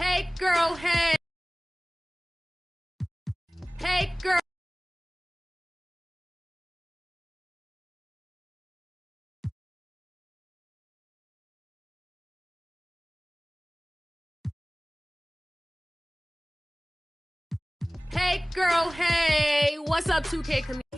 Hey girl, hey. Hey girl. Hey girl, hey. What's up, 2K community?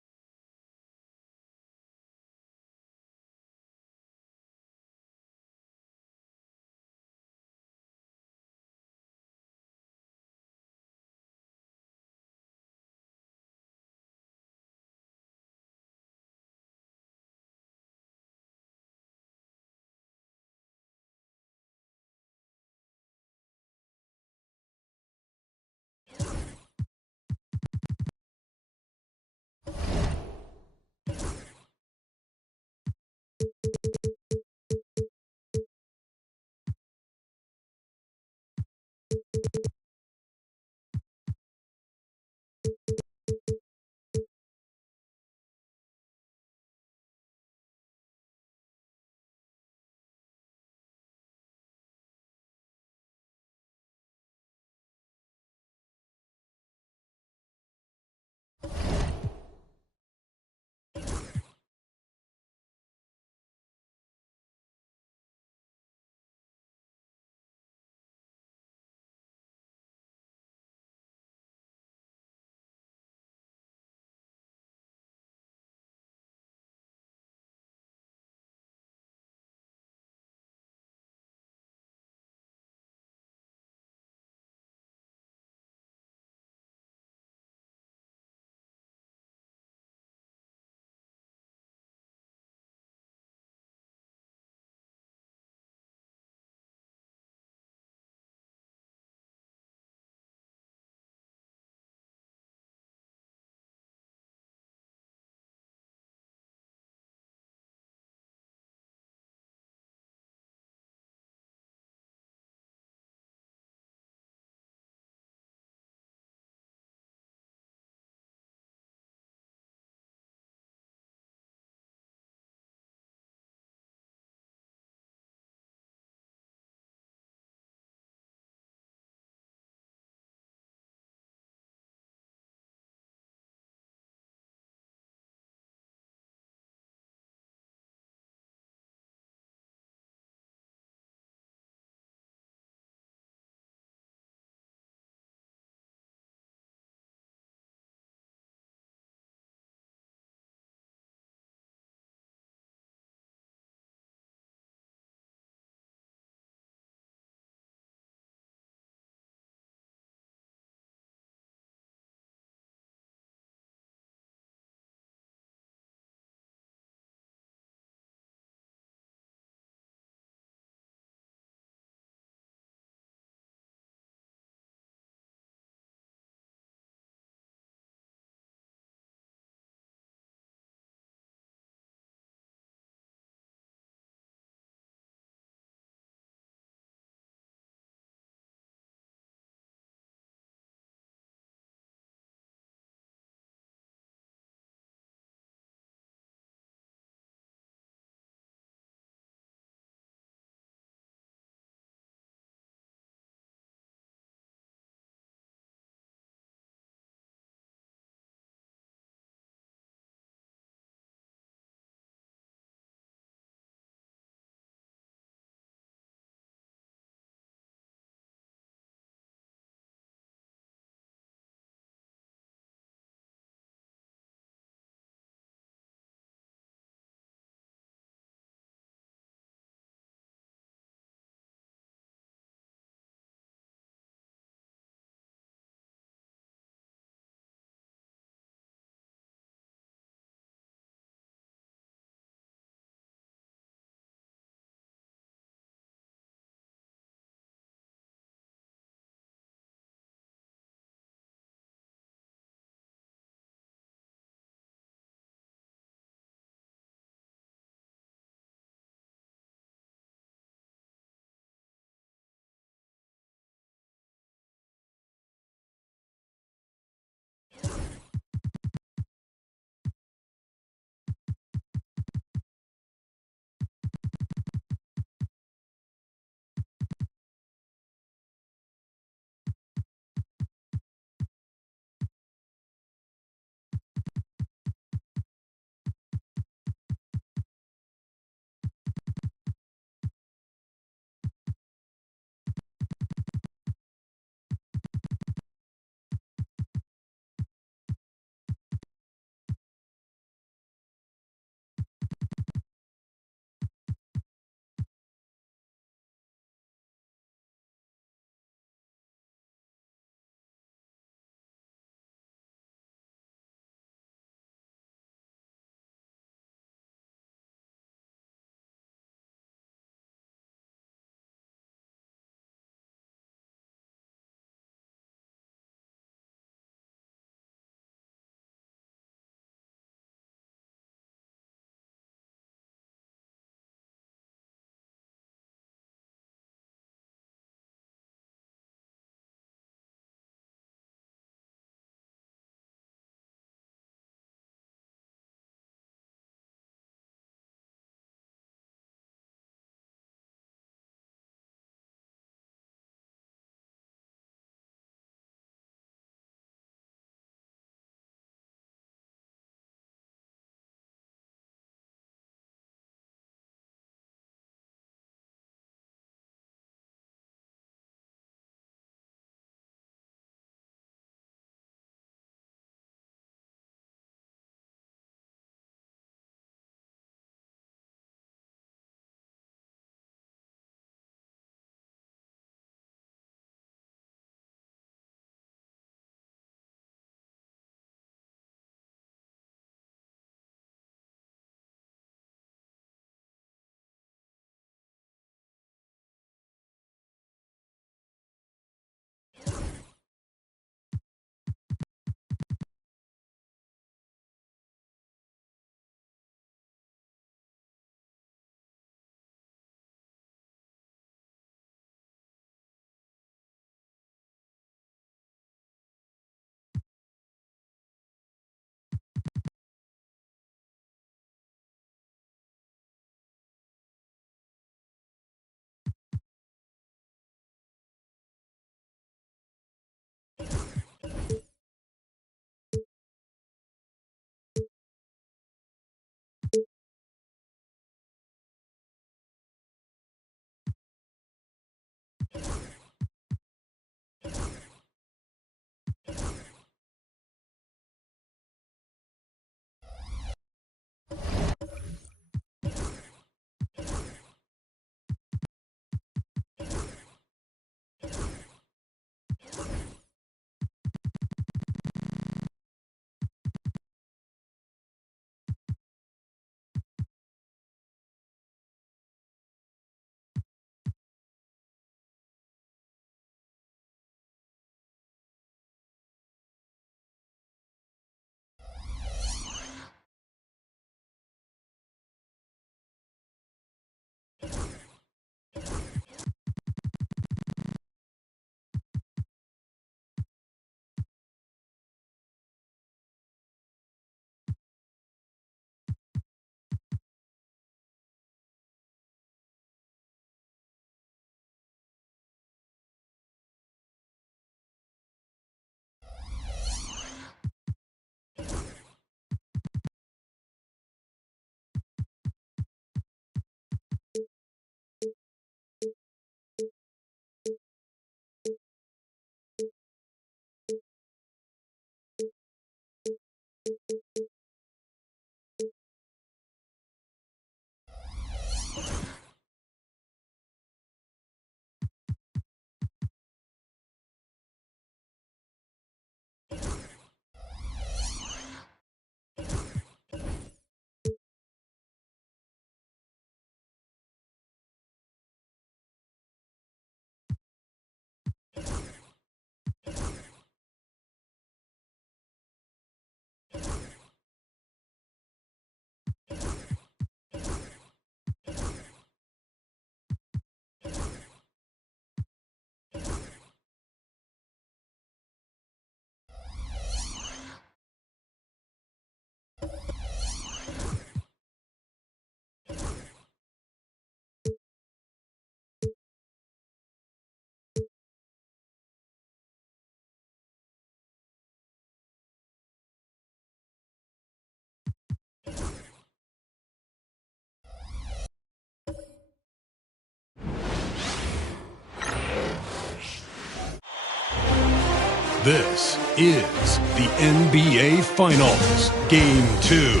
This is the NBA Finals, Game 2.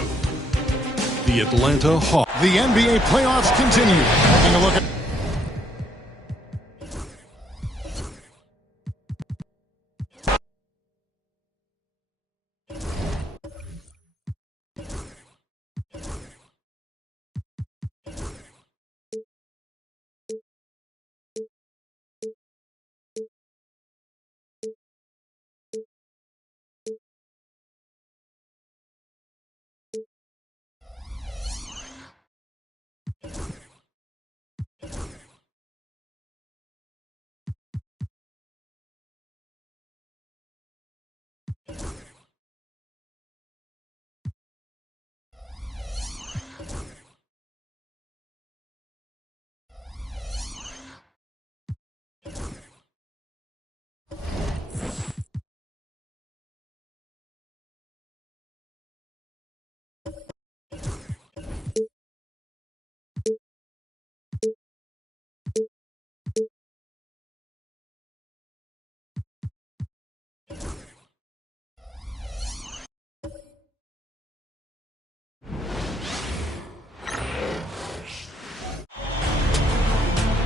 The Atlanta Hawks. The NBA playoffs continue. Taking a look at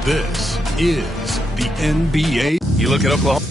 This is the NBA. you look at Oklahoma.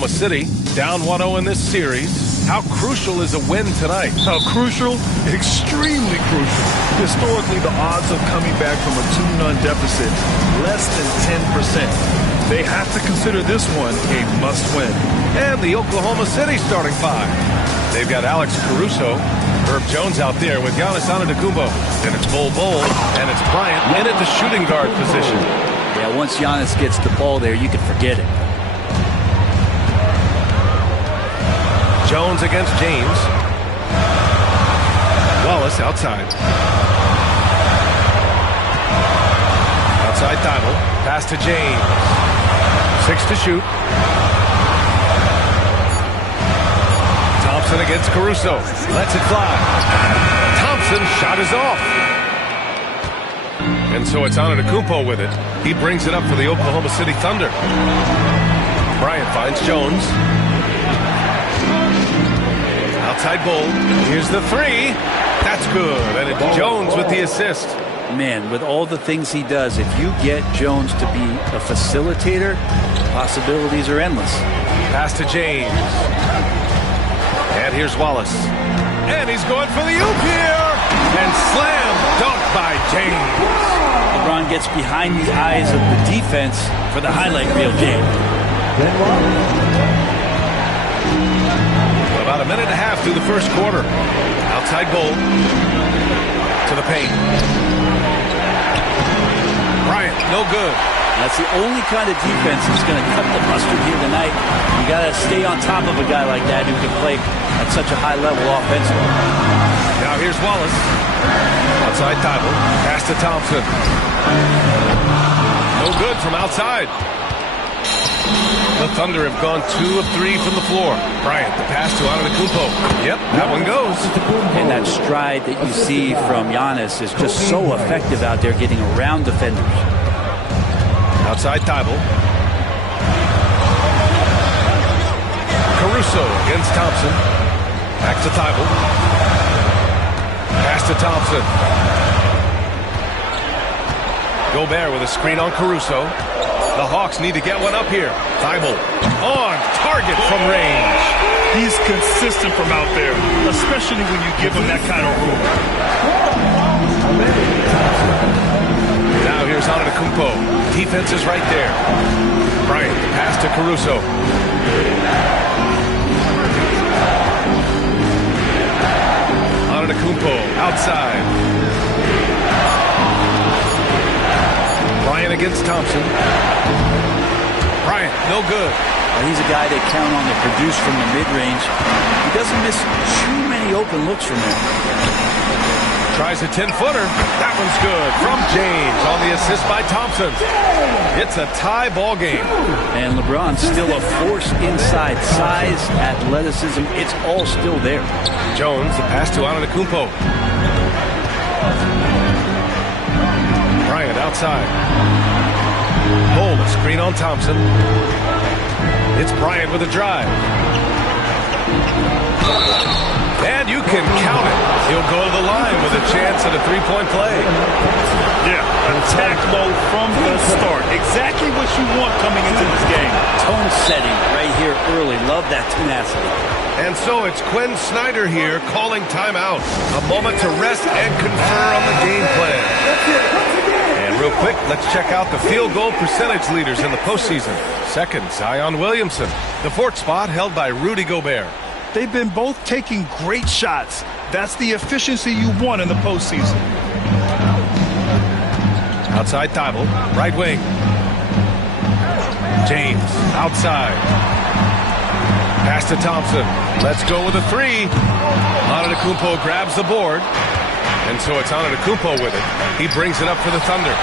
Oklahoma City down 1-0 in this series. How crucial is a win tonight? How crucial? Extremely crucial. Historically, the odds of coming back from a 2-0 deficit, less than 10%. They have to consider this one a must-win. And the Oklahoma City starting five. They've got Alex Caruso, Herb Jones out there with Giannis Antetokounmpo. And it's Bol Bol, and it's Bryant in at the shooting guard position. Yeah, once Giannis gets the ball there, you can forget it. Jones against James. Wallace outside. Outside Thibault. Pass to James. 6 to shoot. Thompson against Caruso. Lets it fly. Thompson shot is off. And so it's Antetokounmpo with it. He brings it up for the Oklahoma City Thunder. Bryant finds Jones. Outside Bol. Here's the three. That's good. And it's Jones with the assist. Man, with all the things he does, if you get Jones to be a facilitator, possibilities are endless. Pass to James. And here's Wallace. And he's going for the oop here. And slam dunk by James. LeBron gets behind the eyes of the defense for the highlight reel game. About a minute and a half through the first quarter. Outside Bol. To the paint. Bryant, no good. That's the only kind of defense that's going to cut the mustard here tonight. You got to stay on top of a guy like that who can play at such a high level offensively. Now here's Wallace. Outside Thibault. Pass to Thompson. No good from outside. The Thunder have gone 2 of 3 from the floor. Bryant, the pass to Antetokounmpo. Yep, that one goes. And that stride that you see from Giannis is just so effective out there getting around defenders. Outside Thibault. Caruso against Thompson. Back to Thibault. Pass to Thompson. Gobert with a screen on Caruso. The Hawks need to get one up here. Thibault on target from range. He's consistent from out there, especially when you give him that kind of room. Now here's Antetokounmpo. Defense is right there. Bryant, pass to Caruso. Antetokounmpo, outside. Bryant against Thompson. Bryant, no good. He's a guy they count on to produce from the mid-range. He doesn't miss too many open looks from there. Tries a 10-footer. That one's good from James on the assist by Thompson. It's a tie ball game. And LeBron's still a force inside. Size, athleticism, it's all still there. Jones, the pass to Antetokounmpo. Bryant outside. Hold a screen on Thompson. It's Bryant with a drive. And you can count it. He'll go to the line with a chance at a three-point play. Yeah, attack mode from the start. Exactly what you want coming into this game. Tone setting right here early. Love that tenacity. And so it's Quinn Snyder here calling timeout. A moment to rest and confer on the game plan. And real quick, let's check out the field goal percentage leaders in the postseason. Second, Zion Williamson. The fourth spot held by Rudy Gobert. They've been both taking great shots. That's the efficiency you want in the postseason. Outside Thibault, right wing. James, outside. Pass to Thompson. Let's go with a three. Antetokounmpo grabs the board. And so it's Antetokounmpo with it. He brings it up for the Thunder.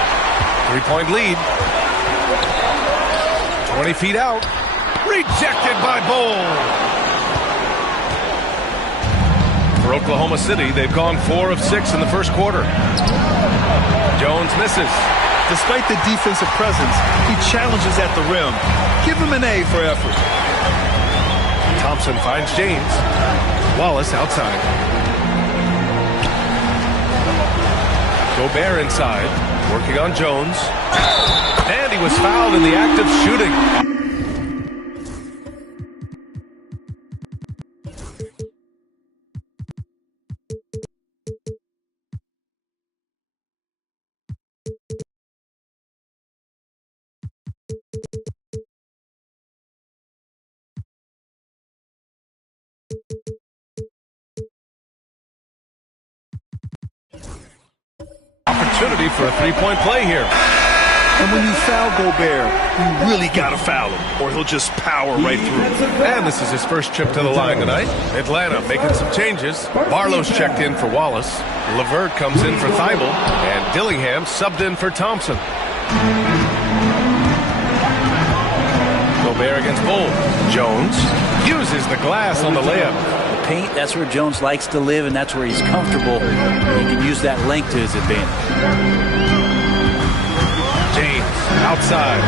3-point lead. 20 feet out. Rejected by Bol. For Oklahoma City, they've gone 4 of 6 in the first quarter. Jones misses. Despite the defensive presence, he challenges at the rim. Give him an A for effort. Thompson finds James. Wallace outside. Gobert inside, working on Jones. And he was fouled in the act of shooting. Opportunity for a three-point play here. And when you foul Gobert, you really got to foul him, or he'll just power right through. And this is his first trip to the line tonight. Atlanta making some changes. Barlow's checked in for Wallace. LeVert comes in for Thibault. And Dillingham subbed in for Thompson. Gobert against Bol. Jones uses the glass on the layup. Paint, that's where Jones likes to live, and that's where he's comfortable. He can use that length to his advantage. James outside.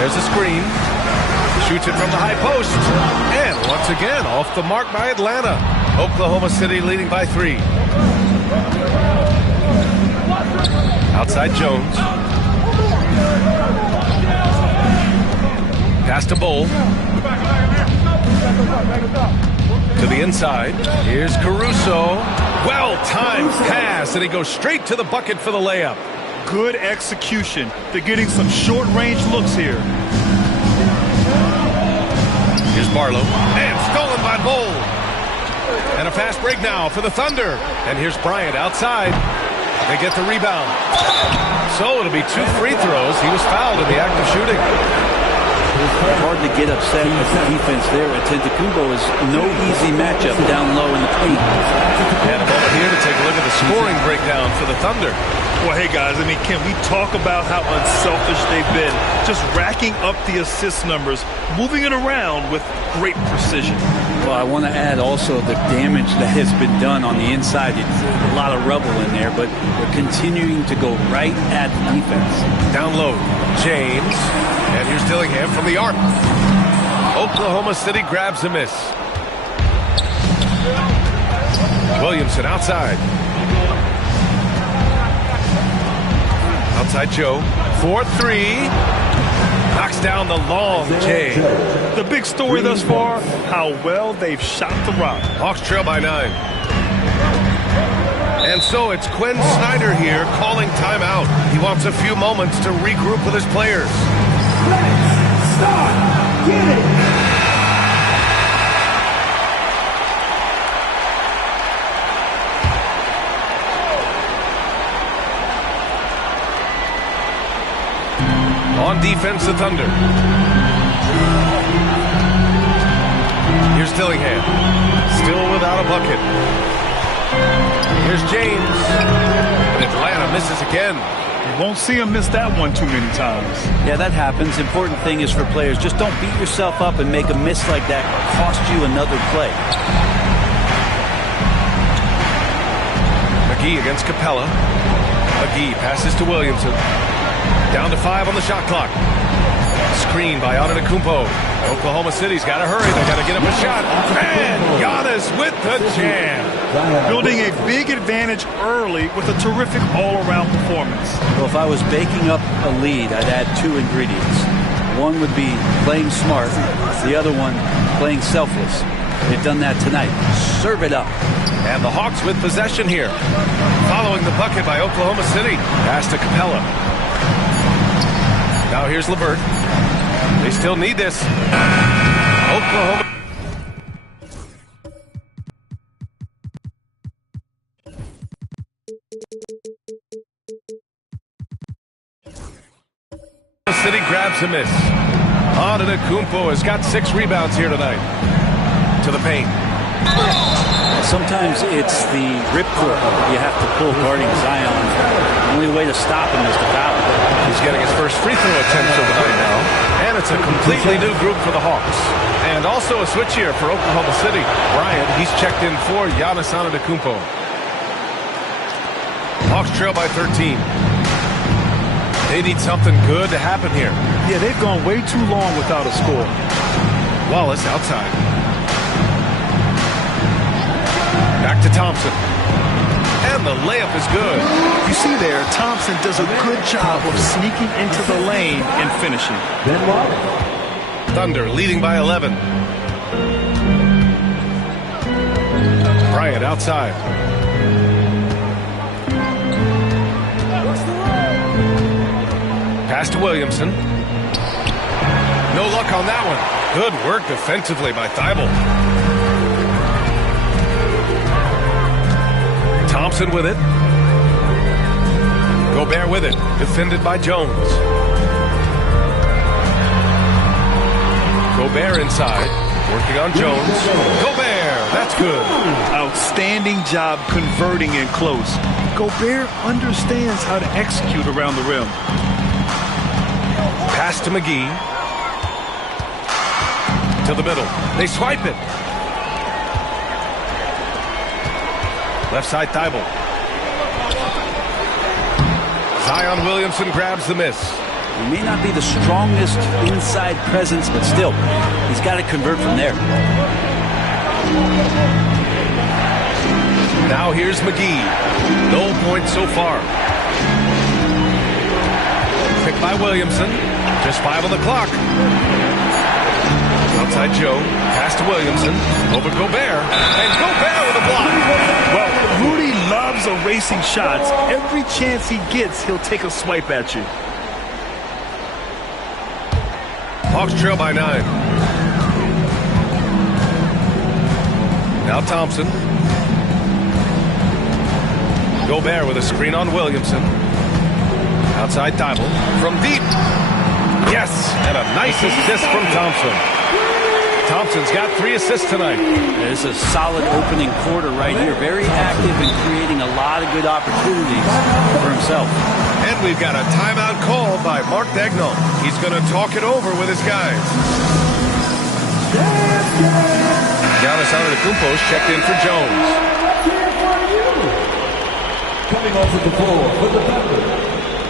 There's a screen. Shoots it from the high post. And once again, off the mark by Atlanta. Oklahoma City leading by 3. Outside Jones. Pass to Bol. To the inside. Here's Caruso. Well-timed pass, and he goes straight to the bucket for the layup. Good execution. They're getting some short-range looks here. Here's Barlow. And stolen by Bol. And a fast break now for the Thunder. And here's Bryant outside. They get the rebound. So it'll be 2 free throws. He was fouled in the act of shooting. Hard to get upset with the defense there. Antetokounmpo is no easy matchup down low in the paint. And a moment here to take a look at the scoring breakdown for the Thunder. Well, hey, guys, I mean, can we talk about how unselfish they've been? Just racking up the assist numbers, moving it around with great precision. Well, I want to add also the damage that has been done on the inside. It's a lot of rubble in there, but they're continuing to go right at the defense. Down low, James. And here's Dillingham from the arc. Oklahoma City grabs a miss. Williamson outside. Outside Joe. 4-3. Knocks down the long J. The big story thus far, how well they've shot the rock. Hawks trail by 9. And so it's Quinn Snyder here calling timeout. He wants a few moments to regroup with his players. Let's start. Get it. On defense, the Thunder. Here's Dillingham. Still without a bucket. Here's James. And Atlanta misses again. You won't see him miss that one too many times. Yeah, that happens. Important thing is for players, just don't beat yourself up and make a miss like that cost you another play. McGee against Capella. McGee passes to Williamson. Down to 5 on the shot clock. Screen by Antetokounmpo. Oklahoma City's got to hurry. They got to get up a shot. And Giannis with the jam. Building a big advantage early with a terrific all-around performance. Well, if I was baking up a lead, I'd add 2 ingredients. One would be playing smart. The other one, playing selfless. They've done that tonight. Serve it up. And the Hawks with possession here. Following the bucket by Oklahoma City. Pass to Capella. Now here's LeVert. They still need this. Oklahoma. City grabs a miss. Antetokounmpo has got 6 rebounds here tonight. To the paint. Sometimes it's the ripcord you have to pull guarding Zion. The only way to stop him is to foul. He's getting his first free throw attempt of the night now. And it's a completely new group for the Hawks. And also a switch here for Oklahoma City. Bryant, he's checked in for Giannis Antetokounmpo. Hawks trail by 13. They need something good to happen here. Yeah, they've gone way too long without a score. Wallace outside. Back to Thompson. And the layup is good. You see there, Thompson does a good job of sneaking into the lane and finishing. Thunder leading by 11. Bryant outside. Pass to Williamson. No luck on that one. Good work defensively by Thibault. Thompson with it. Gobert with it. Defended by Jones. Gobert inside. Working on Jones. Gobert. That's good. Outstanding job converting in close. Gobert understands how to execute around the rim. Pass to McGee. To the middle. They swipe it. Left side Thibault. Zion Williamson grabs the miss. He may not be the strongest inside presence, but still, he's got to convert from there. Now here's McGee. No points so far. Picked by Williamson. Just 5 on the clock. Outside Joe. Pass to Williamson. Over Gobert. And Gobert with a block. Well, Rudy loves erasing shots. Every chance he gets, he'll take a swipe at you. Hawks trail by 9. Now Thompson. Gobert with a screen on Williamson. Outside Thibault. From deep. Yes, and a nice assist from Thompson. Thompson's got 3 assists tonight. It's a solid opening quarter right here. Very active and creating a lot of good opportunities for himself. And we've got a timeout call by Mark Daigneault. He's going to talk it over with his guys. Giannis Antetokounmpo's checked in for Jones. Coming onto the floor for the Thunder,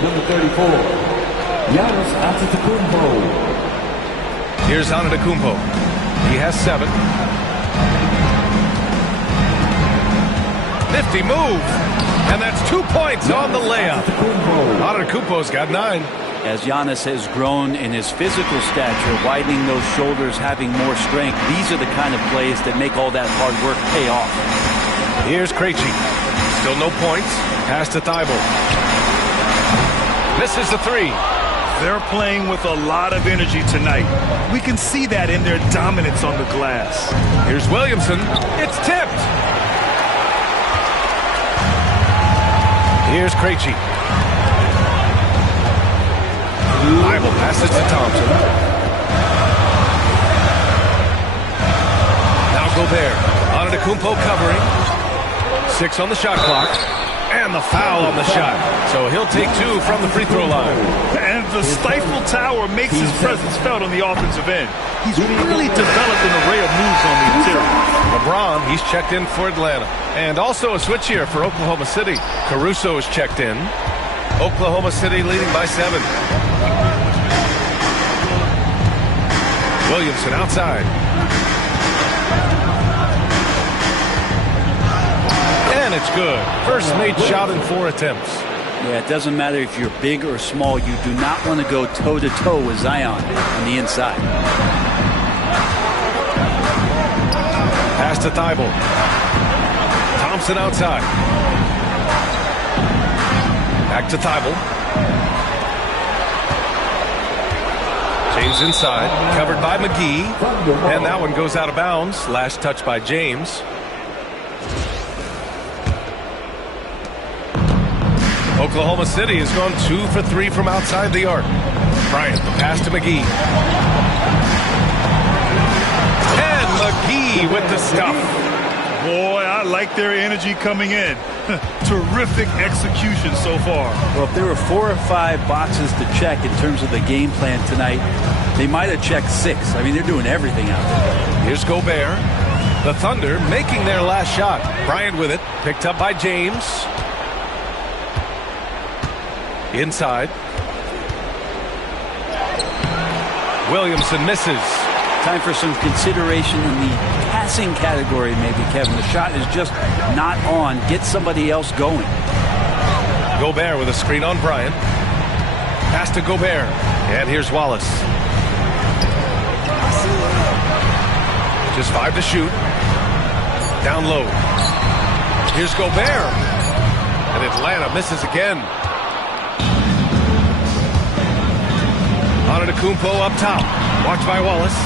number 34. Giannis Antetokounmpo. Here's Antetokounmpo. He has 7. Nifty move. And that's 2 points on the layup. Antetokounmpo's got 9. As Giannis has grown in his physical stature, widening those shoulders, having more strength, these are the kind of plays that make all that hard work pay off. Here's Krejci. Still no points. Pass to Thibault. Misses the three. They're playing with a lot of energy tonight. We can see that in their dominance on the glass. Here's Williamson. It's tipped. Here's Krejci. Thibault passes to Thompson. Now Gobert. Antetokounmpo covering. 6 on the shot clock. And the foul on the shot. So he'll take 2 from the free throw line. And the stifle tower makes his presence felt on the offensive end. He's really developed an array of moves on the interior. LeBron, he's checked in for Atlanta. And also a switch here for Oklahoma City. Caruso is checked in. Oklahoma City leading by 7. Williamson outside. And it's good. First made shot in 4 attempts. Yeah, it doesn't matter if you're big or small. You do not want to go toe-to-toe with Zion on the inside. Pass to Thibault. Thompson outside. Back to Thibault. James inside. Covered by McGee. And that one goes out of bounds. Last touch by James. Oklahoma City has gone 2 for 3 from outside the arc. Bryant, the pass to McGee. And McGee with the stuff. Boy, I like their energy coming in. Terrific execution so far. Well, if there were 4 or 5 boxes to check in terms of the game plan tonight, they might have checked 6. I mean, they're doing everything out there. Here's Gobert. The Thunder making their last shot. Bryant with it. Picked up by James. Inside. Williamson misses. Time for some consideration in the passing category, maybe, Kevin. The shot is just not on. Get somebody else going. Gobert with a screen on Bryant. Pass to Gobert. And here's Wallace. Just 5 to shoot. Down low. Here's Gobert. And Atlanta misses again. Antetokounmpo up top. Watched by Wallace.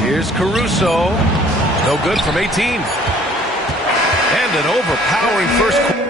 Here's Caruso. No good from 18. And an overpowering first quarter.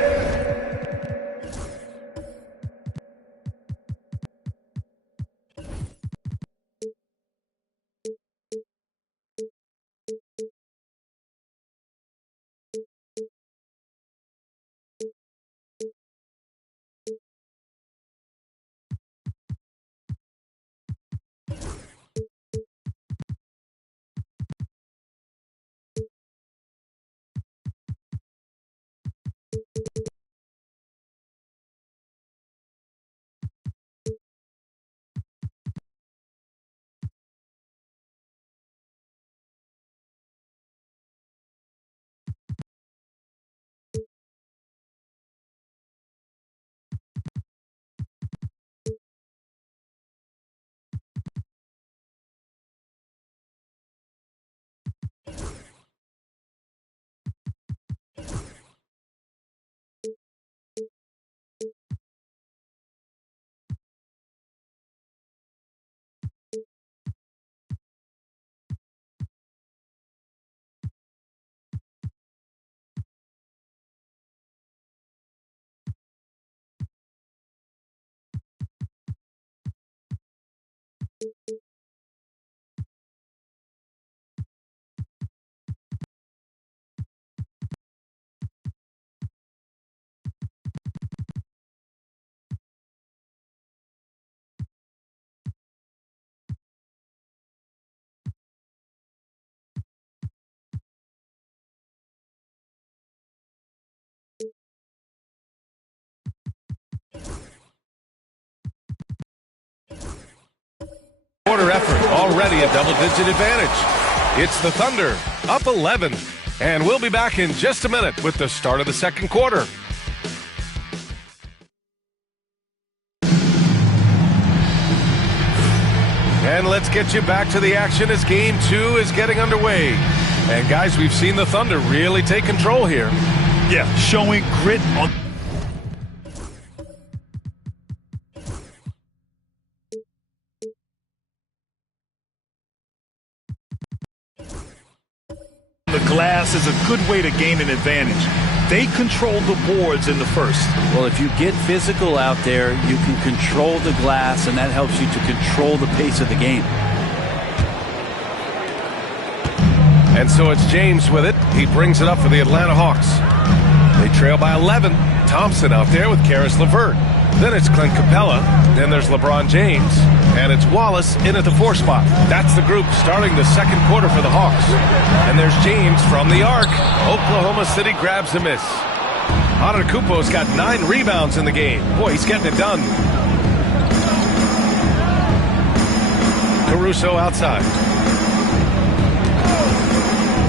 Quarter effort, already a double-digit advantage. It's the Thunder, up 11. And we'll be back in just a minute with the start of the second quarter. And let's get you back to the action as Game 2 is getting underway. And guys, we've seen the Thunder really take control here. Yeah, showing grit on the glass is a good way to gain an advantage. They controlled the boards in the first. Well, if you get physical out there, you can control the glass, and that helps you to control the pace of the game. And so it's James with it. He brings it up for the Atlanta Hawks. They trail by 11. Thompson out there with Caris LeVert. Then it's Clint Capella. Then there's LeBron James. And it's Wallace in at the 4 spot. That's the group starting the second quarter for the Hawks. And there's James from the arc. Oklahoma City grabs a miss. Antetokounmpo's got 9 rebounds in the game. Boy, he's getting it done. Caruso outside.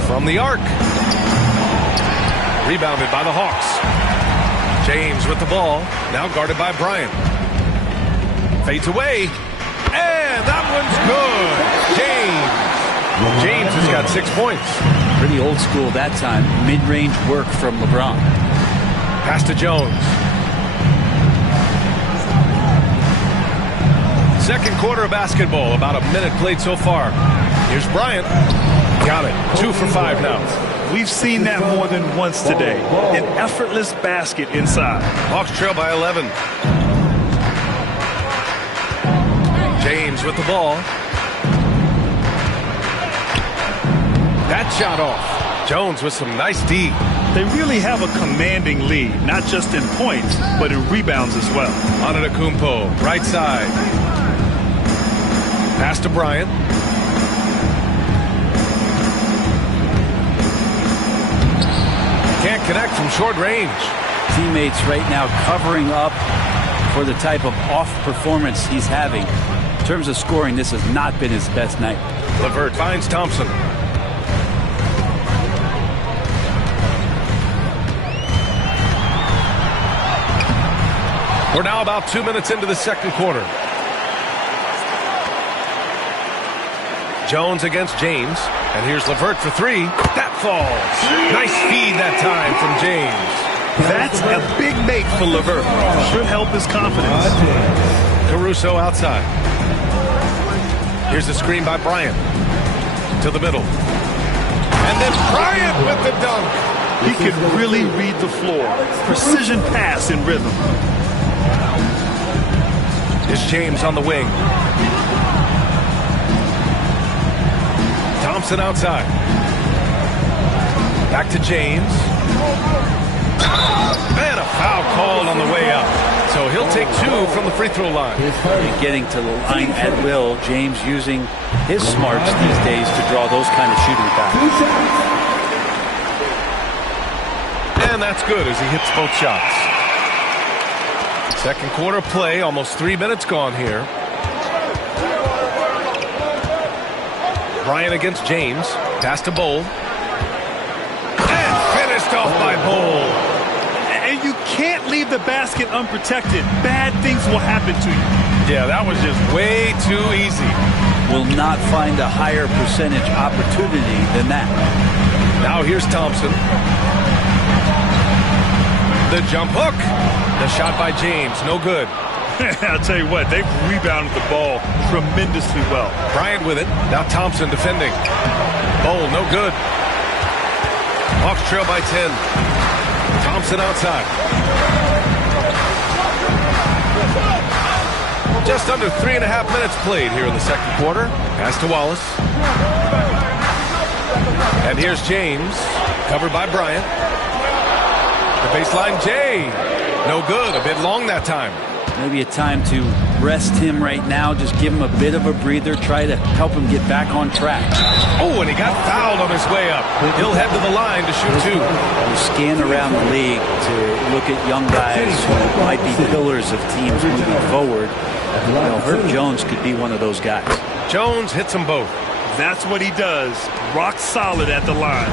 From the arc. Rebounded by the Hawks. James with the ball. Now guarded by Bryant. Fades away. And that one's good. James has got 6 points. Pretty old school that time. Mid-range work from LeBron. Pass to Jones. Second quarter of basketball. About a minute played so far. Here's Bryant. Got it. 2 for 5 now. We've seen that more than once today. An effortless basket inside. Hawks trail by 11. James with the ball. That shot off. Jones with some nice D. They really have a commanding lead, not just in points, but in rebounds as well. Antetokounmpo, right side. Pass to Bryant. Can't connect from short range. Teammates right now covering up for the type of off performance he's having. In terms of scoring, this has not been his best night. LeVert finds Thompson. We're now about 2 minutes into the second quarter. Jones against James. And here's LeVert for 3. That falls. Nice feed that time from James. That's a big make for LeVert. Should help his confidence. Caruso outside. Here's the screen by Bryant. To the middle. And then Bryant with the dunk. He could really read the floor. Precision pass in rhythm. Here's James on the wing. Thompson outside. Back to James. And a foul called on the way up. So he'll take 2 from the free throw line. Getting to the line at will. James using his smarts these days to draw those kind of shooting fouls. And that's good as he hits both shots. Second quarter play, almost 3 minutes gone here. Bryant against James. Pass to Bol. And finished off by Bol. And you can't leave the basket unprotected. Bad things will happen to you. Yeah, that was just way too easy. Will not find a higher percentage opportunity than that. Now here's Thompson. The jump hook. The shot by James. No good. I'll tell you what, they've rebounded the ball tremendously well. Bryant with it. Now Thompson defending. Bol, no good. Hawks trail by 10. Thompson outside. Just under 3.5 minutes played here in the second quarter. Pass to Wallace. And here's James. Covered by Bryant. The baseline, Jay. No good. A bit long that time. Maybe a time to rest him right now. Just give him a bit of a breather. Try to help him get back on track. Oh, and he got fouled on his way up. He'll head to the line to shoot 2. You scan around the league to look at young guys who might be pillars of teams moving forward. You know, Herb Jones could be one of those guys. Jones hits them both. That's what he does. Rock solid at the line.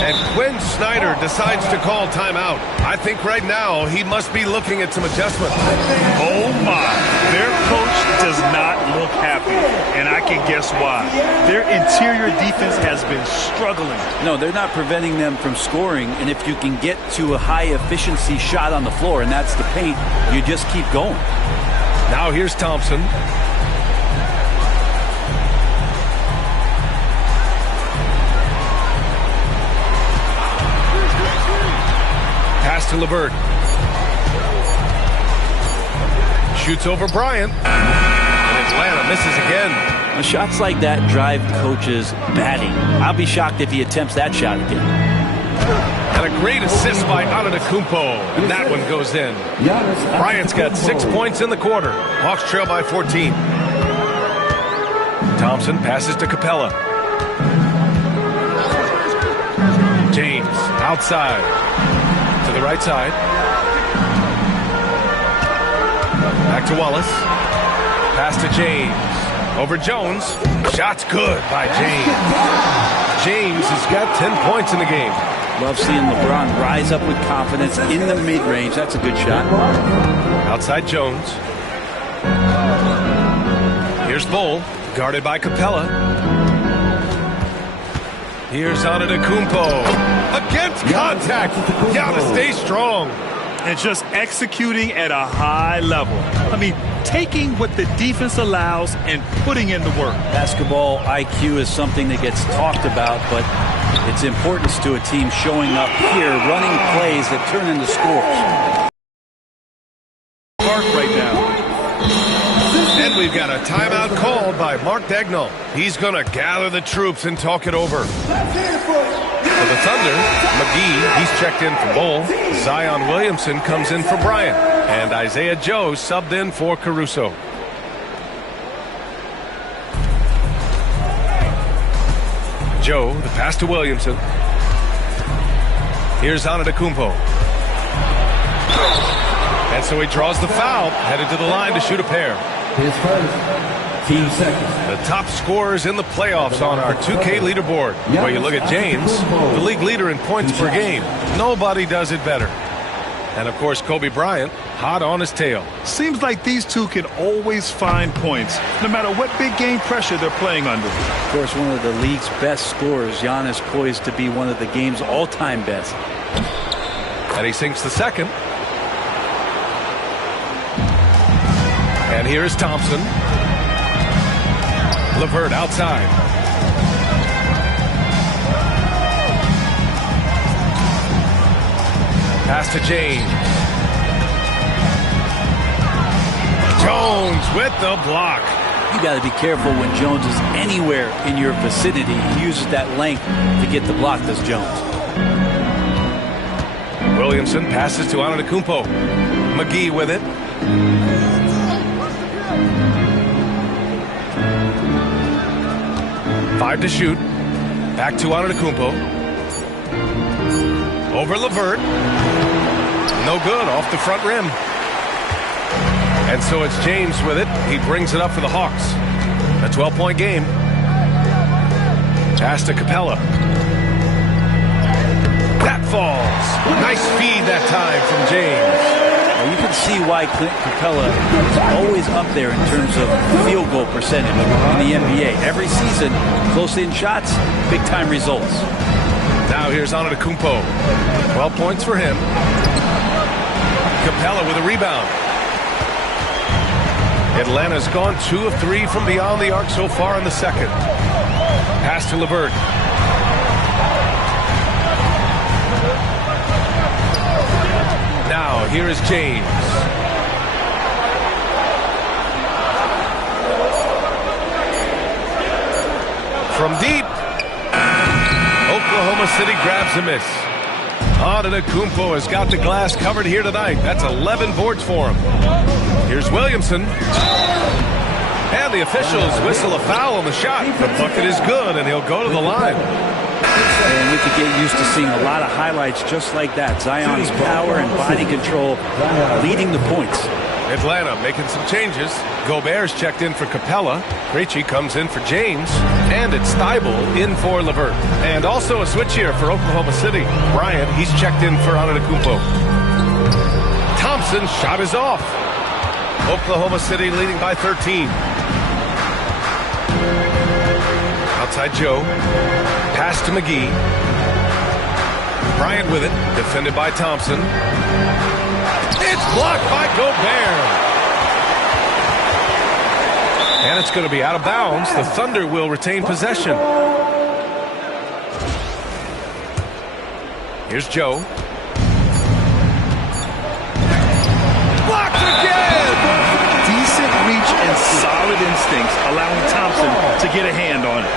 And Quinn Snyder decides to call timeout. I think right now he must be looking at some adjustments. Oh my, their coach does not look happy, and I can guess why. Their interior defense has been struggling. No, they're not preventing them from scoring, and if you can get to a high efficiency shot on the floor, and that's the paint, you just keep going. Now here's Thompson. Pass to LeVert. Shoots over Bryant. And Atlanta misses again. Now, shots like that drive coaches batting. I'll be shocked if he attempts that shot again. And a great assist by Antetokounmpo. And that one goes in. Bryant's got 6 points in the quarter. Hawks trail by 14. Thompson passes to Capella. James outside. To the right side. Back to Wallace. Pass to James. Over Jones. Shot's good by James. James has got 10 points in the game. Love seeing LeBron rise up with confidence in the mid-range. That's a good shot. Outside Jones. Here's Bull. Guarded by Capella. Here's Antetokounmpo. Against contact. Gotta stay strong. And just executing at a high level. I mean, taking what the defense allows and putting in the work. Basketball IQ is something that gets talked about, but its importance to a team showing up here, running plays that turn into scores. Park right now. And we've got a timeout called by Mark Daigneault. He's going to gather the troops and talk it over. For the Thunder, McGee, he's checked in for Bull. Zion Williamson comes in for Bryant. And Isaiah Joe subbed in for Caruso. Joe, the pass to Williamson. Here's Antetokounmpo. And so he draws the foul, headed to the line to shoot a pair. His first. Team second. The top scorers in the playoffs on our 2K leaderboard. Where you look at James, the league leader in points per game. Nobody does it better. And of course, Kobe Bryant, hot on his tail. Seems like these two can always find points, no matter what big game pressure they're playing under. Of course, one of the league's best scorers, Giannis, poised to be one of the game's all-time best. And he sinks the second. And here is Thompson. LeVert outside. Pass to James. Jones with the block. You got to be careful when Jones is anywhere in your vicinity. He uses that length to get the block, does Jones. Williamson passes to Antetokounmpo. McGee with it. Five to shoot. Back to Antetokounmpo. Over LeVert. No good, off the front rim. And so it's James with it. He brings it up for the Hawks. A 12-point game. Pass to Capella. That falls. Nice feed that time from James. Well, you can see why Clint Capella is always up there in terms of field goal percentage in the NBA. Every season, close-in shots, big-time results. Now here's Antetokounmpo. 12 points for him. Capella with a rebound. Atlanta's gone 2 of 3 from beyond the arc so far in the second. Pass to LeVert. Now here is James. From deep. Oklahoma City grabs a miss. Antetokounmpo has got the glass covered here tonight. That's 11 boards for him. Here's Williamson. And the officials whistle a foul on the shot. The bucket is good, and he'll go to the line. And we could get used to seeing a lot of highlights just like that. Zion's power and body control leading the points. Atlanta making some changes. Gobert's checked in for Capella. Krejci comes in for James. And it's Thibault in for LeVert. And also a switch here for Oklahoma City. Bryant, he's checked in for Antetokounmpo. Thompson's shot is off. Oklahoma City leading by 13. Outside Joe. Pass to McGee. Bryant with it. Defended by Thompson. It's blocked by Gobert. And it's going to be out of bounds. The Thunder will retain possession. Here's Joe. Blocked again! Decent reach and solid instincts, allowing Thompson to get a hand on it.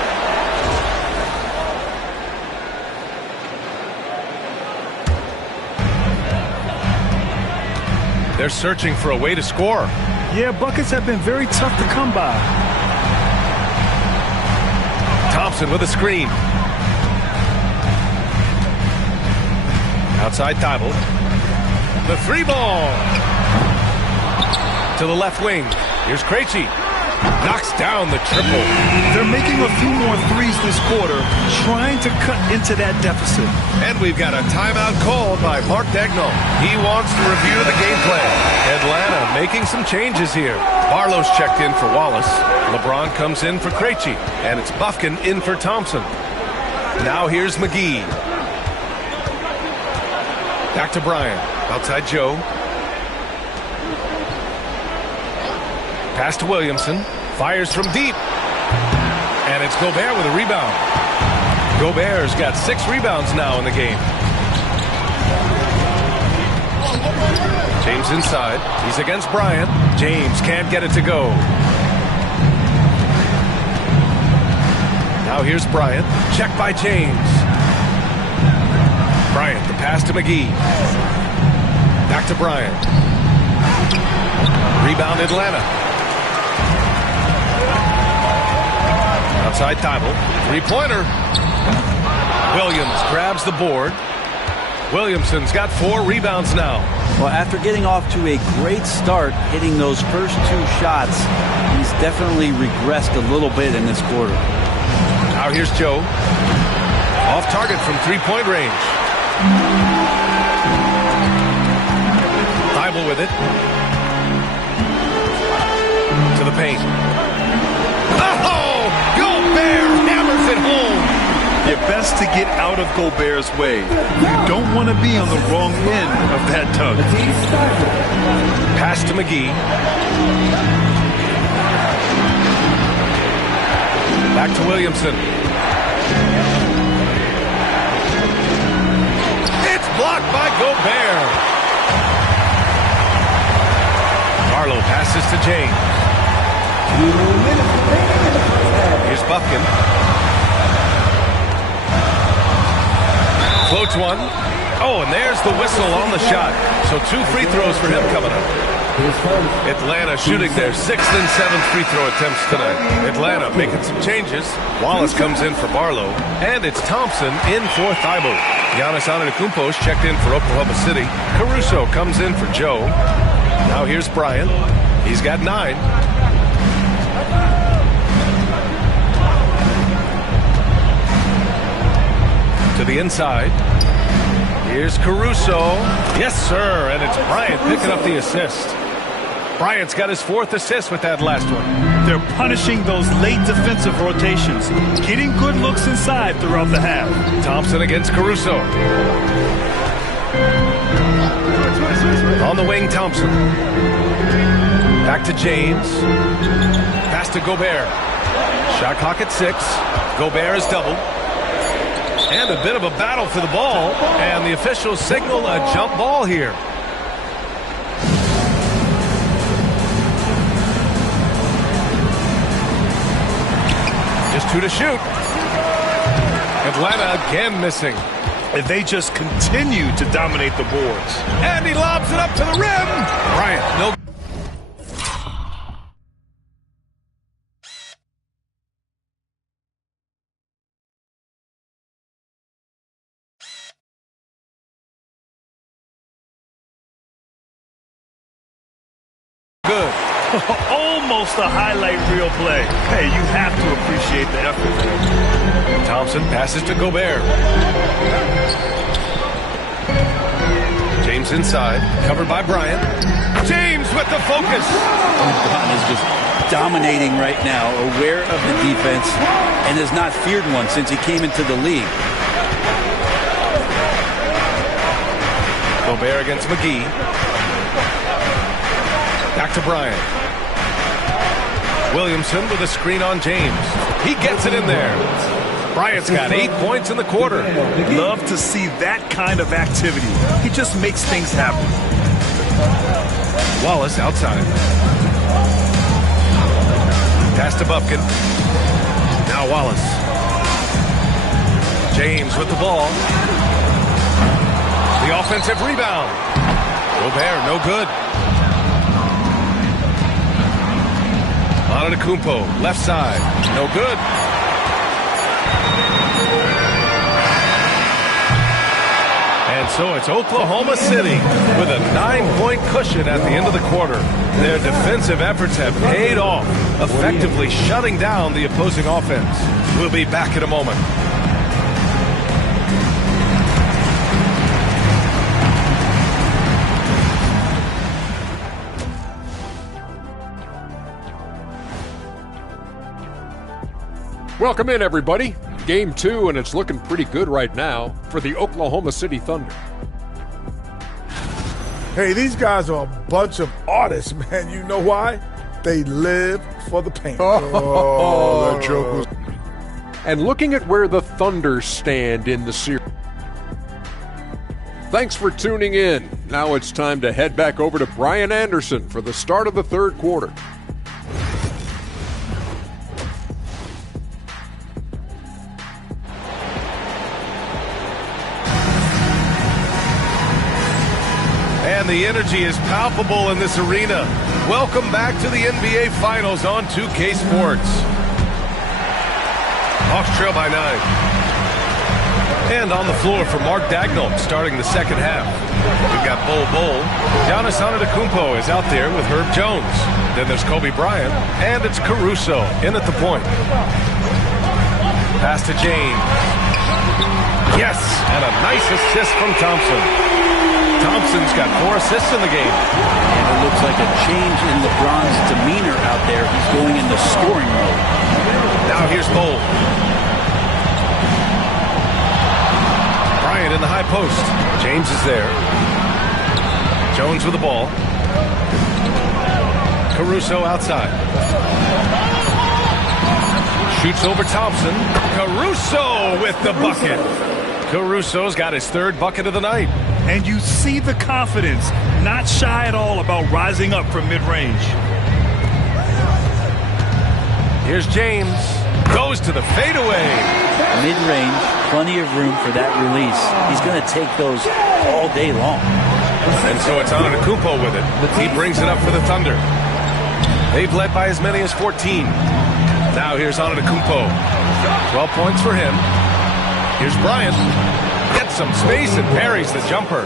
They're searching for a way to score. Yeah, buckets have been very tough to come by. Thompson with a screen. Outside Thibault. The three ball. To the left wing. Here's Krejci. Knocks down the triple. They're making a few more threes this quarter, trying to cut into that deficit. And we've got a timeout called by Mark Daigneault. He wants to review the game plan. Atlanta making some changes here. Barlow's checked in for Wallace. LeBron comes in for Krejci. And it's Bufkin in for Thompson. Now here's McGee. Back to Bryant. Outside Joe. Pass to Williamson. Fires from deep. And it's Gobert with a rebound. Gobert's got 6 rebounds now in the game. James inside. He's against Bryant. James can't get it to go. Now here's Bryant. Check by James. Bryant, the pass to McGee. Back to Bryant. Rebound Atlanta. Outside Thibault. Three-pointer. Williams grabs the board. Williamson's got 4 rebounds now. Well, after getting off to a great start, hitting those first 2 shots, he's definitely regressed a little bit in this quarter. Now here's Joe. Off target from 3-point range. Thibault with it. To the paint. Oh! Gobert hammers it home. You're best to get out of Gobert's way. You don't want to be on the wrong end of that tug. Pass to McGee. Back to Williamson. It's blocked by Gobert. Barlow passes to James. Here's Bufkin. Floats one. Oh, and there's the whistle on the shot. So 2 free throws for him coming up. Atlanta shooting their 6th and 7th free throw attempts tonight. Atlanta making some changes. Wallace comes in for Barlow. And it's Thompson in for Thibault. Giannis Antetokounmpo's checked in for Oklahoma City. Caruso comes in for Joe. Now here's Bryant. He's got 9. To the inside. Here's Caruso. Yes, sir. And it's Bryant picking up the assist. Bryant's got his 4th assist with that last one. They're punishing those late defensive rotations, getting good looks inside throughout the half. Thompson against Caruso. On the wing, Thompson. Back to James. Pass to Gobert. Shot clock at 6. Gobert is doubled. And a bit of a battle for the ball. And the officials signal a jump ball here. Just 2 to shoot. Atlanta again missing. And they just continue to dominate the boards. And he lobs it up to the rim. Bryant, no Almost a highlight reel play. Hey, you have to appreciate the effort there. Thompson passes to Gobert. James inside, covered by Bryant. James with the focus. LeBron is just dominating right now, aware of the defense, and has not feared one since he came into the league. Gobert against McGee. Back to Bryant. Williamson with a screen on James. He gets it in there. Bryant's got 8 points in the quarter. Love to see that kind of activity. He just makes things happen. Wallace outside. Pass to Bufkin. Now Wallace. James with the ball. The offensive rebound. Gobert, no good. Antetokounmpo, left side, no good. And so it's Oklahoma City with a 9-point cushion at the end of the quarter. Their defensive efforts have paid off, effectively shutting down the opposing offense. We'll be back in a moment. Welcome in, everybody. Game 2, and it's looking pretty good right now for the Oklahoma City Thunder. Hey, these guys are a bunch of artists, man. You know why? They live for the paint. Oh, that joke was... And looking at where the Thunder stand in the series. Thanks for tuning in. Now it's time to head back over to Brian Anderson for the start of the third quarter. And the energy is palpable in this arena. Welcome back to the NBA Finals on 2K Sports. Hawks trail by 9. And on the floor for Mark Daigneault starting the second half. We've got Bol. Giannis Antetokounmpo is out there with Herb Jones. Then there's Kobe Bryant, and it's Caruso in at the point. Pass to James. Yes, and a nice assist from Thompson. Thompson's got 4 assists in the game. And it looks like a change in LeBron's demeanor out there. He's going into scoring mode. Now here's Bol. Bryant in the high post. James is there. Jones with the ball. Caruso outside. Shoots over Thompson. Caruso with the bucket. Caruso's got his 3rd bucket of the night. And you see the confidence, not shy at all about rising up from mid-range. Here's James. Goes to the fadeaway. Mid-range, plenty of room for that release. He's going to take those all day long. And so it's Antetokounmpo with it. He brings it up for the Thunder. They've led by as many as 14. Now here's Antetokounmpo. 12 points for him. Here's Bryant. Gets some space and parries the jumper.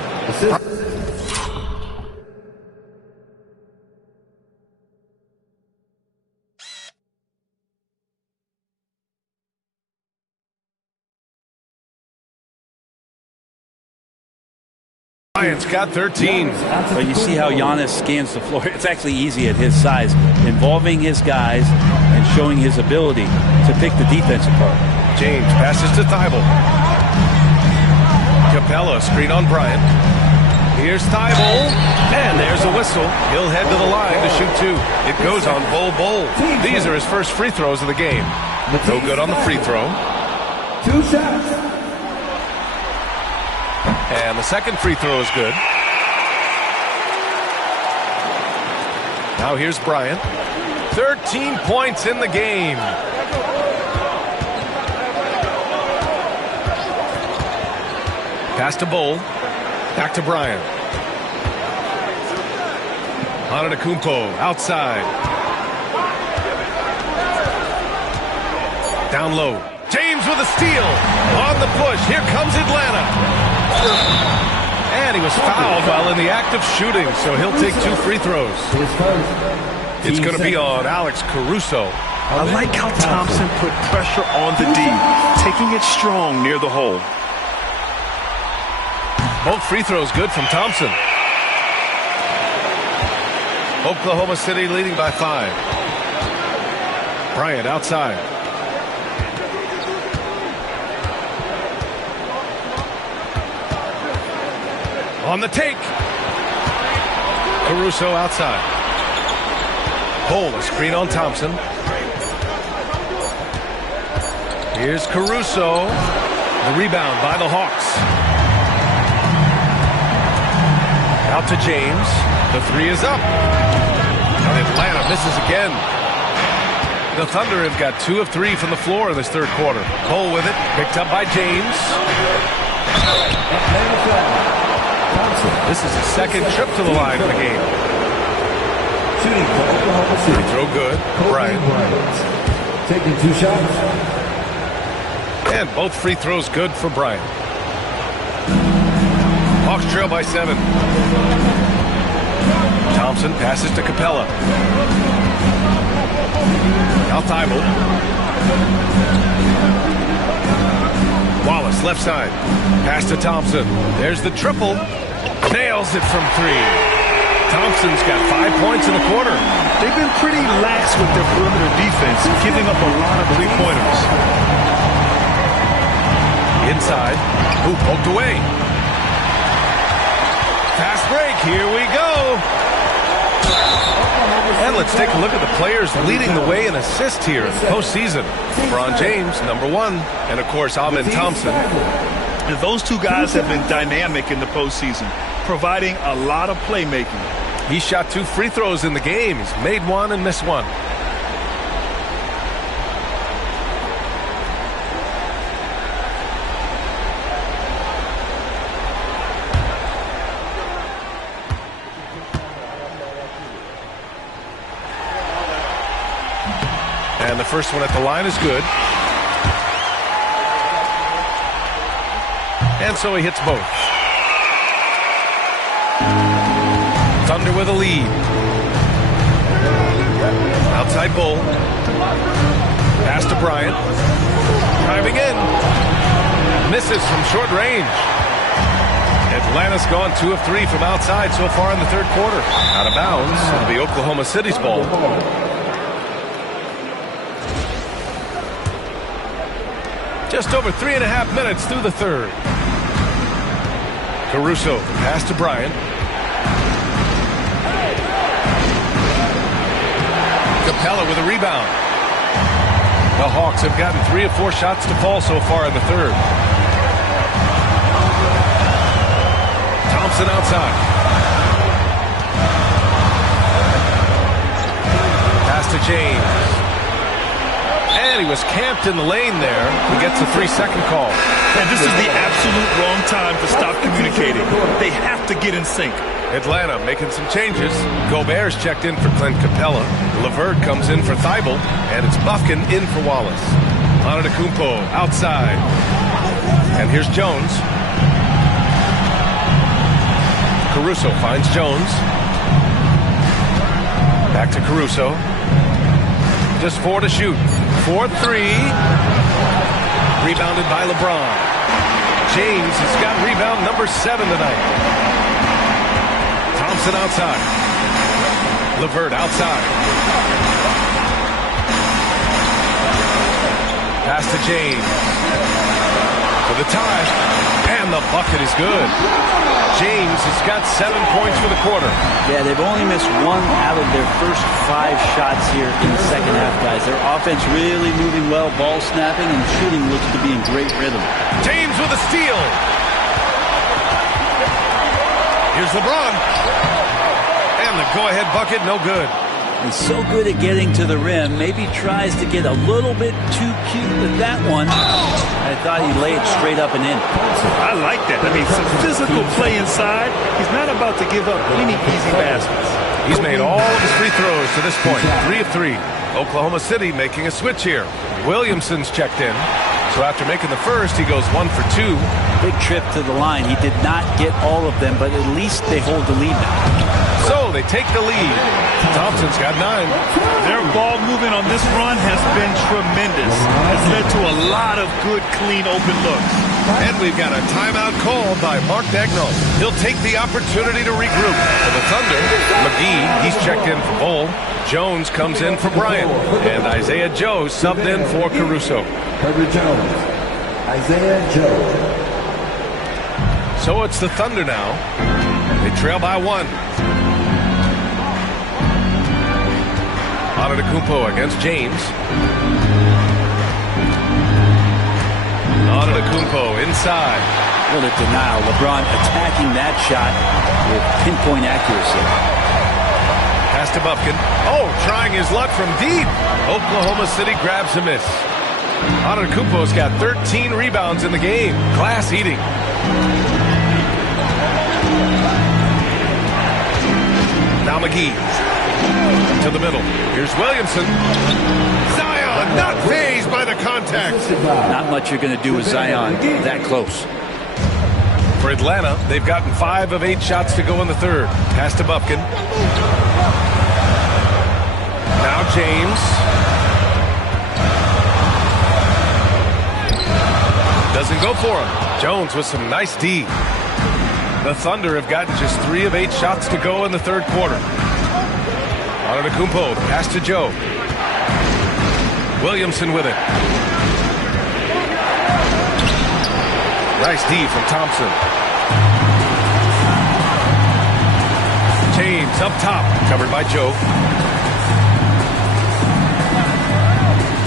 Bryant's got 13. But you see how Giannis scans the floor. It's actually easy at his size, involving his guys and showing his ability to pick the defense apart. James passes to Thibault. Capella, screen on Bryant. Here's Thibault, and there's a whistle. He'll head to the line to shoot 2. It goes on Bol. These are his first free throws of the game. No good on the free throw. 2 shots. And the second free throw is good. Now here's Bryant. 13 points in the game. Pass to Bol. Back to Bryant. Antetokounmpo outside. Down low. James with a steal. On the push. Here comes Atlanta. And he was fouled while in the act of shooting, so he'll take 2 free throws. It's going to be on Alex Caruso. I like how Thompson put pressure on the D, taking it strong near the hole. Both free throws good from Thompson. Oklahoma City leading by 5. Bryant outside. On the take. Caruso outside. Cole, a screen on Thompson. Here's Caruso. The rebound by the Hawks. Out to James. The 3 is up. And Atlanta misses again. The Thunder have got 2 of 3 from the floor in this third quarter. Cole with it. Picked up by James. This is his second trip to the line in the game. Free throw good. Bryant. Taking 2 shots. And both free throws good for Bryant. Hawks trail by 7. Thompson passes to Capella. Now Thibault. Wallace left side. Pass to Thompson. There's the triple. Nails it from 3. Thompson's got 5 points in the quarter. They've been pretty lax with their perimeter defense, giving up a lot of three-pointers. Inside. Ooh, poked away. Fast break. Here we go. And let's take a look at the players leading the way in assists here in the postseason. LeBron James, number 1. And, of course, Amen Thompson. And those 2 guys have been dynamic in the postseason, providing a lot of playmaking. He shot 2 free throws in the game. He's made 1 and missed 1. And the first one at the line is good. And so he hits both. Thunder with a lead. Outside Bull. Pass to Bryant. Driving in. Misses from short range. Atlanta's gone 2 of 3 from outside so far in the third quarter. Out of bounds. It'll be Oklahoma City's ball. Just over 3.5 minutes through the third. Caruso, pass to Bryant. Capella with a rebound. The Hawks have gotten 3 of 4 shots to fall so far in the third. Thompson outside. Pass to James. And he was camped in the lane there. He gets a 3-second call. And this is the absolute wrong time to stop communicating. They have to get in sync. Atlanta making some changes. Gobert's checked in for Clint Capella. LeVert comes in for Thibault. And it's Bufkin in for Wallace. Antetokounmpo outside. And here's Jones. Caruso finds Jones. Back to Caruso. Just 4 to shoot. 4-3. Rebounded by LeBron. James has got rebound number 7 tonight. Thompson outside. LeVert outside. Pass to James. For the tie. And the bucket is good. James has got 7 points for the quarter. Yeah, they've only missed 1 out of their first 5 shots here in the second half, guys. Their offense really moving well, ball snapping, and shooting looks to be in great rhythm. James with a steal. Here's LeBron. And the go-ahead bucket, no good. He's so good at getting to the rim. Maybe tries to get a little bit too cute with that one. I thought he laid it straight up and in. I like that. I mean, some physical play inside. He's not about to give up any easy baskets. He's made all of his free throws to this point. 3 of 3. Oklahoma City making a switch here. Williamson's checked in. So after making the first, he goes 1 for 2. Big trip to the line. He did not get all of them, but at least they hold the lead now. So they take the lead. Thompson's got 9. Their ball movement on this run has been tremendous. It's led to a lot of good, clean, open looks. And we've got a timeout called by Mark Daigneault. He'll take the opportunity to regroup. For the Thunder, McGee, he's checked in for Bull. Jones comes in for Bryant. And Isaiah Joe subbed in for Caruso. Herbert Jones. Isaiah Joe. So it's the Thunder now. They trail by 1. Antetokounmpo against James. Antetokounmpo inside. What a denial. LeBron attacking that shot with pinpoint accuracy. Pass to Bufkin. Oh, trying his luck from deep. Oklahoma City grabs a miss. Antetokounmpo's got 13 rebounds in the game. Class eating. Now McGee to the middle. Here's Williamson. Zion not fazed by the contact. Not much you're going to do with Zion that close. For Atlanta, they've gotten 5 of 8 shots to go in the third. Pass to Bufkin. Now James. Doesn't go for him. Jones with some nice D. The Thunder have gotten just 3 of 8 shots to go in the third quarter. Antetokounmpo, pass to Joe. Williamson with it. Nice D from Thompson. James up top, covered by Joe.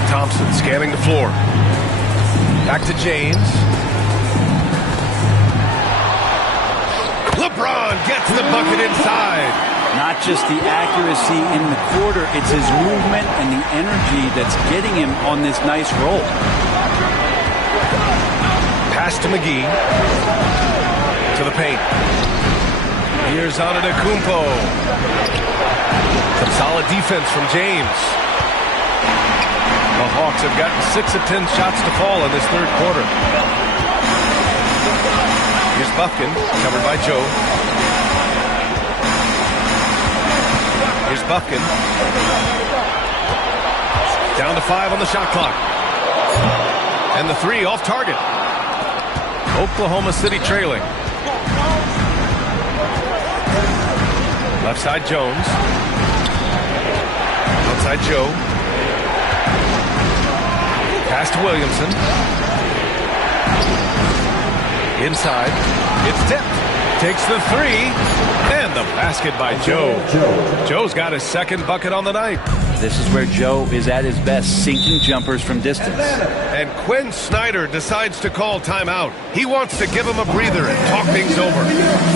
Thompson scanning the floor. Back to James. LeBron gets the bucket inside. Not just the accuracy in the quarter, it's his movement and the energy that's getting him on this nice roll. Pass to McGee. To the paint. Here's Antetokounmpo. Some solid defense from James. The Hawks have gotten 6 of 10 shots to fall in this third quarter. Here's Bufkin, covered by Joe. Here's Bufkin. Down to 5 on the shot clock. And the 3 off target. Oklahoma City trailing. Left side Jones. Outside Joe. Pass to Williamson. Inside. It's tipped. Takes the 3. And the basket by Joe. Joe's got his second bucket on the night. This is where Joe is at his best, sinking jumpers from distance. And Quinn Snyder decides to call timeout. He wants to give him a breather and talk things over.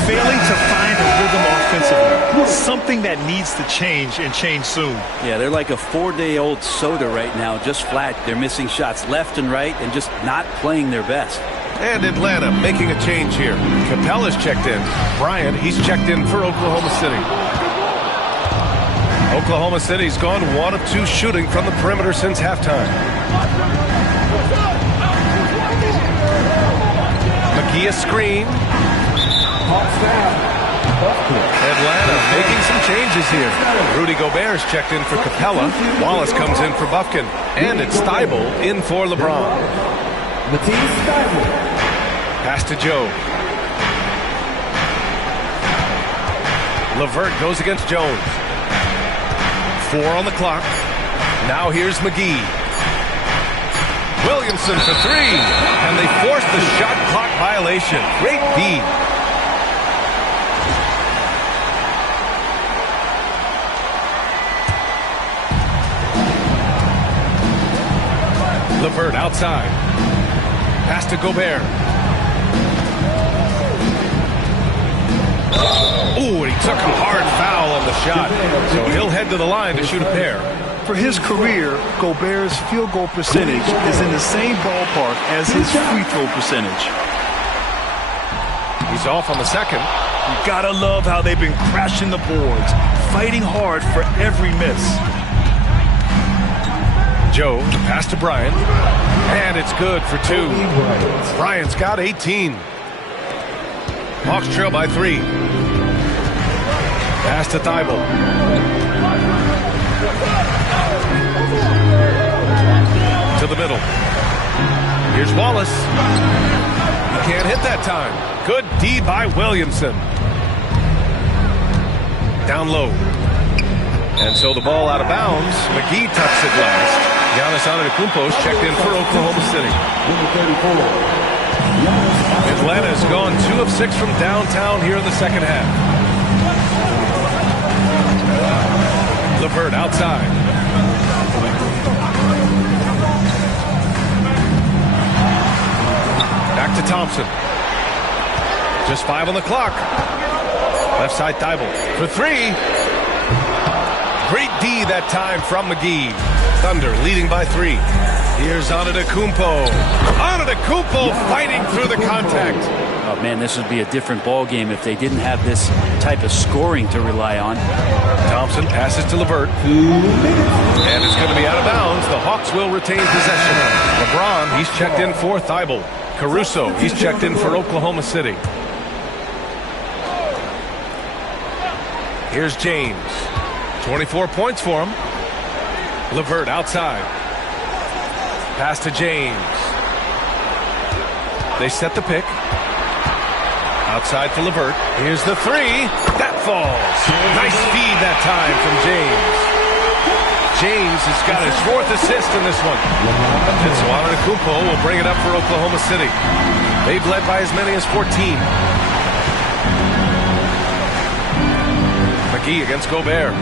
Failing to find a rhythm offensively. Something that needs to change and change soon. Yeah, they're like a 4-day-old soda right now, just flat. They're missing shots left and right and just not playing their best. And Atlanta making a change here. Capella's checked in. Bryant, he's checked in for Oklahoma City. Oklahoma City's gone 1 of 2 shooting from the perimeter since halftime. McGee a screen. Atlanta making some changes here. Rudy Gobert's checked in for Capella. Wallace comes in for Bufkin. And it's Thybulle in for LeBron. Pass to Joe. LeVert goes against Jones. 4 on the clock. Now here's McGee. Williamson for 3. And they force the shot clock violation. Great D. LeVert outside. Pass to Gobert. Oh, and he took a hard foul on the shot. So he'll head to the line to shoot a pair. For his career, Gobert's field goal percentage is in the same ballpark as his free throw percentage. He's off on the second. You gotta love how they've been crashing the boards, fighting hard for every miss. Joe, pass to Bryant. And it's good for 2. Bryant's got 18. Hawks trail by 3. Pass to Thibault. To the middle. Here's Wallace. He can't hit that time. Good D by Williamson. Down low. And so the ball out of bounds. McGee tucks it last. Giannis Antetokounmpo checked in for Oklahoma City. Atlanta's gone 2 of 6 from downtown here in the second half. LeVert outside. Back to Thompson. Just 5 on the clock. Left side Thibault for 3. Great D that time from McGee. Thunder leading by 3. Here's Antetokounmpo. Antetokounmpo fighting through the contact. Oh, man, this would be a different ball game if they didn't have this type of scoring to rely on. Thompson passes to LeVert. And it's going to be out of bounds. The Hawks will retain possession. LeBron, he's checked in for Thibault. Caruso, he's checked in for Oklahoma City. Here's James. 24 points for him. LeVert outside. Pass to James. They set the pick. Outside for LeVert. Here's the 3. That falls. Nice feed that time from James. James has got his 4th assist in this one. And so Antetokounmpo will bring it up for Oklahoma City. They've led by as many as 14. McGee against Gobert.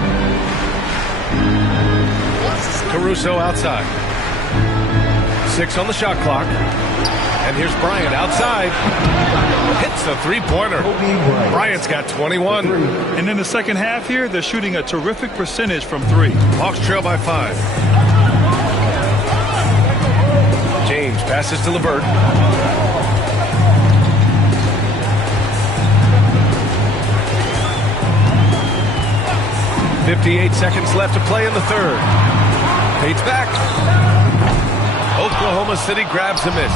Caruso outside. 6 on the shot clock. And here's Bryant outside. Hits the 3-pointer. Bryant's got 21. And in the second half here, they're shooting a terrific percentage from 3. Hawks trail by 5. James passes to LeVert. .58 seconds left to play in the third. Pate's back. Oklahoma City grabs a miss.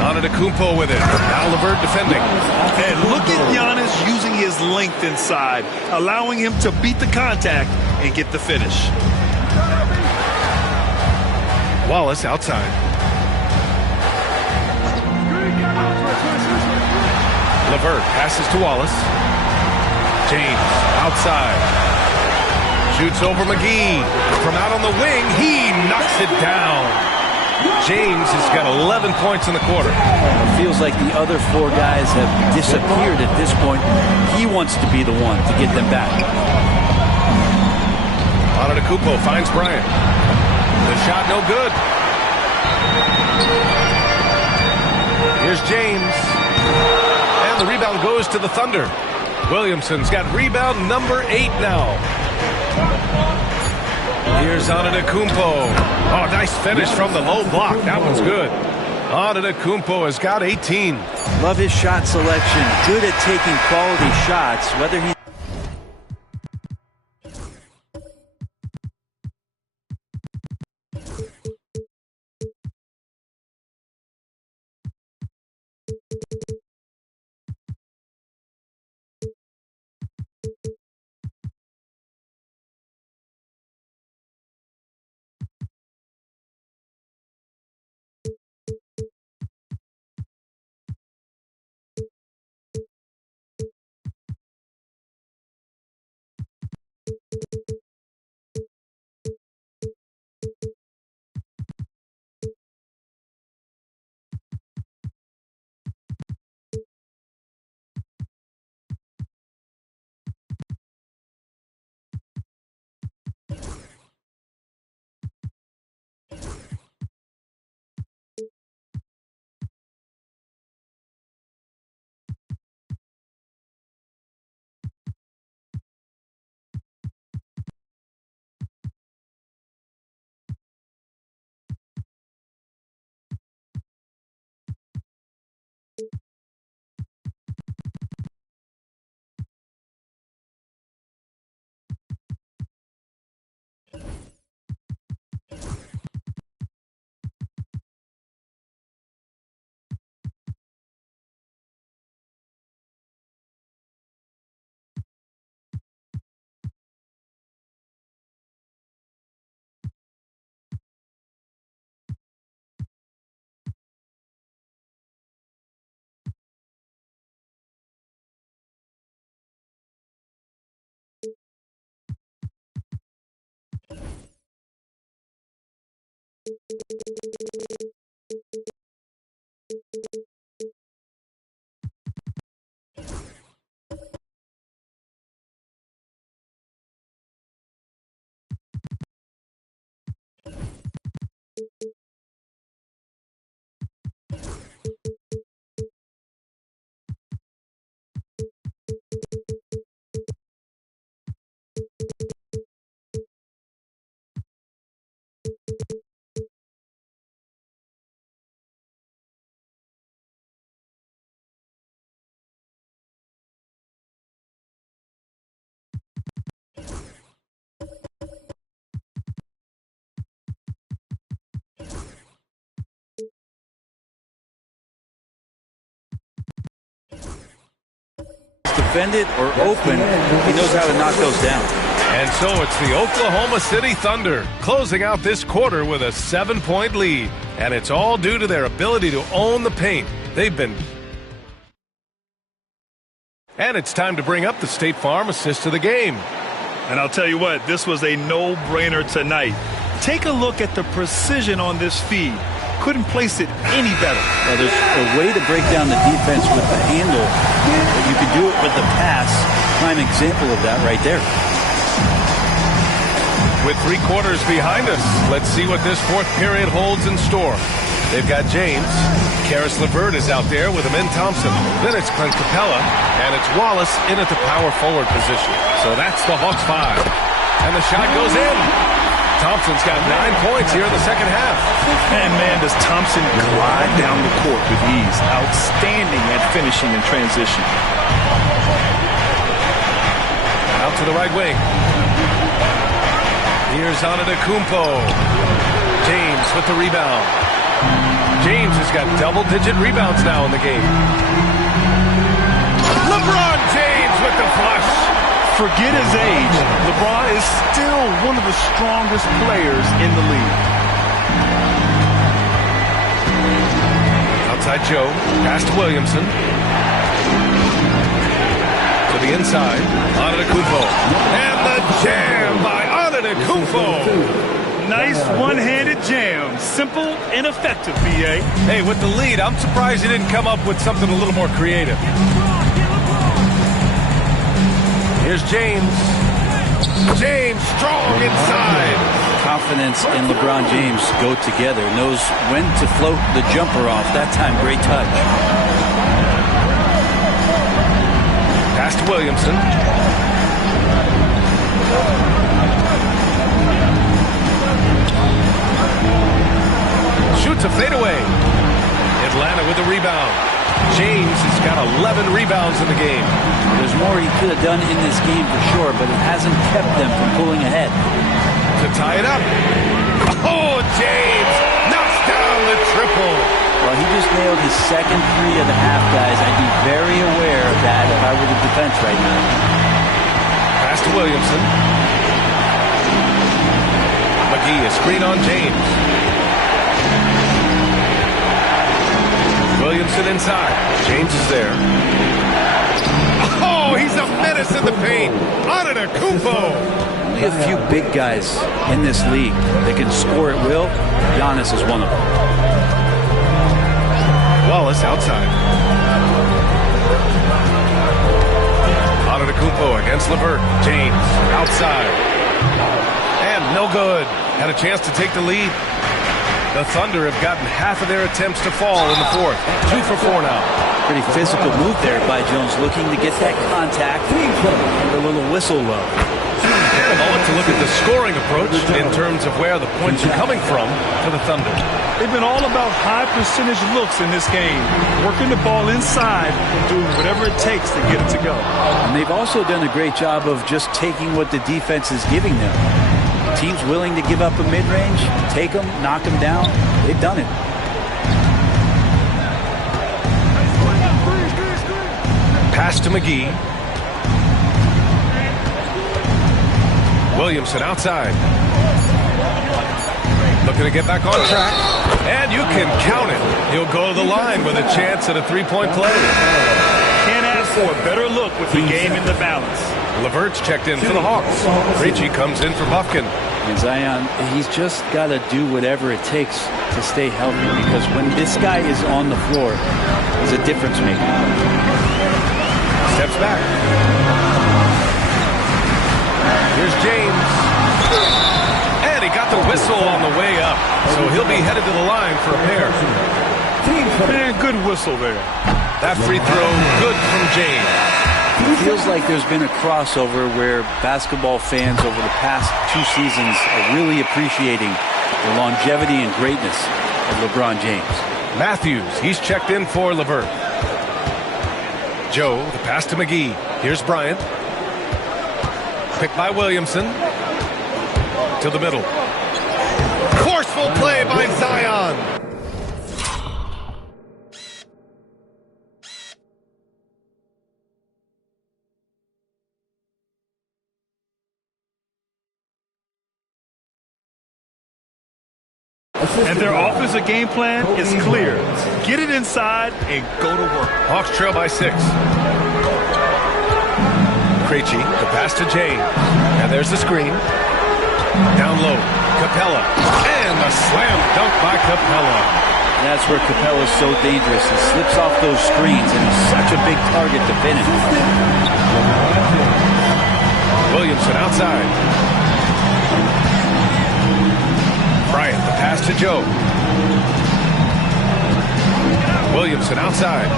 Antetokounmpo with it. Now LeVert defending. And look at Giannis using his length inside, allowing him to beat the contact and get the finish. Wallace outside. LeVert passes to Wallace. James outside. Shoots over McGee. From out on the wing, he knocks it down. James has got 11 points in the quarter. It feels like the other 4 guys have disappeared at this point. He wants to be the one to get them back. Antetokounmpo finds Bryant. The shot no good. Here's James. And the rebound goes to the Thunder. Williamson's got rebound number 8 now. Here's Antetokounmpo. Oh, nice finish from the low block. That one's good. Antetokounmpo has got 18. Love his shot selection. Good at taking quality shots, whether he defended or open, he knows how to knock those down. And so it's the Oklahoma City Thunder closing out this quarter with a 7-point lead. And it's all due to their ability to own the paint. And it's time to bring up the State Farm assist of the game. And I'll tell you what, this was a no-brainer tonight. Take a look at the precision on this feed. Couldn't place it any better. Well, there's a way to break down the defense with the handle, but you can do it with the pass. Prime example of that right there. With 3 quarters behind us, let's see what this fourth period holds in store. They've got James. Caris LeVert is out there with Amin Thompson. Then it's Clint Capella, and it's Wallace in at the power forward position. So that's the Hawks 5. And the shot goes in. Thompson's got 9 points here in the second half. And man, does Thompson glide down the court with ease. Outstanding at finishing in transition. Out to the right wing. Here's Antetokounmpo. James with the rebound. James has got double-digit rebounds now in the game. LeBron James with the flush. Forget his age. LeBron is still one of the strongest players in the league. Outside Joe. Pass to Williamson. To the inside. Antetokounmpo. And the jam by Antetokounmpo. Nice one-handed jam. Simple and effective, B.A. Hey, with the lead, I'm surprised he didn't come up with something a little more creative. Here's James. James strong inside. Confidence and LeBron James go together. Knows when to float the jumper off. That time, great touch. Pass to Williamson. Shoots a fadeaway. Atlanta with the rebound. James has got 11 rebounds in the game. There's more he could have done in this game for sure, but it hasn't kept them from pulling ahead. To tie it up. Oh, James knocks down the triple. Well, he just nailed his second 3 of the half, guys. I'd be very aware of that if I were the defense right now. Pass to Williamson. McGee, a screen on James. Williamson inside. James is there. Oh, he's a menace in the paint. Antetokounmpo. Only a few big guys in this league that can score at will. Giannis is one of them. Wallace outside. Antetokounmpo against LeVert. James outside. And no good. Had a chance to take the lead. The Thunder have gotten half of their attempts to fall in the fourth. 2 for 4 now. Pretty physical move there by Jones, looking to get that contact and a little whistle low. And a moment to look at the scoring approach in terms of where the points are coming from for the Thunder. They've been all about high percentage looks in this game, working the ball inside and doing whatever it takes to get it to go. And they've also done a great job of just taking what the defense is giving them. Teams willing to give up a mid-range, take them, knock them down. They've done it. Pass to McGee. Williamson outside. Looking to get back on track. And you can count it. He'll go to the line with a chance at a 3-point play. Can't ask for a better look with the game in the balance. LeVert's checked in for the Hawks. Ricci comes in for Bufkin. And Zion, he's just got to do whatever it takes to stay healthy, because when this guy is on the floor, he's a difference maker. Steps back. Here's James. And he got the whistle on the way up. So he'll be headed to the line for a pair. Man, good whistle there. That free throw, good from James. It feels like there's been a crossover where basketball fans over the past 2 seasons are really appreciating the longevity and greatness of LeBron James. Matthews, he's checked in for LeVert. Joe, the pass to McGee. Here's Bryant. Picked by Williamson. To the middle. Forceful play by Zion. And their offensive game plan is clear. Get it inside and go to work. Hawks trail by 6. Krejci, the pass to James. And there's the screen. Down low, Capella. And a slam dunk by Capella. That's where Capella is so dangerous. He slips off those screens, and he's such a big target to pin him. Williamson outside. Bryant, the pass to Joe. Williamson outside.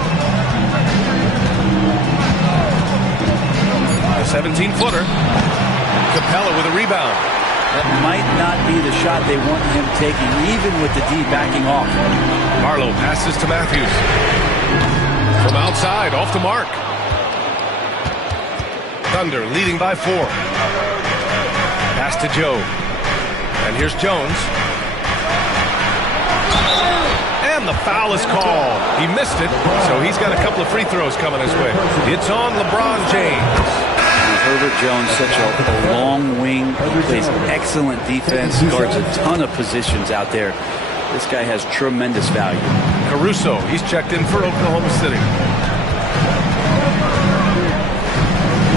A 17-footer. Capella with a rebound. That might not be the shot they want him taking, even with the D backing off. Barlow passes to Matthews. From outside, off the mark. Thunder leading by 4. Pass to Joe. And here's Jones. And the foul is called. He missed it, so he's got a couple of free throws coming his way. It's on LeBron James. Herbert Jones, such a long wing, plays excellent defense, guards a ton of positions out there. This guy has tremendous value. Caruso, he's checked in for Oklahoma City.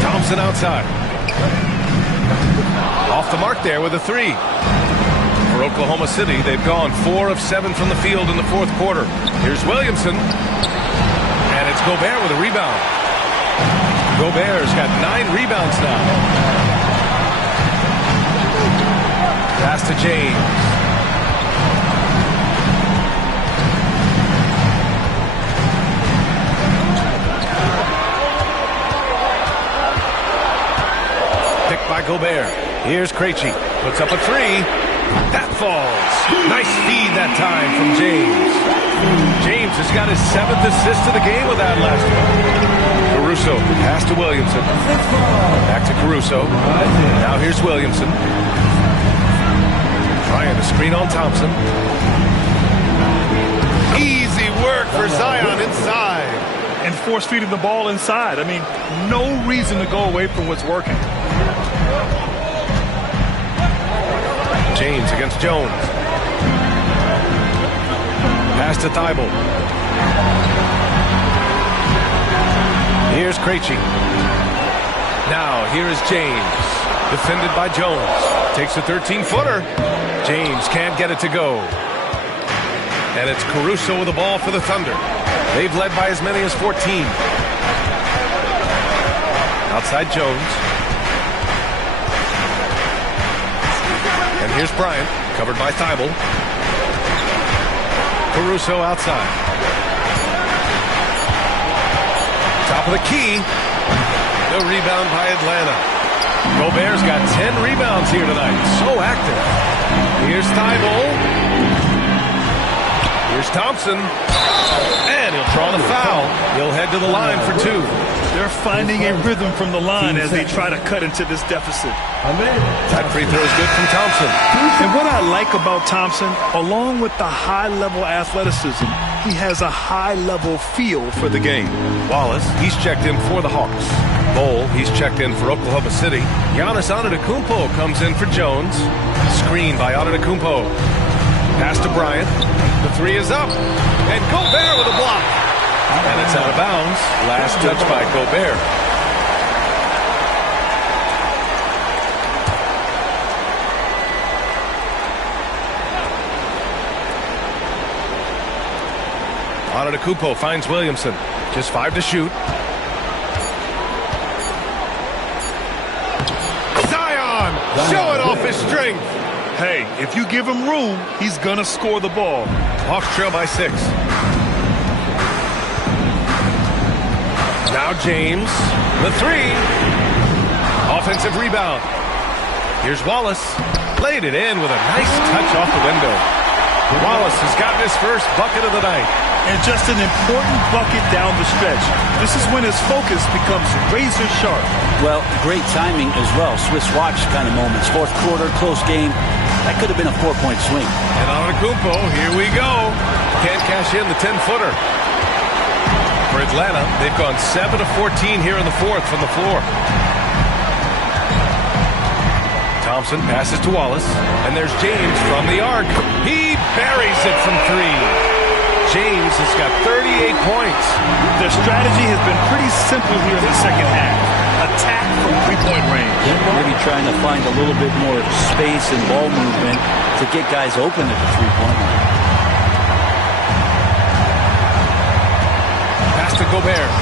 Thompson outside. Off the mark there with a 3. For Oklahoma City, they've gone 4 of 7 from the field in the fourth quarter. Here's Williamson. And it's Gobert with a rebound. Gobert's got 9 rebounds now. Pass to James. Picked by Gobert. Here's Krejci. Puts up a 3. That falls. Nice feed that time from James. James has got his 7th assist of the game with that last one. Caruso, pass to Williamson. Back to Caruso. Now here's Williamson. Trying to screen on Thompson. Easy work for Zion inside. And force feeding the ball inside. I mean, no reason to go away from what's working. James against Jones. Pass to Thibault. Here's Krejci. Now, here is James. Defended by Jones. Takes a 13-footer. James can't get it to go. And it's Caruso with the ball for the Thunder. They've led by as many as 14. Outside Jones. And here's Bryant, covered by Thibault. Caruso outside. Top of the key. The rebound by Atlanta. Gobert's got 10 rebounds here tonight. So active. Here's Thibault. Here's Thompson. And he'll draw the foul. He'll head to the line for 2. They're finding a rhythm from the line as they try to cut into this deficit. That free throw is good from Thompson. And what I like about Thompson, along with the high-level athleticism, he has a high-level feel for the game. Wallace, he's checked in for the Hawks. Bol, he's checked in for Oklahoma City. Giannis Antetokounmpo comes in for Jones. Screen by Antetokounmpo. Pass to Bryant. The 3 is up. And Gobert with a block. And it's out of bounds. Last touch by Gobert. Antetokounmpo finds Williamson. Just 5 to shoot. Zion showing off his strength. Hey, if you give him room, he's going to score the ball. Hawks trail by 6. Now James, the 3. Offensive rebound. Here's Wallace. Played it in with a nice touch off the window. Wallace has gotten his first bucket of the night. And just an important bucket down the stretch. This is when his focus becomes razor sharp. Well, great timing as well. Swiss watch kind of moments. Fourth quarter, close game. That could have been a 4-point swing. And Antetokounmpo, here we go. Can't cash in the 10-footer. For Atlanta, they've gone 7 of 14 here in the fourth from the floor. Thompson passes to Wallace, and there's James from the arc. He buries it from 3. James has got 38 points. Their strategy has been pretty simple here in the second half. Attack from three-point range. Maybe trying to find a little bit more space and ball movement to get guys open at the three-point line. Pass to Gobert.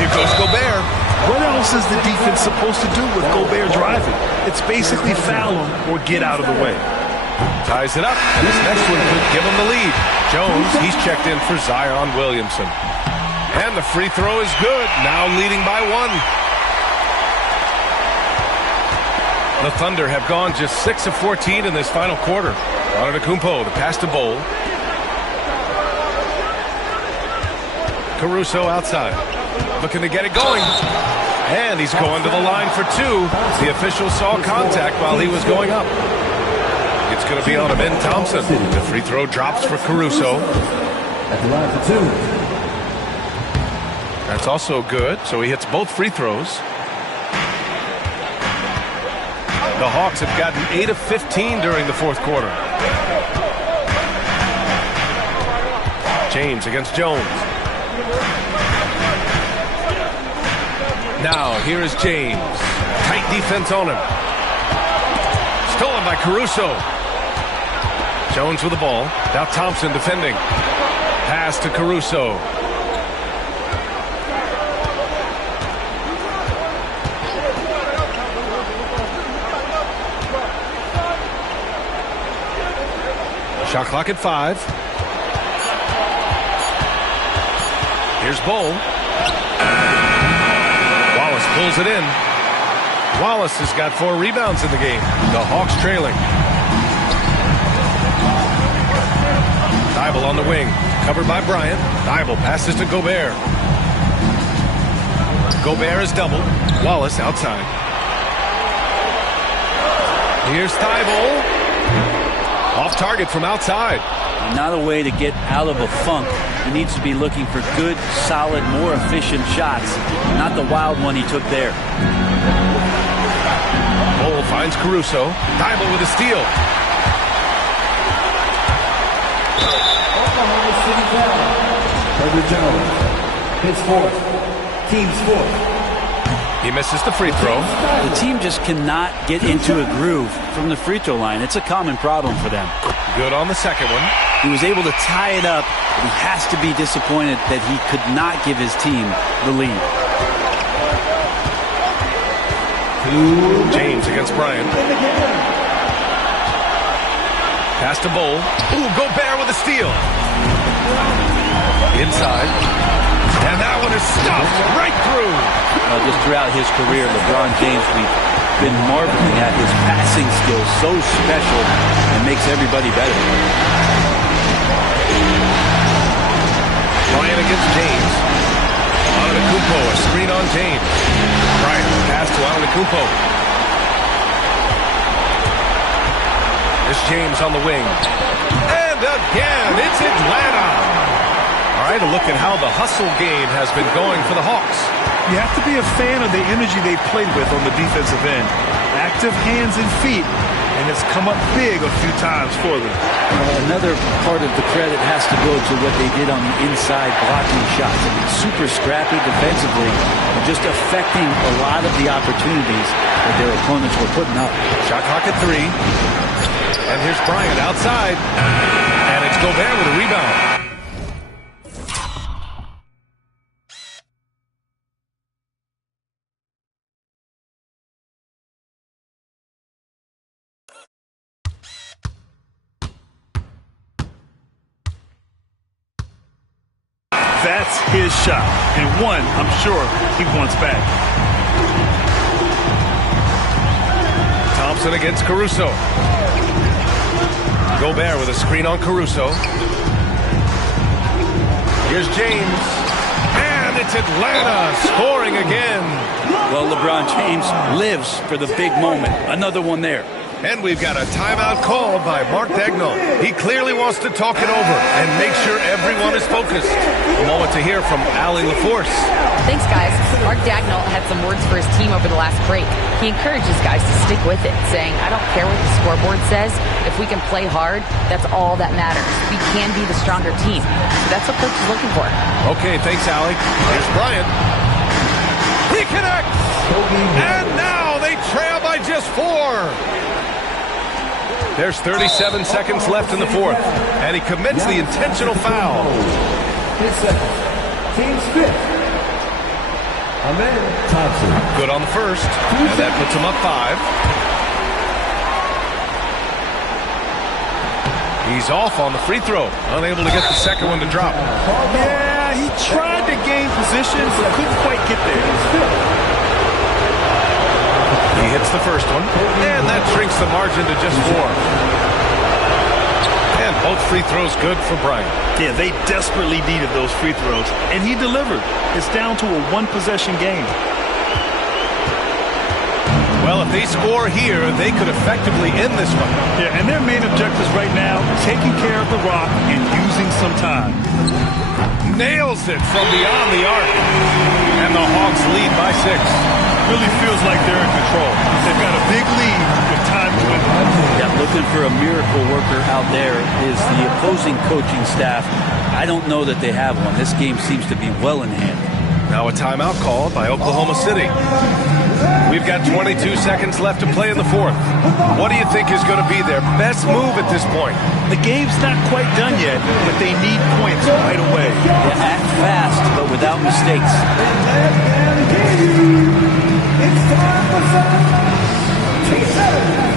Here goes Gobert. What else is the defense supposed to do with Gobert driving? It's basically foul him or get out of the way. Ties it up, and this next one could give him the lead. Jones, he's checked in for Zion Williamson. And the free throw is good, now leading by 1. The Thunder have gone just 6 of 14 in this final quarter. Antetokounmpo, the pass to Bol. Caruso outside, looking to get it going. And he's going to the line for 2. The official saw contact while he was going up. It's going to be on Ben Thompson. The free throw drops for Caruso. At the line for 2. That's also good, so he hits both free throws. The Hawks have gotten 8 of 15 during the fourth quarter. James against Jones. Now, here is James. Tight defense on him. Stolen by Caruso. Jones with the ball. Now Thompson defending. Pass to Caruso. Shot clock at 5. Here's Bol. Wallace pulls it in. Wallace has got 4 rebounds in the game. The Hawks trailing. Thybulle on the wing. Covered by Bryant. Thybulle passes to Gobert. Gobert is doubled. Wallace outside. Here's Thybulle. Off target from outside. Not a way to get out of a funk. He needs to be looking for good, solid, more efficient shots. Not the wild one he took there. Bol finds Caruso. Thybulle with a steal. Oklahoma City foul. Herbert Jones. His 4th. Team's 4th. He misses the free throw. The team just cannot get into a groove from the free throw line. It's a common problem for them. Good on the second one. He was able to tie it up, but he has to be disappointed that he could not give his team the lead. James against Bryant. Pass to Bol. Ooh, Gobert with a steal. Inside. And that one is stuffed right through. Just throughout his career, LeBron James, we've been marveling at his passing skills. So special and makes everybody better. Bryant against James. Antetokounmpo, a screen on James. Bryant, pass to Antetokounmpo. It's James on the wing. And again, it's Atlanta. All right, a look at how the hustle game has been going for the Hawks. You have to be a fan of the energy they've played with on the defensive end. Active hands and feet, and it's come up big a few times for them. Another part of the credit has to go to what they did on the inside blocking shots. I mean, super scrappy defensively and just affecting a lot of the opportunities that their opponents were putting up. Shot clock at 3. And here's Bryant outside. And it's Gobert with a rebound. That's his shot, and one I'm sure he wants back. Thompson against Caruso. Gobert with a screen on Caruso. Here's James. And it's Atlanta scoring again. Well, LeBron James lives for the big moment. Another one there. And we've got a timeout called by Mark Daigneault. He clearly wants to talk it over and make sure everyone is focused. A moment to hear from Allie LaForce. Thanks, guys. Mark Daigneault had some words for his team over the last break. He encourages guys to stick with it, saying, I don't care what the scoreboard says. If we can play hard, that's all that matters. We can be the stronger team. So that's what coach is looking for. Okay, thanks, Allie. Here's Bryant. He connects! And now they trail by just 4. There's 37 seconds left in the fourth, and he commits the intentional foul. Team's fifth. Amen Thompson. Good on the first, and that puts him up 5. He's off on the free throw, unable to get the second one to drop. Yeah, he tried to gain position, but couldn't quite get there. He hits the first one, and that shrinks the margin to just 4. And both free throws good for Bryant. Yeah, they desperately needed those free throws, and he delivered. It's down to a one-possession game. Well, if they score here, they could effectively end this one. Yeah, and their main objectives right now, taking care of the rock and using some time. Nails it from beyond the arc. And the Hawks lead by 6. Really feels like they're in control. They've got a big lead with time to win. Yeah, looking for a miracle worker out there is the opposing coaching staff. I don't know that they have one. This game seems to be well in hand. Now a timeout called by Oklahoma City. We've got 22 seconds left to play in the fourth. What do you think is going to be their best move at this point? The game's not quite done yet, but they need points right away. They act fast, but without mistakes. It's time for some T7.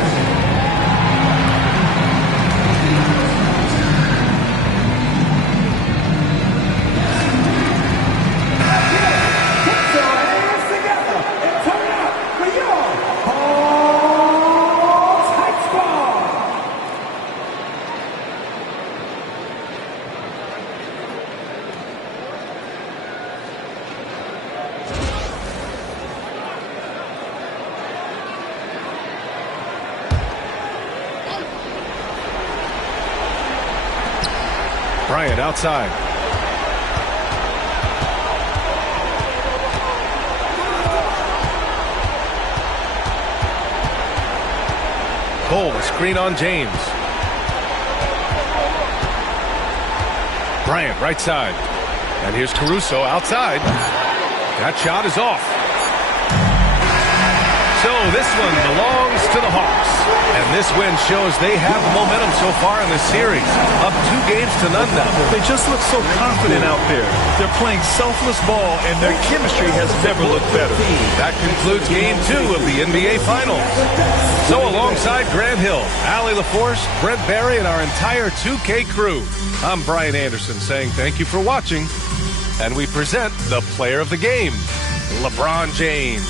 Bryant outside. Cole, a screen on James. Bryant, right side. And here's Caruso outside. That shot is off. So this one belongs to the Hawks. And this win shows they have momentum so far in this series. Up 2 games to none now. They just look so confident out there. They're playing selfless ball, and their chemistry has never looked better. That concludes Game 2 of the NBA Finals. So alongside Grant Hill, Allie LaForce, Brent Barry, and our entire 2K crew, I'm Brian Anderson saying thank you for watching. And we present the player of the game, LeBron James.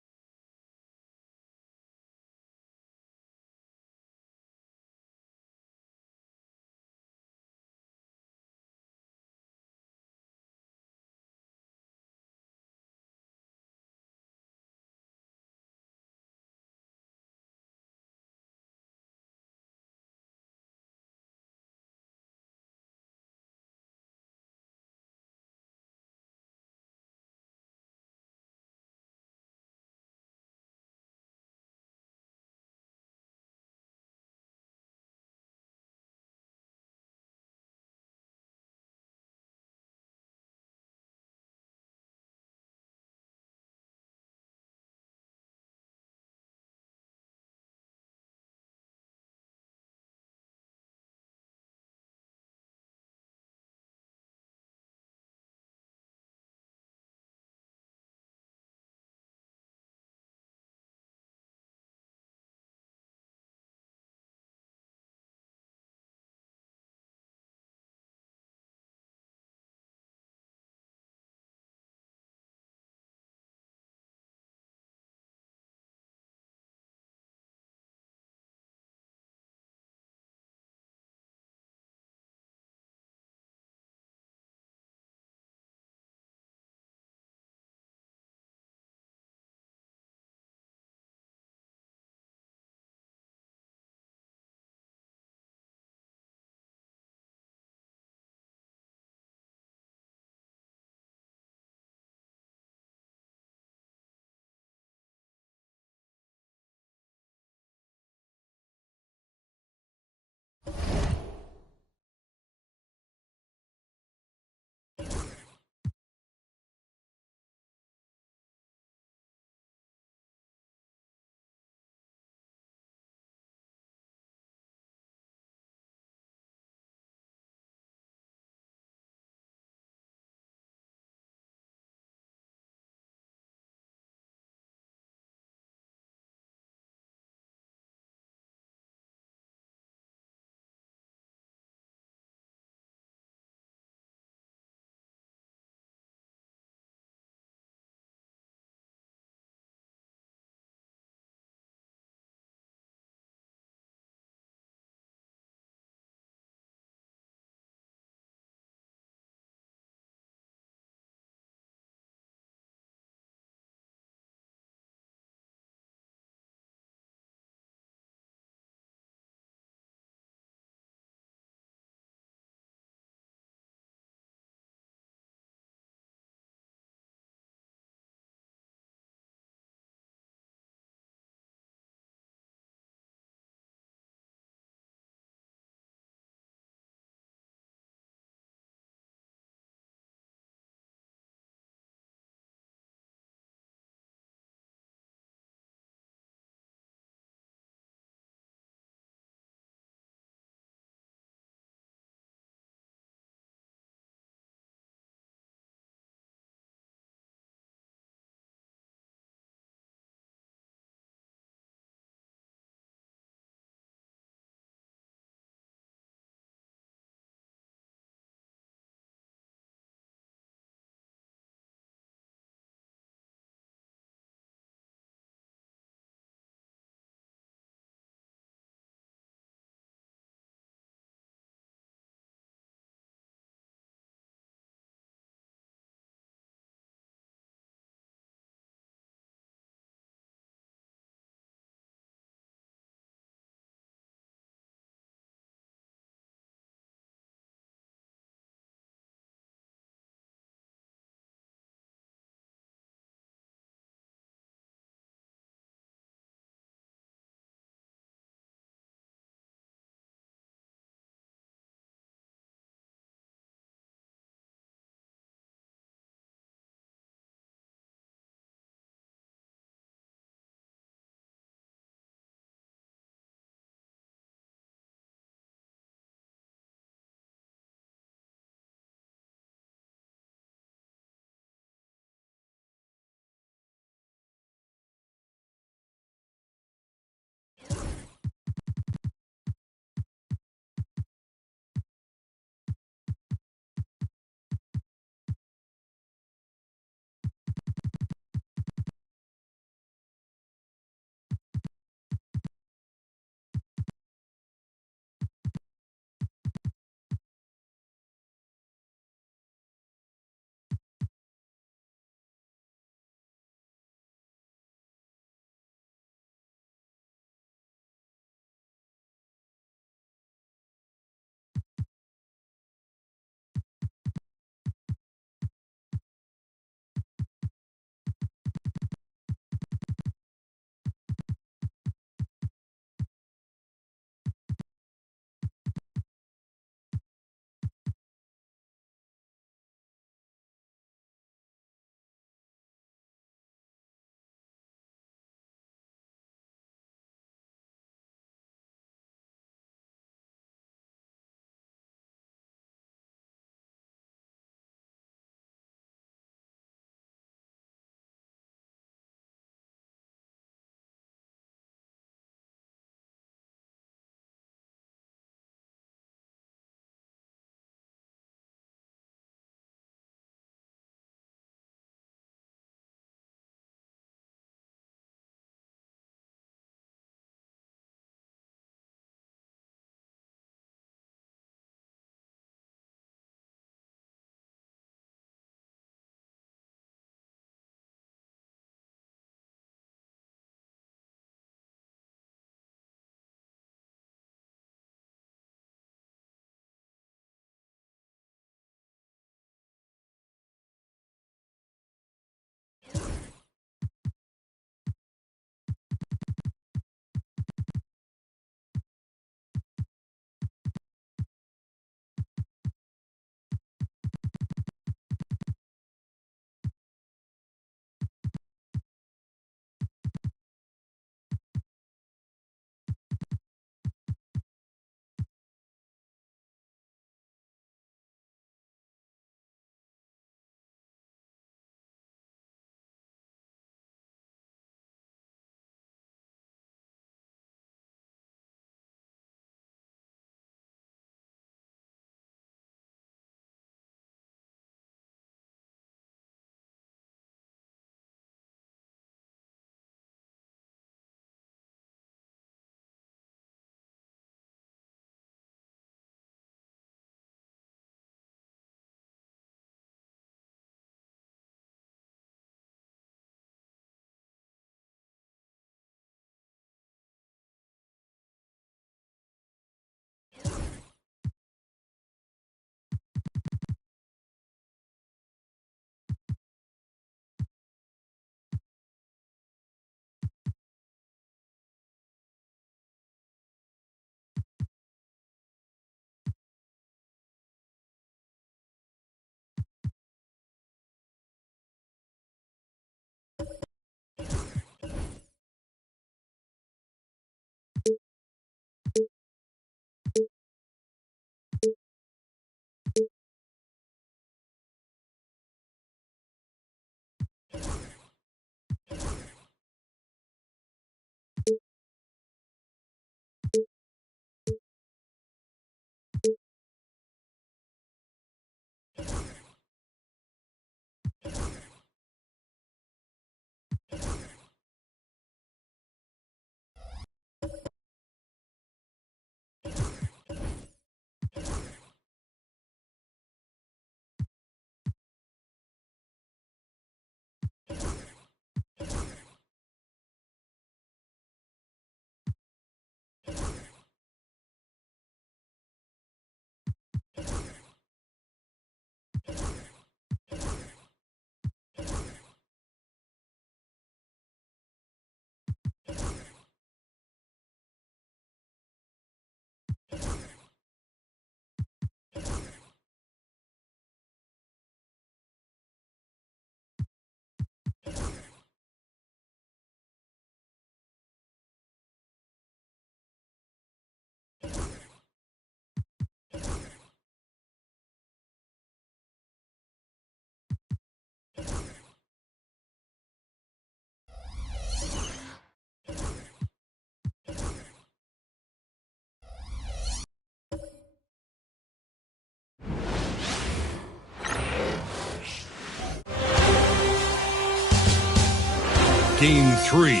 Game 3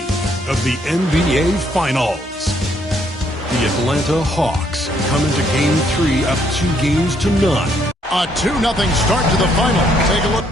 of the NBA Finals. The Atlanta Hawks come into Game 3 up 2-0. A 2-0 start to the final. Take a look.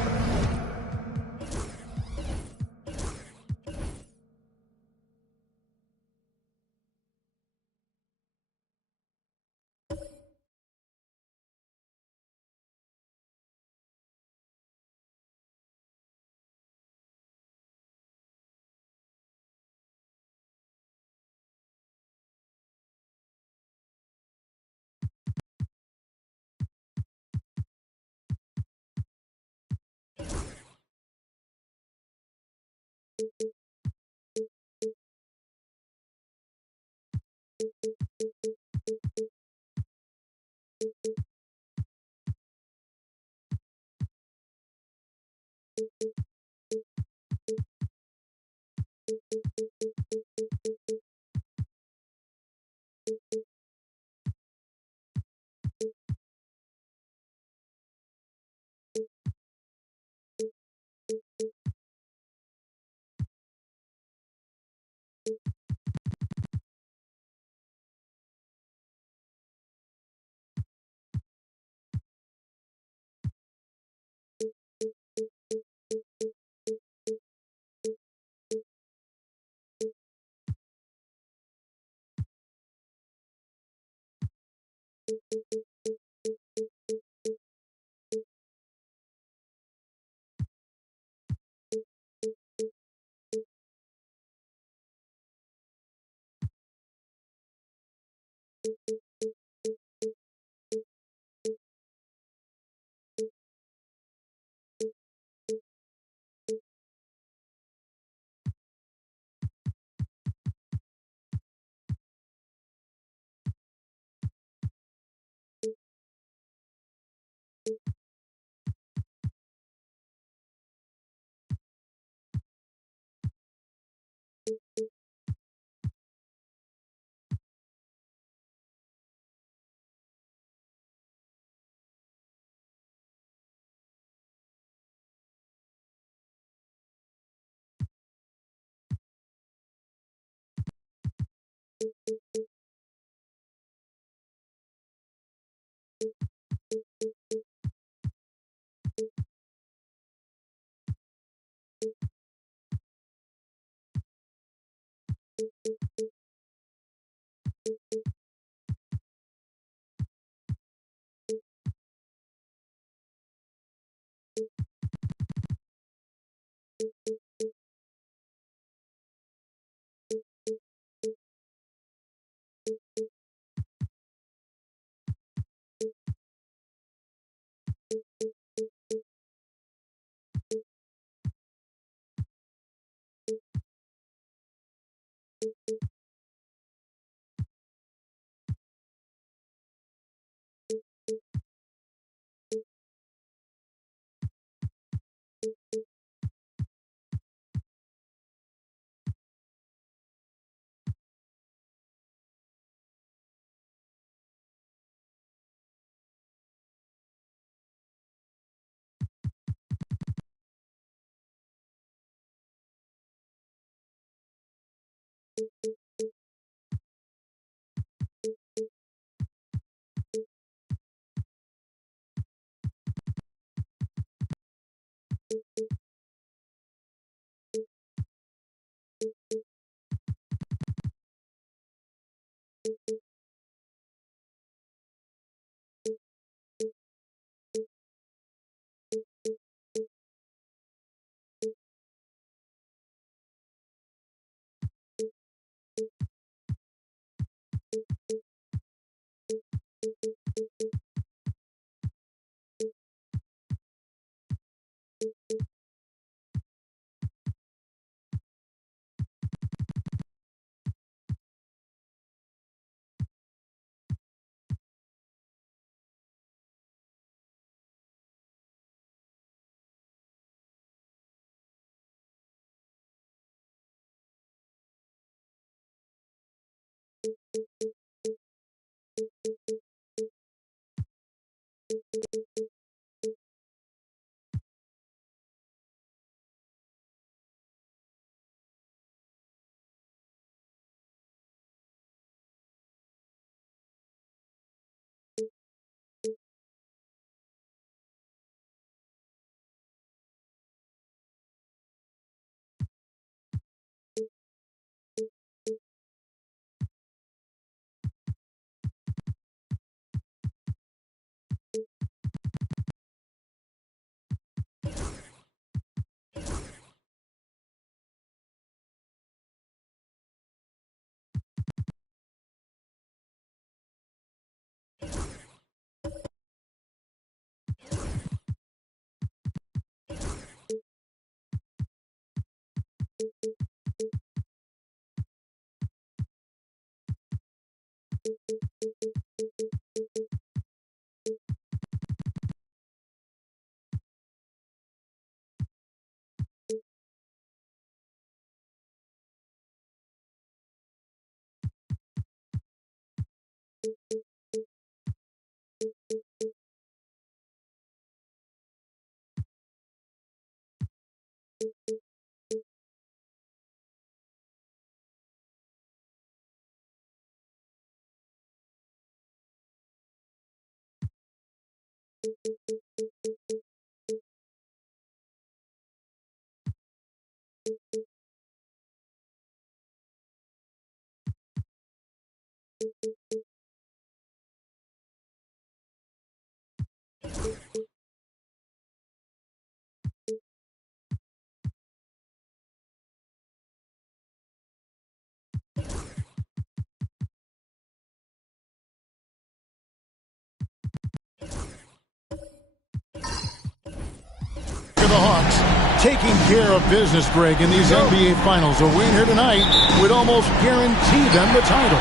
The Hawks taking care of business, Greg, in these NBA Finals. A win here tonight would almost guarantee them the title.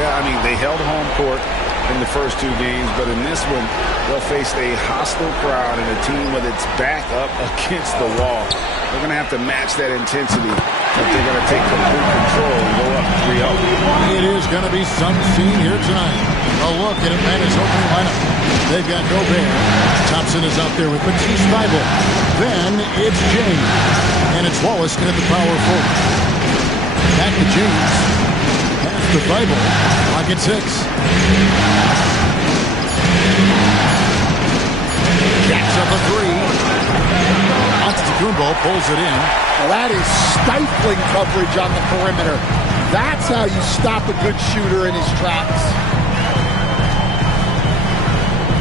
Yeah, I mean, they held home court in the first two games, but in this one, they'll face a hostile crowd and a team with its back up against the wall. They're going to have to match that intensity if they're going to take complete control and go up 3-0. It is going to be some scene here tonight. A look at Atlanta's opening lineup. They've got Gobert. Thompson is out there with Matisse Thybulle. Then it's James. And it's Wallace in at the power forward. Back to James. Pass to Thybulle. Clock at 6. Jacks up a 3. Antetokounmpo pulls it in. Well, that is stifling coverage on the perimeter. That's how you stop a good shooter in his tracks.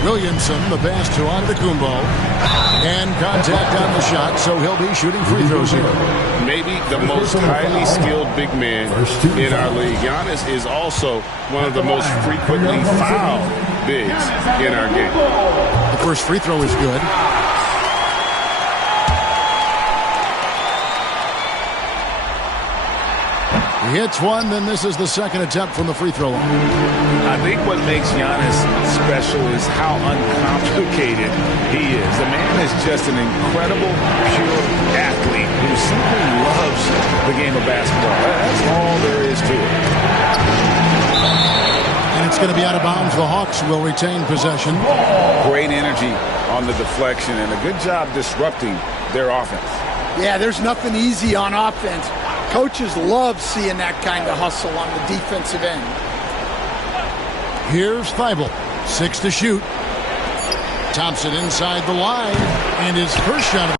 Williamson, the pass to Antetokounmpo. And contact on the shot, so he'll be shooting free throws here. Maybe the most highly skilled big man in our league. Giannis is also one of the most frequently fouled bigs in our game. The first free throw is good. He hits one, then this is the second attempt from the free throw line. I think what makes Giannis special is how uncomplicated he is. The man is just an incredible, pure athlete who simply loves the game of basketball. That's all there is to it. And it's going to be out of bounds. The Hawks will retain possession. Great energy on the deflection and a good job disrupting their offense. Yeah, there's nothing easy on offense. Coaches love seeing that kind of hustle on the defensive end. Here's Thybulle. 6 to shoot. Thompson inside the line. And his first shot.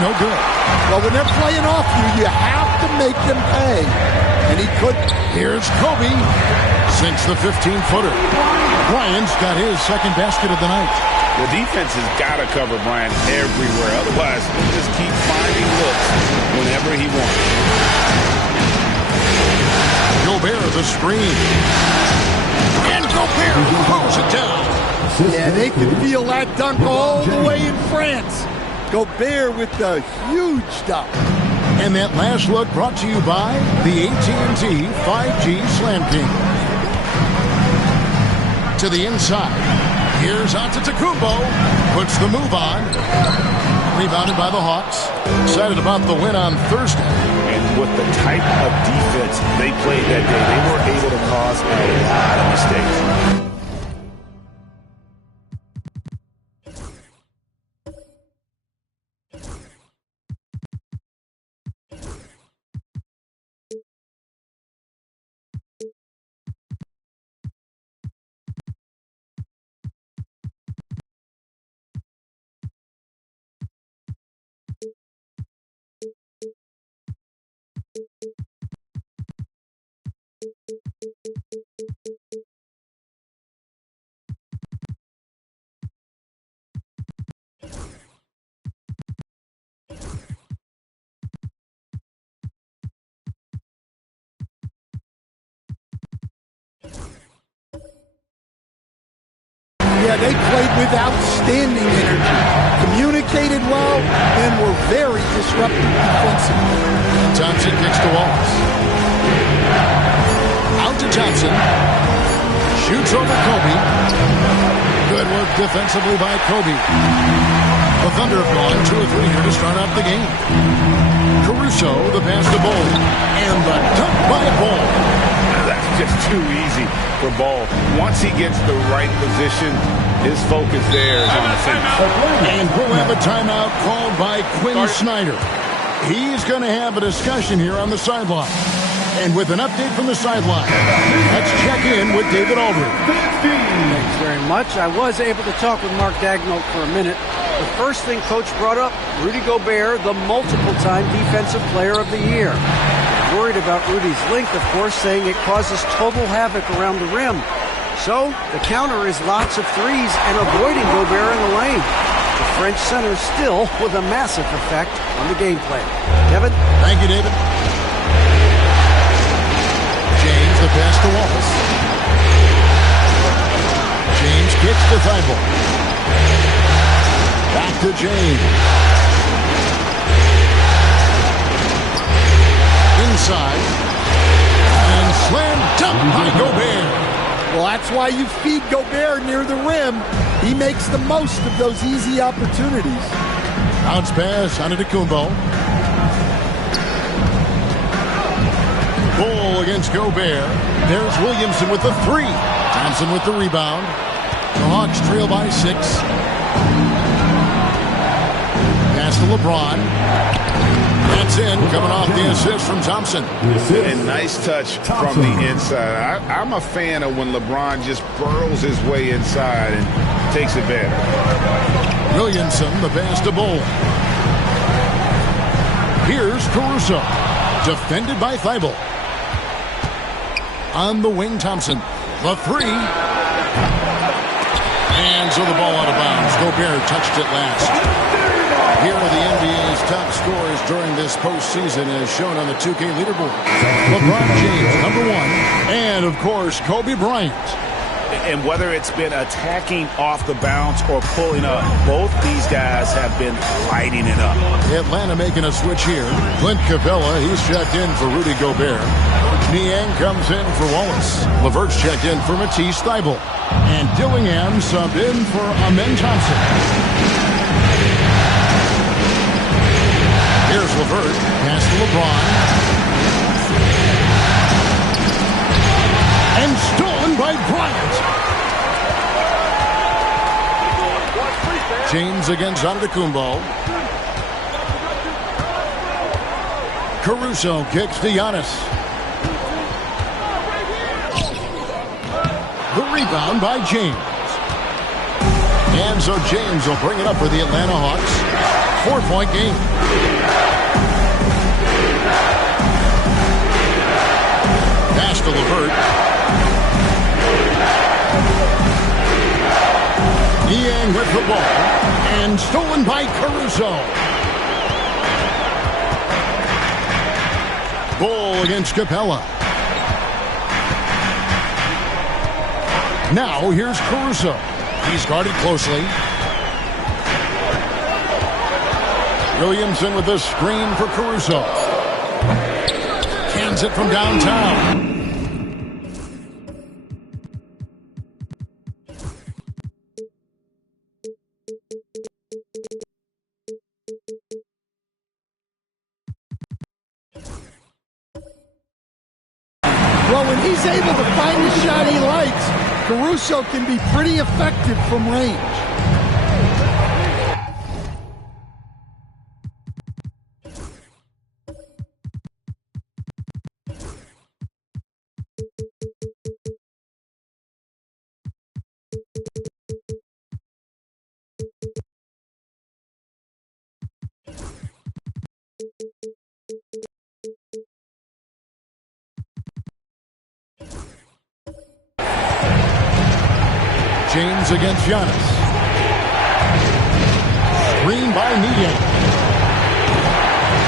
No good. Well, when they're playing off you, you have to make them pay. And he couldn't. Here's Kobe. Sinks the 15-footer. Bryant's got his second basket of the night. The defense has got to cover Bryant everywhere. Otherwise, he'll just keep finding looks whenever he wants. Gobert the screen. And Gobert throws it down. Yeah, they can feel that dunk all the way in France. Gobert with the huge dunk. And that last look brought to you by the AT&T 5G Slam King. To the inside. Here's Antetokounmpo. Puts the move on. Rebounded by the Hawks. Excited about the win on Thursday. And with the type of defense they played that day, they were able to cause a lot of mistakes. Yeah, they played with outstanding energy, communicated well, and were very disruptive defensively. Thompson kicks to Wallace. Out to Thompson. Shoots over Kobe. Good work defensively by Kobe. The Thunder have gone 2 or 3 here to start out the game. Caruso, the pass to Ball. And the dunk by Ball. That's just too easy for Ball. Once he gets the right position, his focus there is on the finish. And we'll have a timeout called by Quinn Snyder. He's going to have a discussion here on the sideline. And with an update from the sideline, let's check in with David Aldridge. Thanks very much. I was able to talk with Mark Daigneault for a minute. The first thing Coach brought up, Rudy Gobert, the multiple-time Defensive Player of the Year. Worried about Rudy's length, of course, saying it causes total havoc around the rim. So the counter is lots of threes and avoiding Gobert in the lane. The French center still with a massive effect on the game plan. Kevin? Thank you, David. James, the pass to Wallace. James kicks to Thibault. Back to James. Inside. And slam dunk by Gobert. Well, that's why you feed Gobert near the rim. He makes the most of those easy opportunities. Bounce pass on Antetokounmpo. Ball against Gobert. There's Williamson with the 3. Thompson with the rebound. The Hawks trail by 6. Pass to LeBron. That's in, coming off the assist from Thompson. And nice touch from the inside. I'm a fan of when LeBron just burrows his way inside and takes advantage. Williamson, the pass to Bol. Here's Caruso. Defended by Thibault. On the wing, Thompson. The 3. And so the ball out of bounds. Gobert touched it last. Here are the NBA's top scorers during this postseason as shown on the 2K leaderboard. LeBron James, number 1. And, of course, Kobe Bryant. And whether it's been attacking off the bounce or pulling up, both these guys have been lighting it up. Atlanta making a switch here. Clint Capella, he's checked in for Rudy Gobert. Niang comes in for Wallace. LeVert's checked in for Matisse Thybulle. And Dillingham subbed in for Amen Thompson. Here's LeVert. Pass to LeBron. And stolen by Bryant. James against Antetokounmpo. Caruso kicks to Giannis. The rebound by James. And so James will bring it up for the Atlanta Hawks. 4-point game. Pass to LeVert. Niang with the ball. And stolen by Caruso. Ball against Capella. Now here's Caruso. He's guarded closely. Williamson with the screen for Caruso. Cans it from downtown. Well, when he's able to find the shot he likes, Caruso can be pretty effective from range. James against Giannis. Screen by Niang.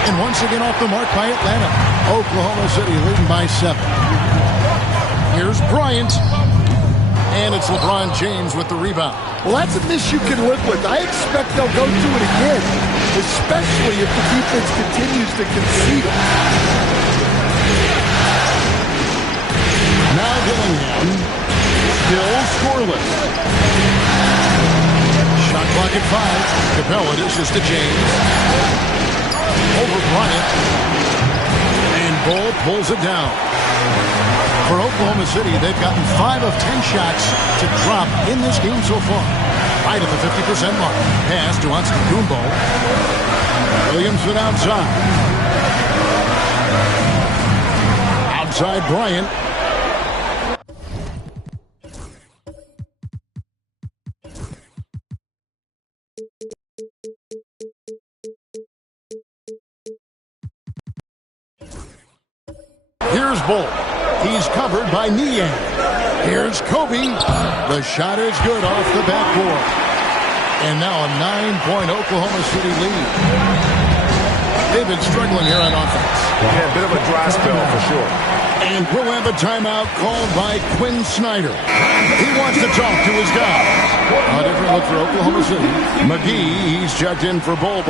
And once again off the mark by Atlanta. Oklahoma City leading by 7. Here's Bryant. And it's LeBron James with the rebound. Well, that's a miss you can live with. I expect they'll go to it again, especially if the defense continues to concede it. Now Dillingham. Still scoreless. Shot clock at 5. Capella dishes to James. Over Bryant. And Bull pulls it down. For Oklahoma City, they've gotten 5 of 10 shots to drop in this game so far. Right at the 50% mark. Pass to Antetokounmpo. Williamson outside. Outside Bryant. Here's Bull. He's covered by Niang. Here's Kobe. The shot is good off the backboard. And now a 9-point Oklahoma City lead. They've been struggling here on offense. Yeah, a bit of a dry spell for sure. And we'll have a timeout called by Quinn Snyder. He wants to talk to his guys. A different look for Oklahoma City. McGee, he's checked in for Bol.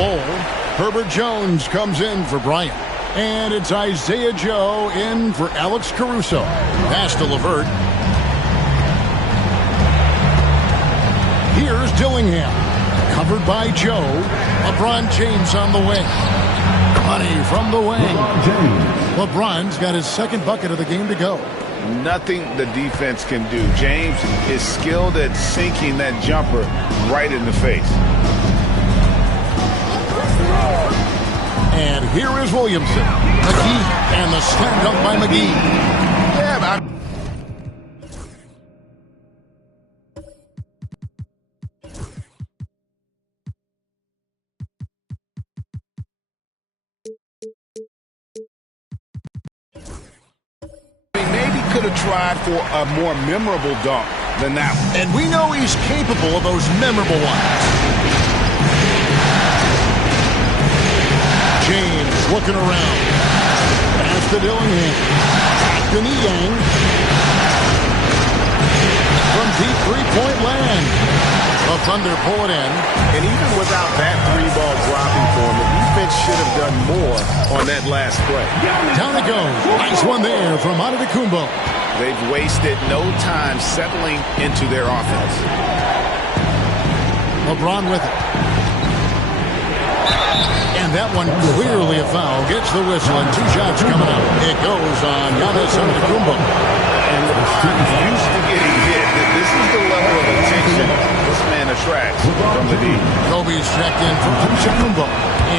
Herbert Jones comes in for Bryant. And it's Isaiah Joe in for Alex Caruso. Pass to LeVert. Here's Dillingham. Covered by Joe. LeBron James on the wing. Money from the wing. LeBron's got his second bucket of the game to go. Nothing the defense can do. James is skilled at sinking that jumper right in the face. And here is Williamson. McGee and the slam dunk by McGee. Yeah, but maybe could have tried for a more memorable dunk than that one. And we know he's capable of those memorable ones. James looking around. Pass to Dillingham. Back to Niang. From deep three-point land. The Thunder pull it in. And even without that three-ball dropping for him, the defense should have done more on that last play. Down it goes. Nice one there from Antetokounmpo. They've wasted no time settling into their offense. LeBron with it. And that one clearly a foul. Gets the whistle and 2 shots coming up. It goes on Giannis Antetokounmpo. And he's used to getting hit. This is the level of attention this man attracts from the D. Kobe's checked in for Antetokounmpo.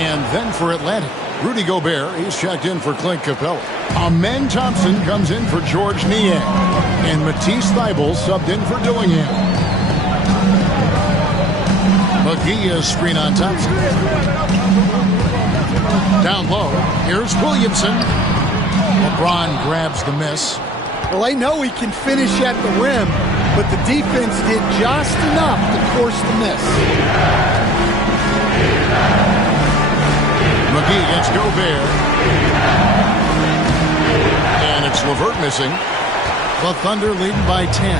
And then for Atlanta, Rudy Gobert, he's checked in for Clint Capella. Amen Thompson comes in for George Niang. And Matisse Thybulle subbed in for Dillingham. McGee is screen on Thompson. Down low, here's Williamson. LeBron grabs the miss. Well, I know he can finish at the rim, but the defense did just enough to force the miss. McGee against Gobert. And it's LeVert missing. The Thunder leading by 10.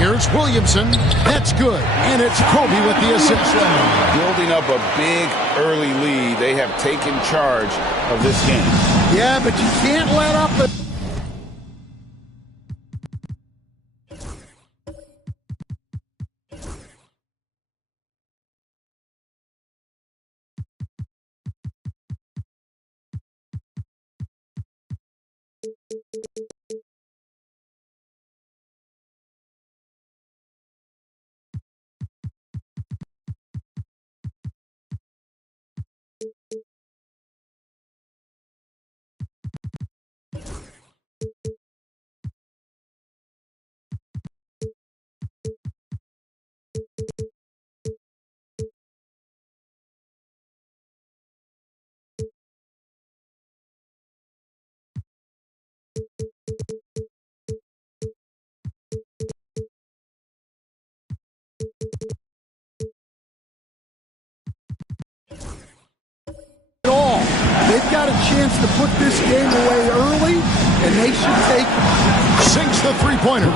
Here's Williamson. That's good. And it's Kobe with the assist. Building up a big early lead. They have taken charge of this game. Yeah, but you can't let up a... They've got a chance to put this game away early, and they should take it. Sinks the three-pointer.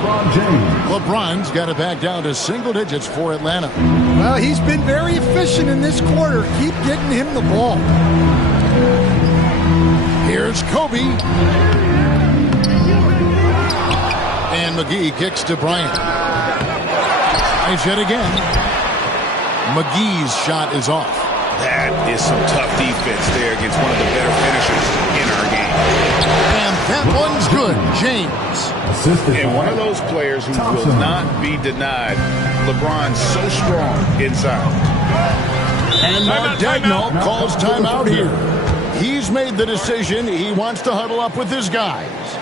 LeBron's got it back down to single digits for Atlanta. Well, he's been very efficient in this quarter. Keep getting him the ball. Here's Kobe. And McGee kicks to Bryant. Tries yet again. McGee's shot is off. That is some tough defense there against one of the better finishers in our game. And that one's good. James. And one of those players who will not be denied. LeBron's so strong inside. And Mark Daigneault calls timeout here. He's made the decision. He wants to huddle up with his guys.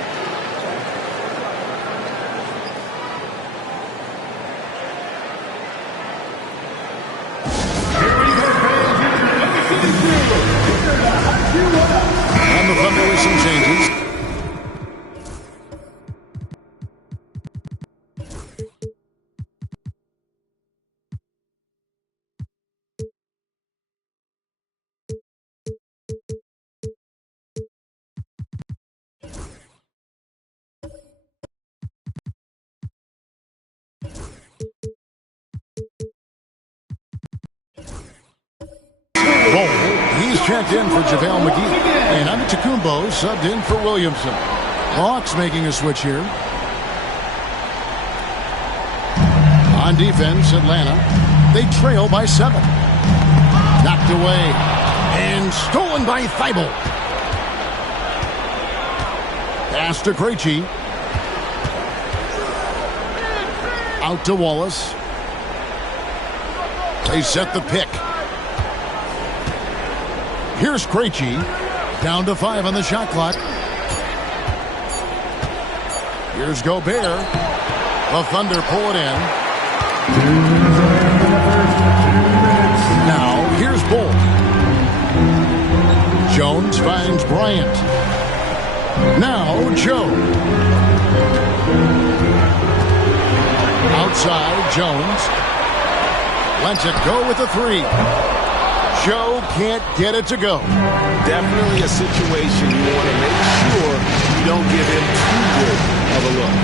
And the Thunder with some changes. He's checked in for JaVale McGee. And Antetokounmpo subbed in for Williamson. Hawks making a switch here. On defense, Atlanta. They trail by 7. Knocked away. And stolen by Thibault. Pass to Krejci. Out to Wallace. They set the pick. Here's Krejci. Down to 5 on the shot clock. Here's Gobert. The Thunder pull it in. Now, here's Bolt. Jones finds Bryant. Now, Joe. Outside, Jones. Lets it go with a 3. Joe can't get it to go. Definitely a situation you want to make sure you don't give him too good of a look.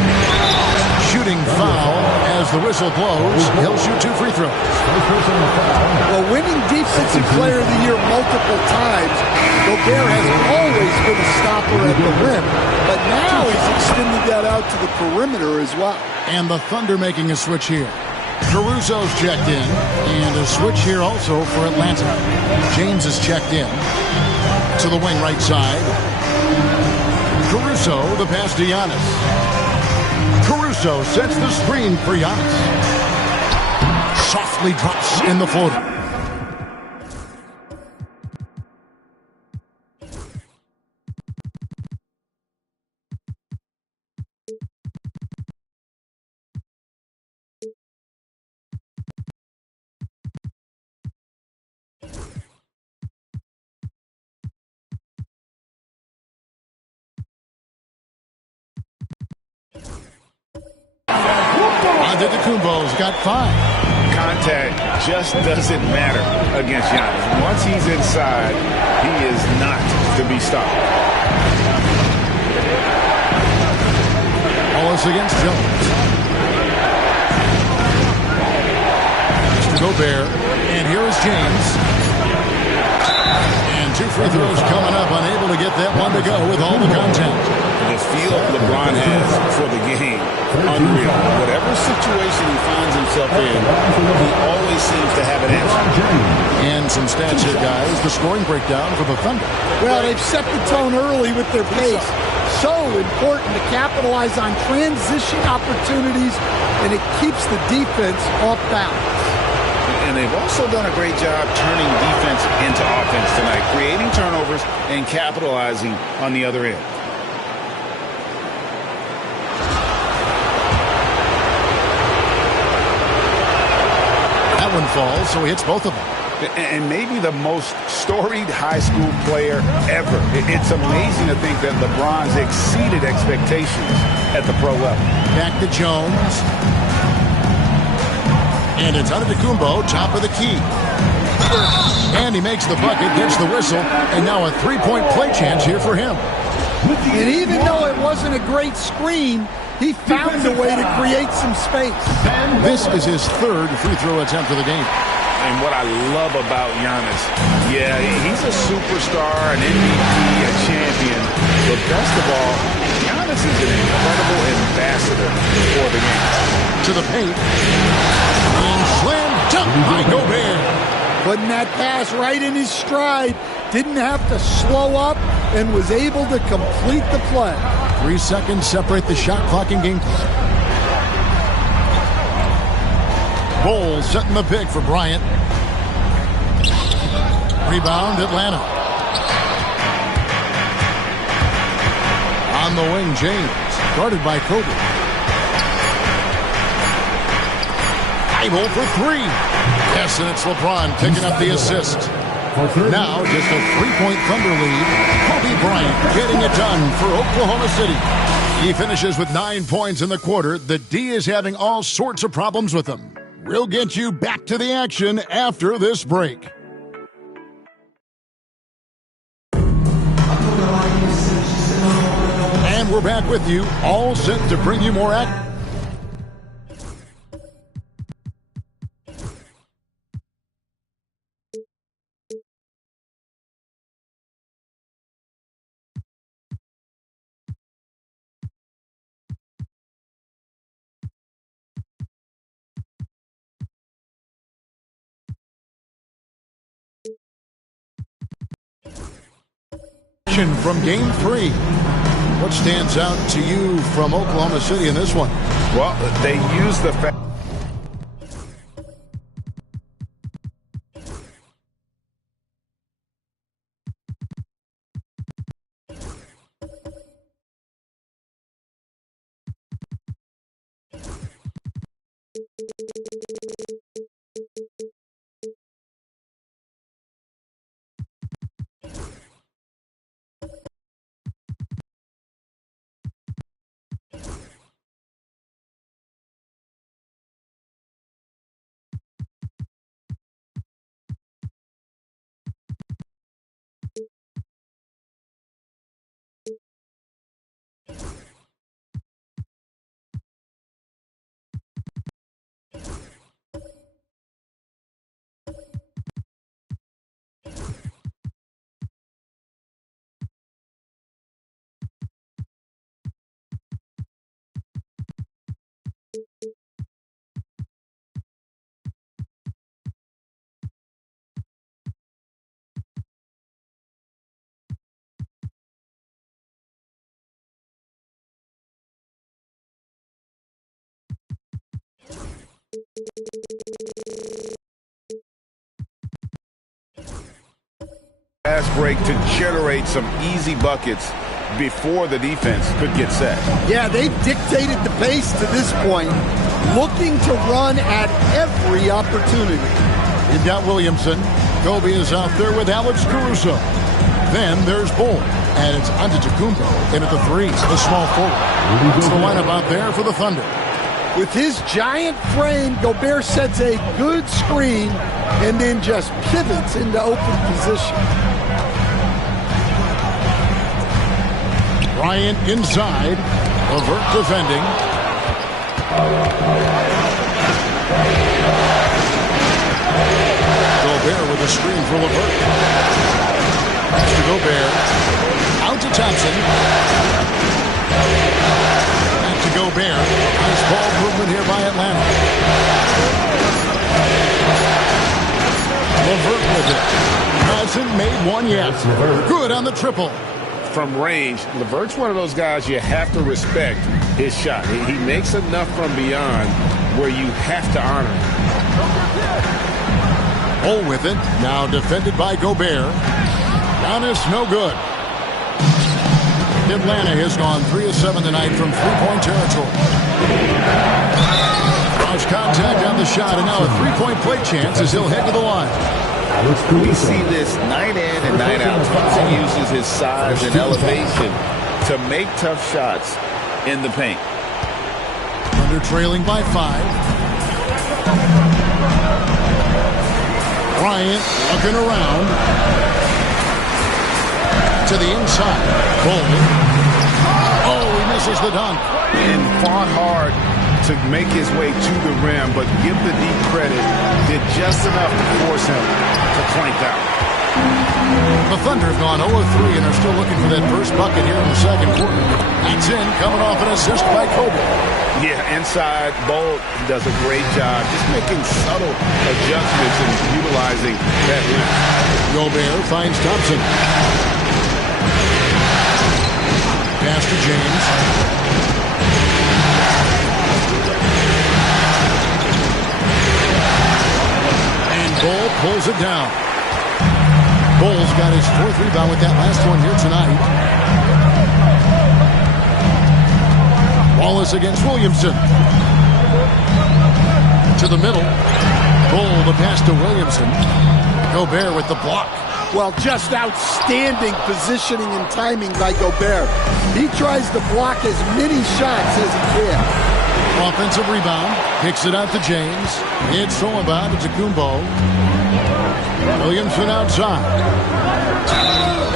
Shooting foul as the whistle blows. He'll shoot 2 free throws. Well, winning Defensive Player of the Year multiple times, Gobert has always been a stopper at the rim, but now he's extended that out to the perimeter as well. And the Thunder making a switch here. Caruso's checked in, and a switch here also for Atlanta. James is checked in to the wing right side. Caruso, the pass to Giannis. Caruso sets the screen for Giannis. Softly drops in the floater. Antetokounmpo's got 5. Contact just doesn't matter against Giannis. Once he's inside, he is not to be stopped. Wallace against Jones. Mr. Gobert. And here is James. And 2 free throws coming up. Unable to get that one to go with all the contact. The feel LeBron has for the game, unreal. Whatever situation he finds himself in, he always seems to have an answer. And some stats here, guys. The scoring breakdown for the Thunder. Well, they've set the tone early with their pace. So important to capitalize on transition opportunities, and it keeps the defense off balance. And they've also done a great job turning defense into offense tonight, creating turnovers and capitalizing on the other end. That one falls, so he hits both of them. And maybe the most storied high school player ever. It's amazing to think that LeBron's exceeded expectations at the pro level. Back to Jones. And it's Antetokounmpo, top of the key. And he makes the bucket, gets the whistle, and now a 3-point play chance here for him. And even though it wasn't a great screen, he found a way to create some space. This is his 3rd free throw attempt of the game. And what I love about Giannis, yeah, he's a superstar, an MVP, a champion. But best of all, Giannis is an incredible ambassador for the game. To the paint. And slam dunk by Gobert. Putting that pass right in his stride. Didn't have to slow up and was able to complete the play. 3 seconds separate the shot clock and game clock. Bowles setting the pick for Bryant. Rebound, Atlanta. On the wing, James. Guarded by Kobe. Able for 3. Yes, and it's LeBron picking up the assist. Now, just a 3-point Thunder lead. Kobe Bryant getting it done for Oklahoma City. He finishes with 9 points in the quarter. The D is having all sorts of problems with him. We'll get you back to the action after this break. And we're back with you, all set to bring you more action. From Game 3. What stands out to you from Oklahoma City in this one? Well, they use the fact. Fast break to generate some easy buckets before the defense could get set. Yeah, they've dictated the pace to this point, looking to run at every opportunity. You've got Williamson. Kobe is out there with Alex Caruso. Then there's Bull, and it's Antetokounmpo in at the 3, the small forward. It's the lineup out there for the Thunder. With his giant frame, Gobert sets a good screen and then just pivots into open position. Bryant inside. LeVert defending. Gobert with a screen for LeVert. Pass to Gobert. Out to Thompson. Back to Gobert. Nice ball movement here by Atlanta. LeVert with it. Hasn't made one yet. Good on the triple. From range, LeVert's one of those guys you have to respect his shot. He makes enough from beyond where you have to honor him. Hole with it. Now defended by Gobert. Giannis no good. Atlanta has gone 3 of 7 tonight from three-point territory. Cross contact on the shot, and now a three-point play chance as he'll head to the line. We see this night in and night out. Thompson uses his size and elevation to make tough shots in the paint. Thunder trailing by 5. Bryant looking around. To the inside. Bowling. Oh, he misses the dunk. And fought hard to make his way to the rim, but give the deep credit. Did just enough to force him to clank out. The Thunder have gone 0-3 and are still looking for that first bucket here in the second quarter. It's in, coming off an assist by Kobe. Yeah, inside, Bolt does a great job just making subtle adjustments and utilizing that length. Gobert finds Thompson. Pass to James. And Bull pulls it down. Bull's got his 4th rebound with that last one here tonight. Wallace against Williamson. To the middle. Bull the pass to Williamson. Gobert with the block. Well, just outstanding positioning and timing by Gobert. He tries to block as many shots as he can. Offensive rebound. Kicks it out to James. It's thrown by Kumbo. Williamson outside.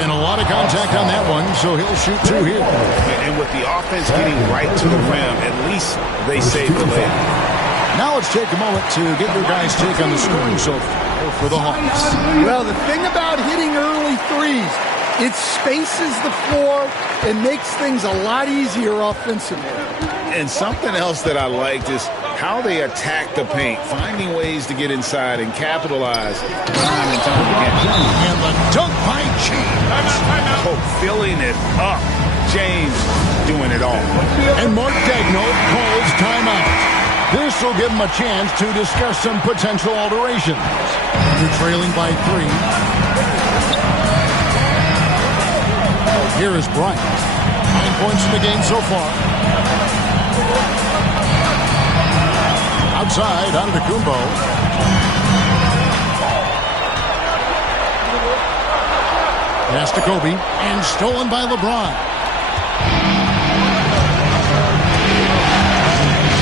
And a lot of contact on that one, so he'll shoot 2 here. And with the offense getting right to the rim, at least they saved the lead. Now let's take a moment to get your guys' take on the scoring so far for the Hawks. Well, the thing about hitting early threes, it spaces the floor and makes things a lot easier offensively. And something else that I liked is how they attack the paint, finding ways to get inside and capitalize time and time again. And the dunk by James. Oh, filling it up. James doing it all. And Mark Daigneault calls timeout. This will give him a chance to discuss some potential alterations. They're trailing by 3. Here is Bryant. 9 points in the game so far. Outside, Antetokounmpo. Pass to Kobe, and stolen by LeBron.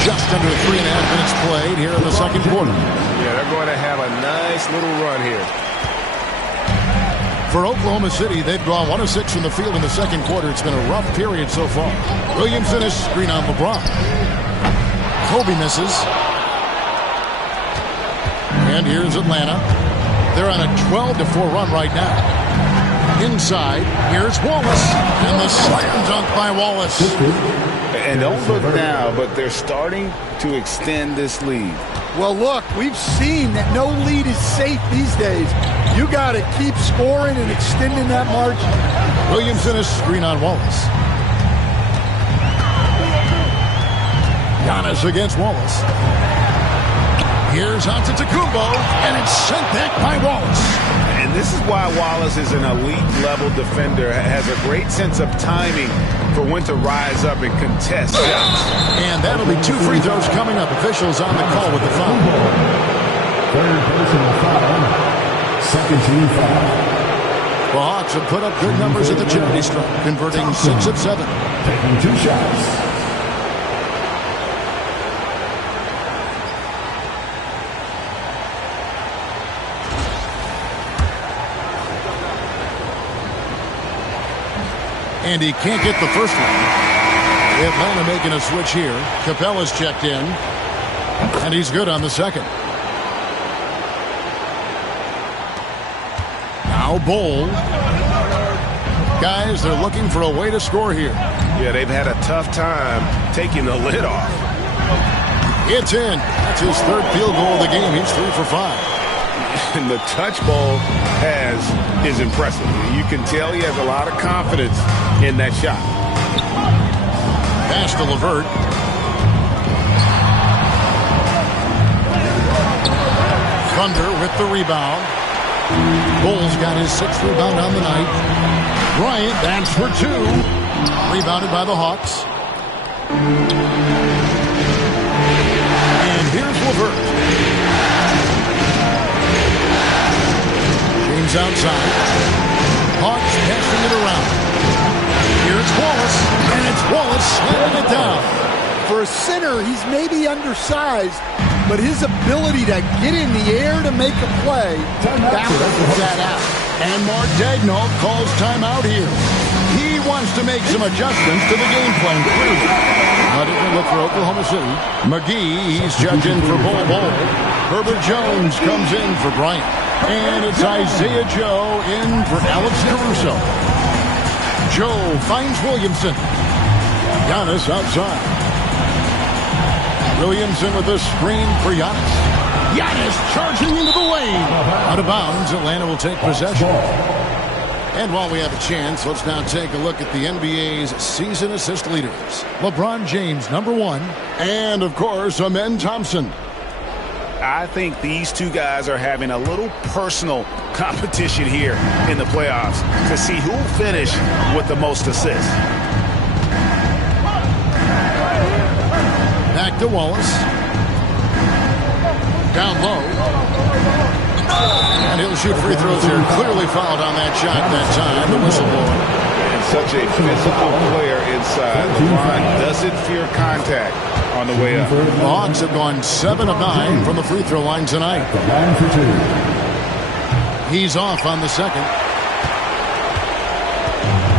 Just under 3.5 minutes played here in the second quarter. Yeah, they're going to have a nice little run here. For Oklahoma City, they've gone 1 of 6 from the field in the second quarter. It's been a rough period so far. Williamson is screen on LeBron. Kobe misses. And here's Atlanta. They're on a 12-4 run right now. Inside, here's Wallace. And the slam dunk by Wallace. And don't look now, but they're starting to extend this lead. Well, look, we've seen that no lead is safe these days. You got to keep scoring and extending that margin. Williamson is screen on Wallace. Giannis against Wallace. Here's Antetokounmpo, and it's sent back by Wallace. And this is why Wallace is an elite-level defender, has a great sense of timing for when to rise up and contest shots. And that'll be 2 free throws coming up. Officials on the call with the foul. Third personal foul. Second team foul. The Hawks have put up good numbers at the charity stripe, converting 6 of 7. Taking 2 shots. And he can't get the first one. Atlanta making a switch here. Capella's checked in. And he's good on the second. Now Bol. Guys, they're looking for a way to score here. Yeah, they've had a tough time taking the lid off. It's in. That's his third field goal of the game. He's 3 for 5. And the touch Bol is impressive. You can tell he has a lot of confidence in that shot. Pass to LeVert. Thunder with the rebound. Bol's got his 6th rebound on the night. Bryant, that's for 2. Rebounded by the Hawks. And here's LeVert. James outside. Hawks passing it around. Here's Wallace. And it's Wallace slamming it down. For a center, he's maybe undersized, but his ability to get in the air to make a play balances that out. And Mark Daigneault calls timeout here. He wants to make some adjustments to the game plan, clearly. But it will look for Oklahoma City. McGee, he's judging for Bol. Herbert Jones comes in for Bryant. And it's Isaiah Joe in for Alex Caruso. Joe finds Williamson. Giannis outside. Williamson with a screen for Giannis. Giannis charging into the lane. Out of bounds, Atlanta will take possession. And while we have a chance, let's now take a look at the NBA's season assist leaders. LeBron James, #1. And, of course, Amen Thompson. I think these two guys are having a little personal competition here in the playoffs to see who will finish with the most assists. Back to Wallace. Down low. And he'll shoot free throws here. Clearly fouled on that shot that time. The whistle blowing. And such a physical player inside. LeBron doesn't fear contact on the way up. The Hawks have gone 7 of 9 from the free throw line tonight. 9 for 2. He's off on the second.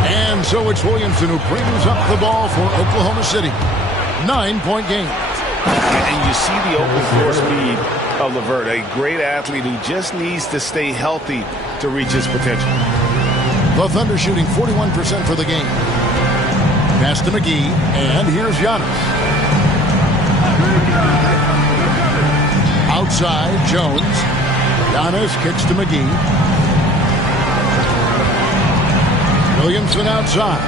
And so it's Williamson who brings up the ball for Oklahoma City. 9-point game. And you see the open floor speed of LeVert, a great athlete who just needs to stay healthy to reach his potential. The Thunder shooting 41% for the game. Pass to McGee, and here's Giannis. Outside, Jones. Giannis kicks to McGee. Williamson outside.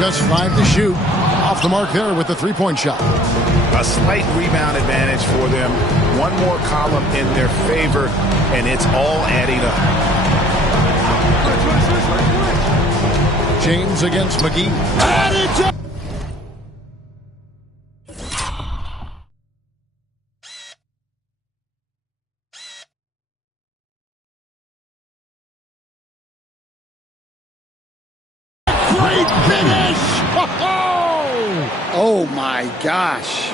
Just 5 to shoot. Off the mark there with the three-point shot. A slight rebound advantage for them. One more column in their favor, and it's all adding up. James against McGee. And it's up! Great finish! Oh, my gosh.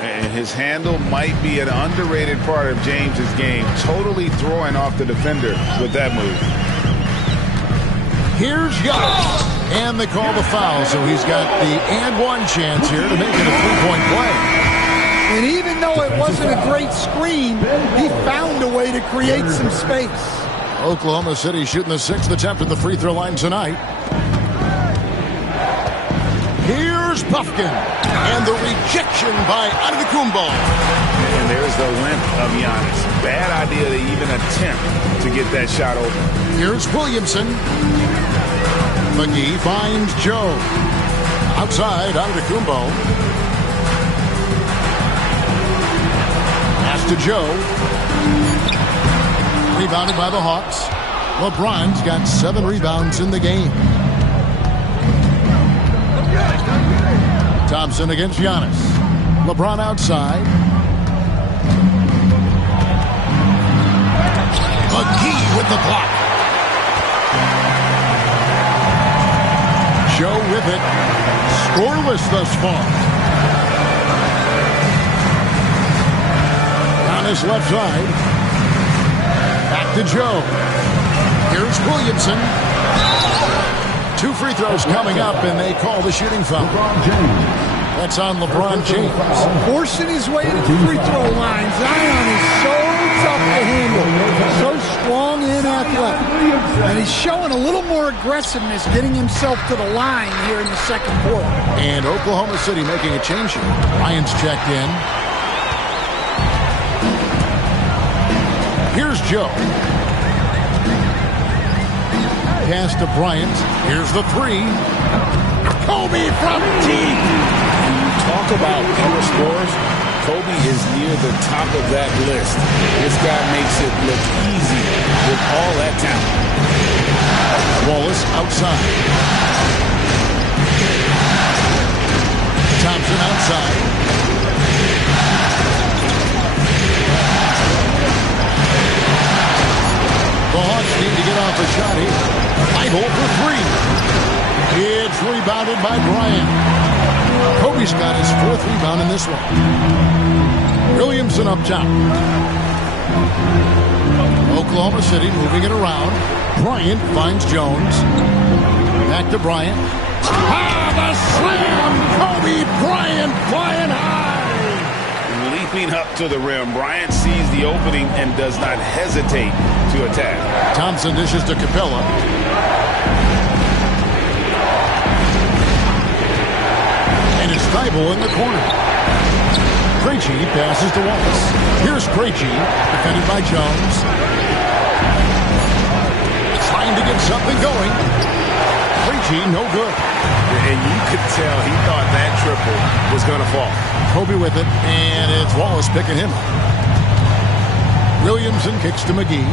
And his handle might be an underrated part of James's game. Totally throwing off the defender with that move. Here's Giannis. And they call the foul, so he's got the and one chance here to make it a three-point play. And even though it wasn't a great screen, he found a way to create some space. Oklahoma City shooting the 6th attempt at the free throw line tonight. Here's Buffkin. And the rejection by Antetokounmpo. And there's the limp of Giannis. Bad idea to even attempt to get that shot open. Here's Williamson. McGee finds Joe. Outside, Antetokounmpo. Pass to Joe. Rebounded by the Hawks. LeBron's got 7 rebounds in the game. Thompson against Giannis. LeBron outside. McGee with the block. Joe with it. Scoreless thus far. Giannis left side. Back to Joe. Here's Williamson. 2 free throws coming up, and they call the shooting foul. That's on LeBron James. Forcing his way to the free throw line. Zion is so tough to handle. So strong and athletic. And he's showing a little more aggressiveness getting himself to the line here in the second quarter. And Oklahoma City making a change here. Bryant's checked in. Here's Joe. Pass to Bryant. Here's the 3. Kobe from deep. Talk about pure scorers. Kobe is near the top of that list. This guy makes it look easy with all that talent. Wallace outside. Thompson outside. The Hawks need to get off a shot here. Idle for 3. It's rebounded by Bryant. Kobe's got his 4th rebound in this one. Williamson up top. Oklahoma City moving it around. Bryant finds Jones. Back to Bryant. The slam! Kobe Bryant flying high! Leaping up to the rim, Bryant sees the opening and does not hesitate to attack. Thompson dishes to Capella. And it's Thibault in the corner. Krejci passes to Wallace. Here's Krejci, defended by Jones. Trying to get something going. Krejci, no good. And you could tell he thought that triple was going to fall. Kobe with it, and it's Wallace picking him up. Williamson kicks to McGee.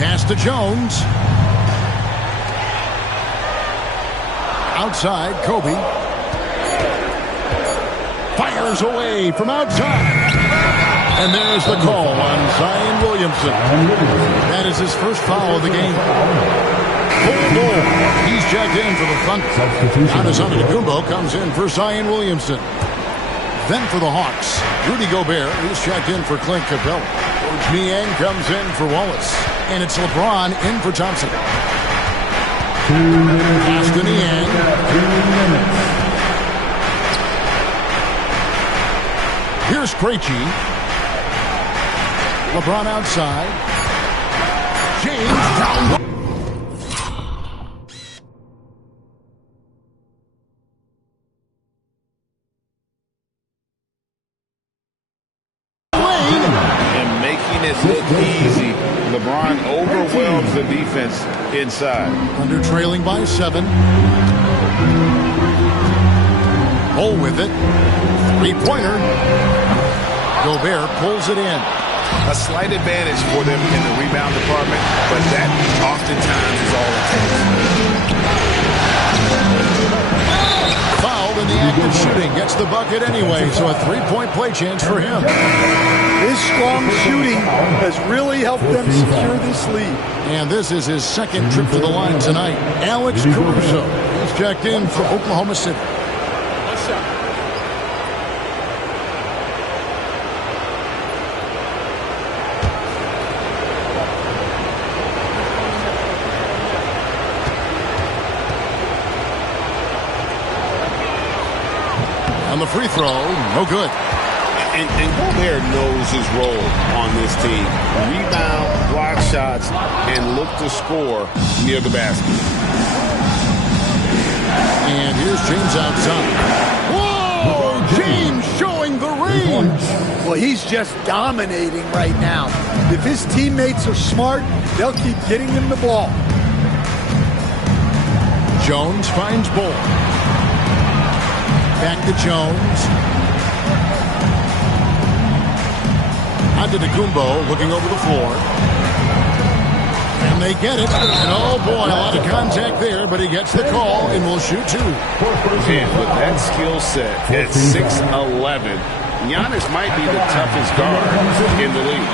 Pass to Jones. Outside, Kobe. Fires away from outside. And there's the call on Zion Williamson. That is his first foul of the game. Full goal. He's checked in for the Thunder. Giannis Antetokounmpo comes in for Zion Williamson. Then for the Hawks, Rudy Gobert is checked in for Clint Capella. George Niang comes in for Wallace. And it's LeBron in for Thompson. Pass to Niang. 2 minutes. Here's Krejci. LeBron outside. James down. And making it look easy. LeBron overwhelms the defense inside. Under trailing by 7. Hole with it. 3-pointer. Gobert pulls it in. A slight advantage for them in the rebound department, but that oftentimes is all it takes. Fouled in the act of shooting. Gets the bucket anyway, so a 3-point play chance for him. His strong shooting has really helped them secure this lead. And this is his 2nd trip to the line tonight. Alex Caruso is checked in for Oklahoma City. On the free throw, no good. And Gobert knows his role on this team. Rebound, block shots, and look to score near the basket. And here's James outside. Whoa! James showing the range. Well, he's just dominating right now. If his teammates are smart, they'll keep getting him the ball. Jones finds Bull. Back to Jones. Antetokounmpo looking over the floor. And they get it. And oh boy, a lot of contact there, but he gets the call and will shoot 2. And with that skill set at 6'11", Giannis might be the toughest guard in the league.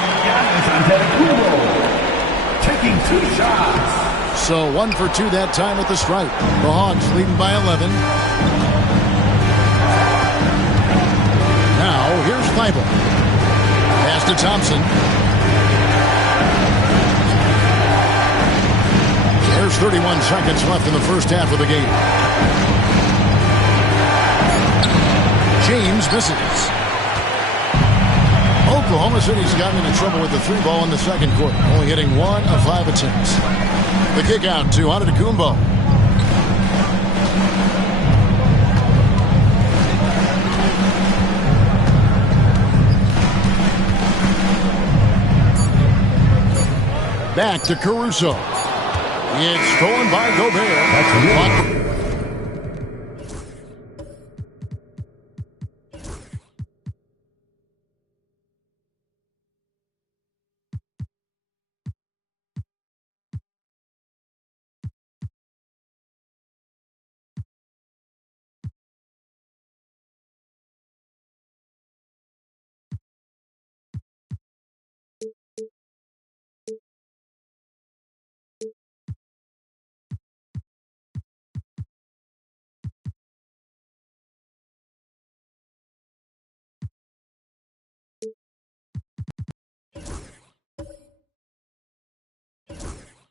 Taking 2 shots. So 1 for 2 that time at the stripe. The Hawks leading by 11. Now here's Thibault. Pass to Thompson. There's 31 seconds left in the first half of the game. James misses. Oklahoma City's gotten into trouble with the three ball in the second quarter, only hitting 1 of 5 attempts. The kick out to Antetokounmpo. Back to Caruso. It's stolen by Gobert.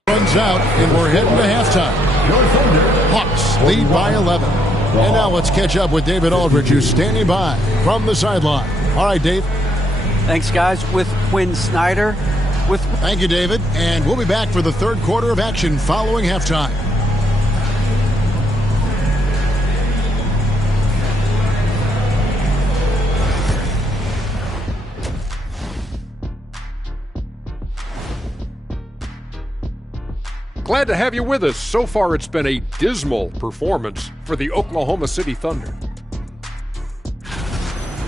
Runs out, and we're heading to halftime. Hawks lead by 11. And now let's catch up with David Aldridge, who's standing by from the sideline. All right, Dave. Thanks, guys, with Quinn Snyder. Thank you, David. And we'll be back for the third quarter of action following halftime. Glad to have you with us. So far, it's been a dismal performance for the Oklahoma City Thunder.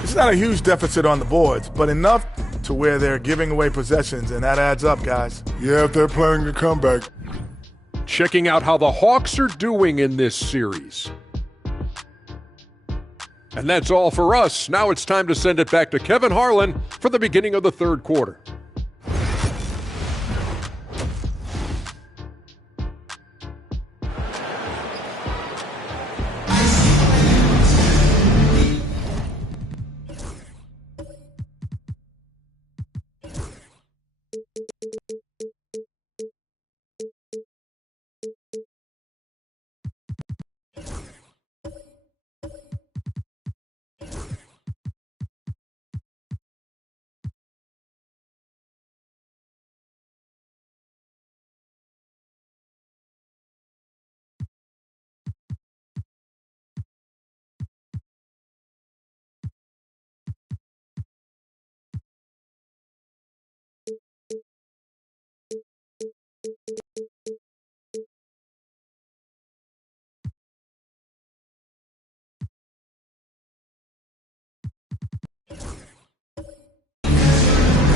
It's not a huge deficit on the boards, but enough to where they're giving away possessions, and that adds up, guys. Yeah, if they're playing a comeback. Checking out how the Hawks are doing in this series. And that's all for us. Now it's time to send it back to Kevin Harlan for the beginning of the third quarter.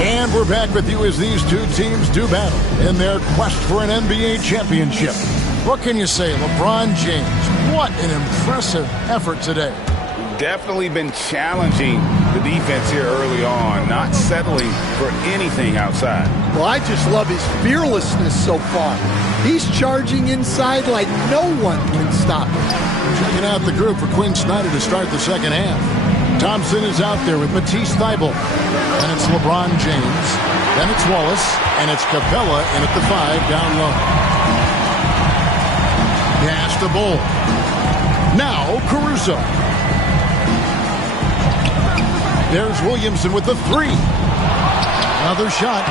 And we're back with you as these two teams do battle in their quest for an NBA championship. What can you say, LeBron James? What an impressive effort today. Definitely been challenging the defense here early on, not settling for anything outside. Well, I just love his fearlessness so far. He's charging inside like no one can stop him. Checking out the group for Quinn Snyder to start the second half. Thompson is out there with Matisse Thybulle. Then it's LeBron James. Then it's Wallace. And it's Capella in at the 5 down low. Pass to Bull. Now Caruso. There's Williamson with the 3. Another shot.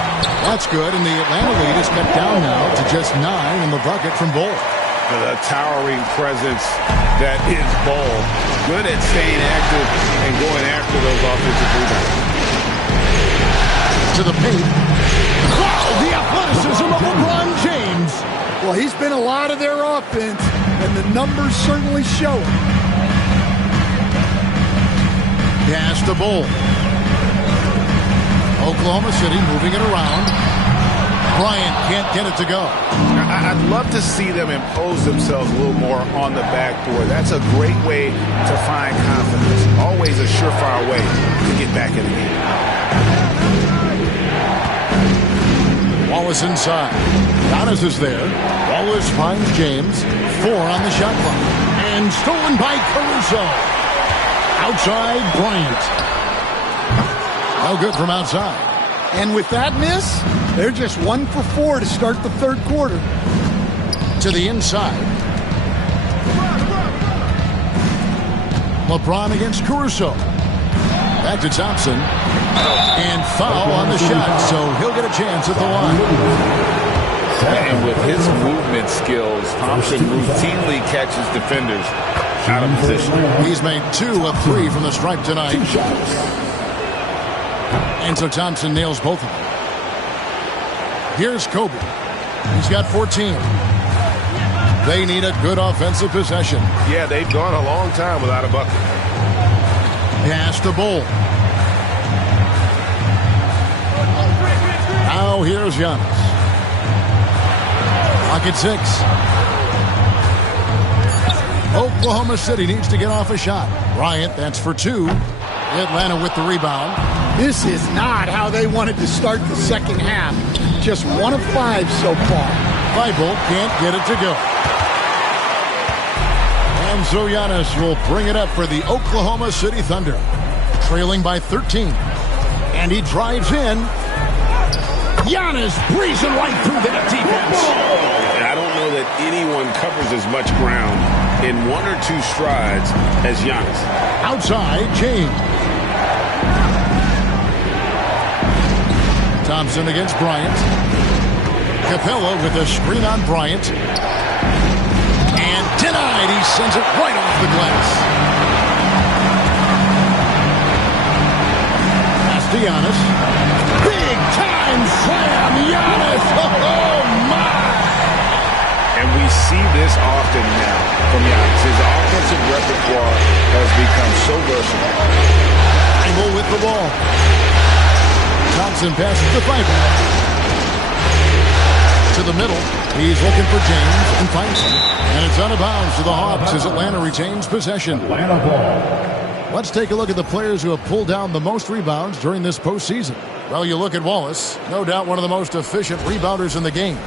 That's good, and the Atlanta lead is cut down now to just 9 in the bucket from Bull. The towering presence that is Bull. Good at staying active and going after those offensive rebounds. To the paint. Wow, the athleticism of LeBron James. Well, he's been a lot of their offense, and the numbers certainly show it. Pass to Bull. Oklahoma City moving it around. Bryant can't get it to go. I'd love to see them impose themselves a little more on the backboard. That's a great way to find confidence. Always a surefire way to get back in the game. Wallace inside. Giannis is there. Wallace finds James. 4 on the shot clock. And stolen by Caruso. Outside, Bryant. No good from outside. And with that miss, they're just 1 for 4 to start the third quarter. To the inside. LeBron against Caruso. Back to Thompson. And foul on the shot, so he'll get a chance at the line. And with his movement skills, Thompson routinely catches defenders out of position. He's made 2 of 3 from the stripe tonight. And so Thompson nails both of them. Here's Kobe. He's got 14. They need a good offensive possession. Yeah, they've gone a long time without a bucket. Pass to Bull. Now here's Giannis. Pocket 6. Oklahoma City needs to get off a shot. Bryant, that's for 2. Atlanta with the rebound. This is not how they wanted to start the second half. Just 1 of 5 so far. Thibault can't get it to go. And so Giannis will bring it up for the Oklahoma City Thunder. Trailing by 13. And he drives in. Giannis breezing right through that defense. I don't know that anyone covers as much ground in 1 or 2 strides as Giannis. Outside, James. Thompson against Bryant. Capella with a screen on Bryant. And denied. He sends it right off the glass. Pass to Giannis. Big time slam. Giannis. Oh, my. And we see this often now from Giannis. His offensive repertoire has become so versatile. Thibault with the ball. Thompson passes to Thibault. To the middle. He's looking for James and finds him. And it's out of bounds to the Hawks as Atlanta retains possession. Atlanta ball. Let's take a look at the players who have pulled down the most rebounds during this postseason. Well, you look at Wallace. No doubt one of the most efficient rebounders in the game.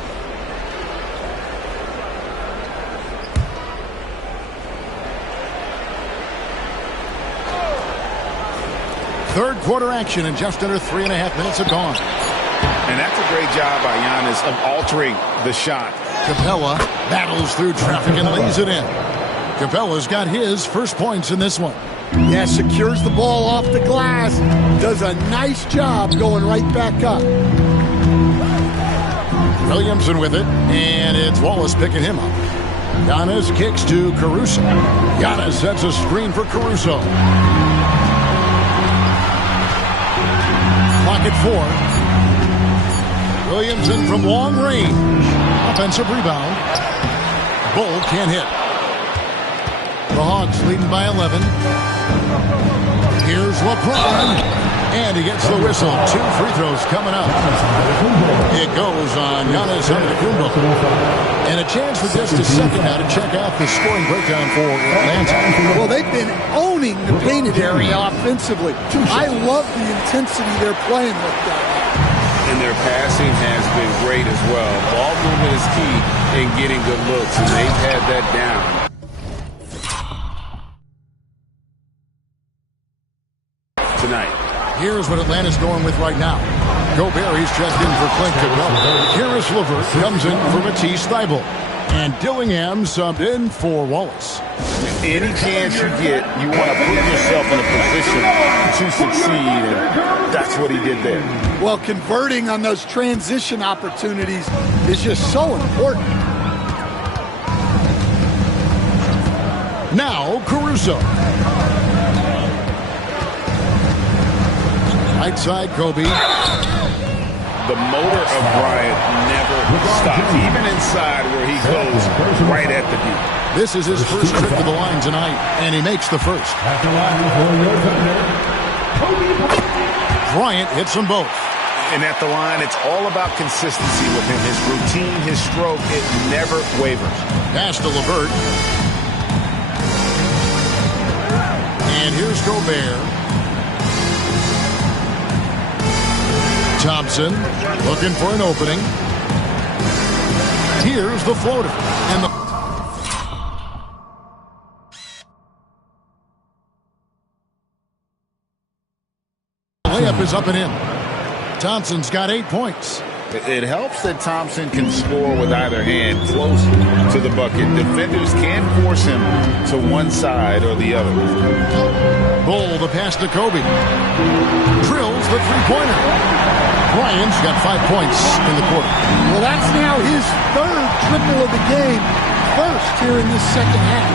Third quarter action and just under 3.5 minutes have gone. And that's a great job by Giannis of altering the shot. Capella battles through traffic and lays it in. Capella's got his first points in this one. Yeah, secures the ball off the glass. Does a nice job going right back up. Williamson with it, and it's Wallace picking him up. Giannis kicks to Caruso. Giannis sets a screen for Caruso. Pocket 4. Williamson from long range. Offensive rebound. Bull can't hit. The Hawks leading by 11. Here's LeBron. And he gets the whistle. 2 free throws coming up. It goes on Giannis Antetokounmpo. And a chance for just a second now to check out the scoring breakdown for Atlanta. Well, they've been owning the painted area offensively. I love the intensity they're playing with that. And their passing has been great as well. Ball movement is key in getting good looks, and they've had that down. Tonight. Here's what Atlanta's going with right now. Gobert, he's checked in for Clint Capella. Karis LeVert comes in for Matisse Thybulle. And Dillingham subbed in for Wallace. Any chance you get, you want to put yourself in a position to succeed, and that's what he did there. Well, converting on those transition opportunities is just so important. Now, Caruso. Right side, Kobe. The motor of Bryant never stops, even inside where he goes right at the deep. This is his first trip to the line tonight, and he makes the first. Bryant hits them both. And at the line, it's all about consistency with him. His routine, his stroke, it never wavers. Pass to LeVert. And here's Gobert. Thompson looking for an opening. Here's the floater. And the layup is up and in. Thompson's got 8 points. It helps that Thompson can score with either hand close to the bucket. Defenders can force him to one side or the other. Bull, the pass to Kobe. Drills the three-pointer. Bryant's got 5 points in the quarter. Well, that's now his third triple of the game. First here in this second half.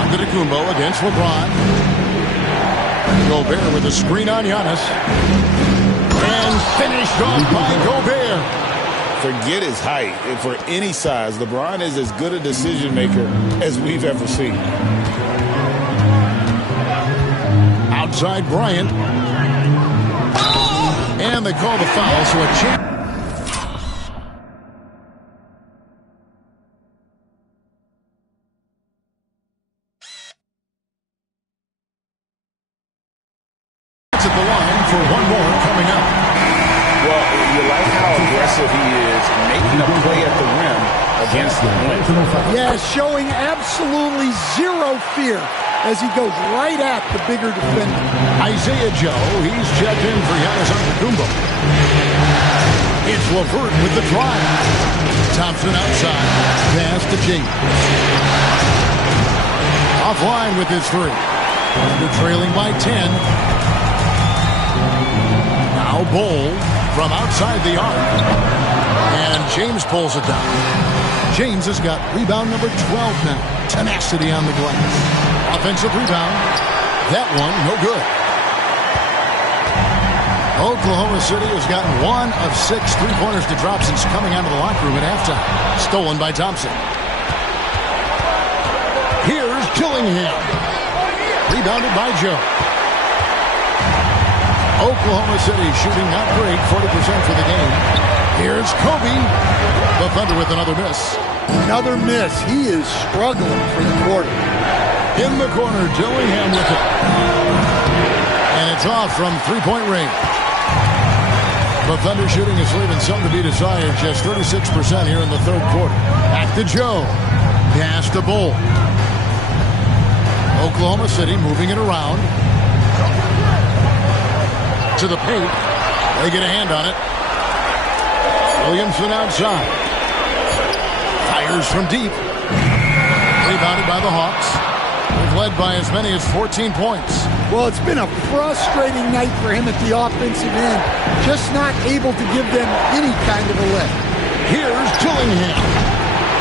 Antetokounmpo against LeBron. Gobert with a screen on Giannis. And finished off by Gobert. Forget his height. For any size, LeBron is as good a decision maker as we've ever seen. Outside Bryant. And they call the foul, so a chance. At the line for one more coming up. Well, you like how aggressive he is making a play at the rim against the rim. Yeah, showing absolutely zero fear as he goes right at the bigger defender. Isaiah Joe, he's checked in for Giannis Antetokounmpo. It's LeVert with the drive. Thompson outside. Pass to James. Offline with his three. They're trailing by 10. Now Bull from outside the arc. And James pulls it down. James has got rebound number 12 now. Tenacity on the glass. Offensive rebound. That one, no good. Oklahoma City has gotten 1 of 6 three-pointers to drop since coming out of the locker room at halftime. Stolen by Thompson. Here's Dillingham. Rebounded by Joe. Oklahoma City shooting not great, 40% for the game. Here's Kobe. The Thunder with another miss. Another miss. He is struggling for the quarter. In the corner, Dillingham with it. And it's off from three-point range. The Thunder shooting is leaving something to be desired. Just 36% here in the third quarter. Back to Joe. Pass to Bull. Oklahoma City moving it around. To the paint. They get a hand on it. Williamson outside. Fires from deep. Rebounded by the Hawks. They've led by as many as 14 points. Well, it's been a frustrating night for him at the offensive end. Just not able to give them any kind of a lift. Here's Dillingham.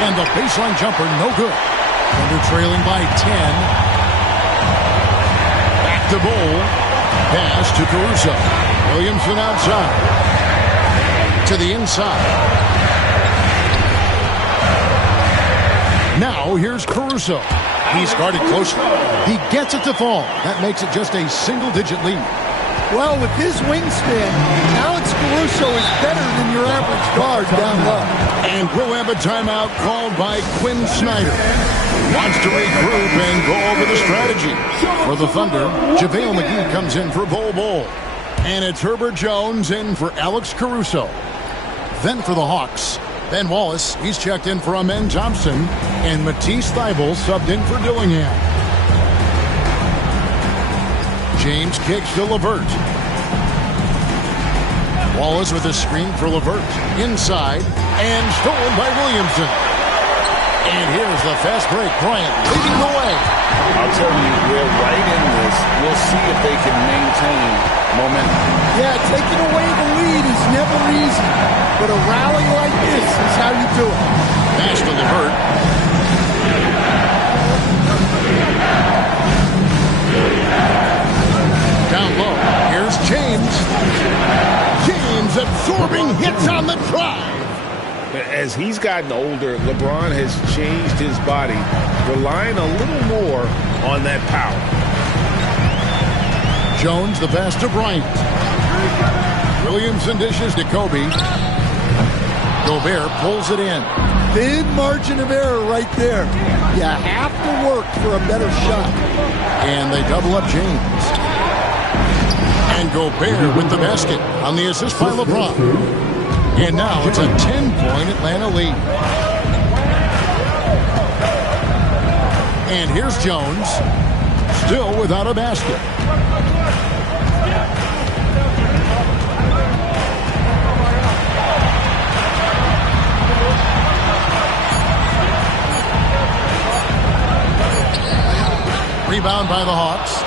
And the baseline jumper, no good. Thunder trailing by 10. Back to Bull. Pass to Caruso. Williamson outside. To the inside. Now here's Caruso. He's guarded closely. He gets it to fall. That makes it just a single-digit lead. Well, with his wingspan, Alex Caruso is better than your average guard down low. And we'll have a timeout called by Quinn Snyder. Wants to regroup and go over the strategy. For the Thunder, JaVale McGee comes in for Bull. And it's Herbert Jones in for Alex Caruso. Then for the Hawks, Ben Wallace, he's checked in for Amen Thompson. And Matisse Thybulle subbed in for Dillingham. James kicks to LeVert. Wallace with a screen for LeVert. Inside, and stolen by Williamson. And here's the fast break. Bryant leading the way. I'll tell you, we're right in this. We'll see if they can maintain momentum. Yeah, taking away the lead is never easy. But a rally like this is how you do it. Pass to LeVert. Down low. Here's James. James absorbing hits on the drive. As he's gotten older, LeBron has changed his body, relying a little more on that power. Jones, the pass to Bryant. Williamson dishes to Kobe. Gobert pulls it in. Thin margin of error right there. You have to work for a better shot. And they double up James. And Gobert with the basket on the assist by LeBron. And now it's a 10-point Atlanta lead. And here's Jones, still without a basket. Rebound by the Hawks.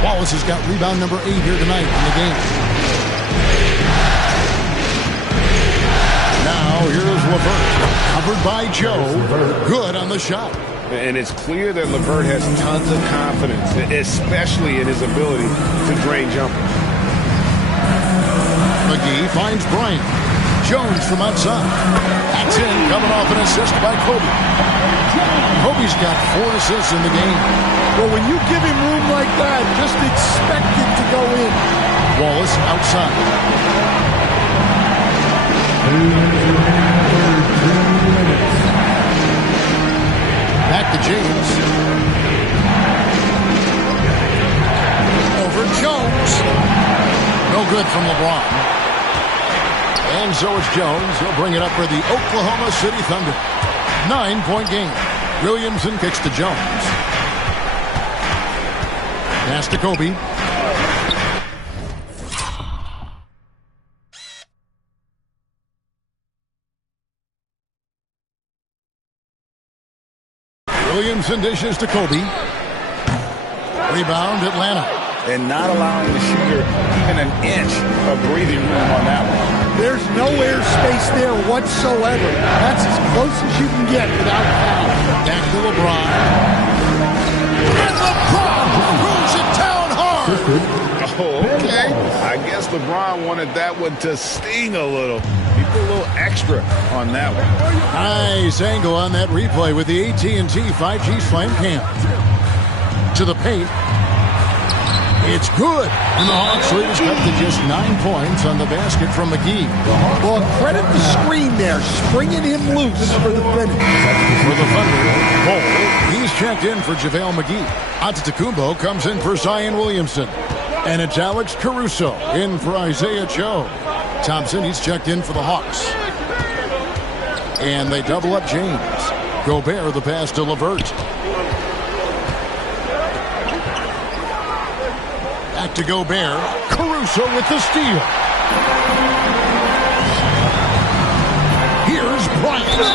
Wallace has got rebound number 8 here tonight in the game. Now here's LeVert. Covered by Joe. Good on the shot. And it's clear that LeVert has tons of confidence, especially in his ability to drain jumpers. McGee finds Bryant. Jones from outside. That's in, coming off an assist by Kobe. Kobe's got 4 assists in the game. Well, when you give him room like that, just expect it to go in. Wallace outside. Back to James. Over Jones. No good from LeBron. And so it's Jones. He'll bring it up for the Oklahoma City Thunder. 9-point game. Williamson kicks to Jones. Pass to Kobe. Williamson dishes to Kobe. Rebound, Atlanta. And not allowing the shooter even an inch of breathing room on that one. There's no air space there whatsoever. That's as close as you can get without foul. Back to LeBron. And LeBron throws it down hard. Oh, okay. I guess LeBron wanted that one to sting a little. He put a little extra on that one. Nice angle on that replay with the AT&T 5G Slam Cam. To the paint. It's good. And the Hawks lead is cut to just 9 points on the basket from McGee. Well, credit the screen there, springing him loose for the finish. For the Thunder, Cole, he's checked in for JaVale McGee. Antetokounmpo comes in for Zion Williamson. And it's Alex Caruso in for Isaiah Joe. Thompson, he's checked in for the Hawks. And they double up James. Gobert, the pass to LeVert. Back to Gobert. Caruso with the steal. Here's Bryant.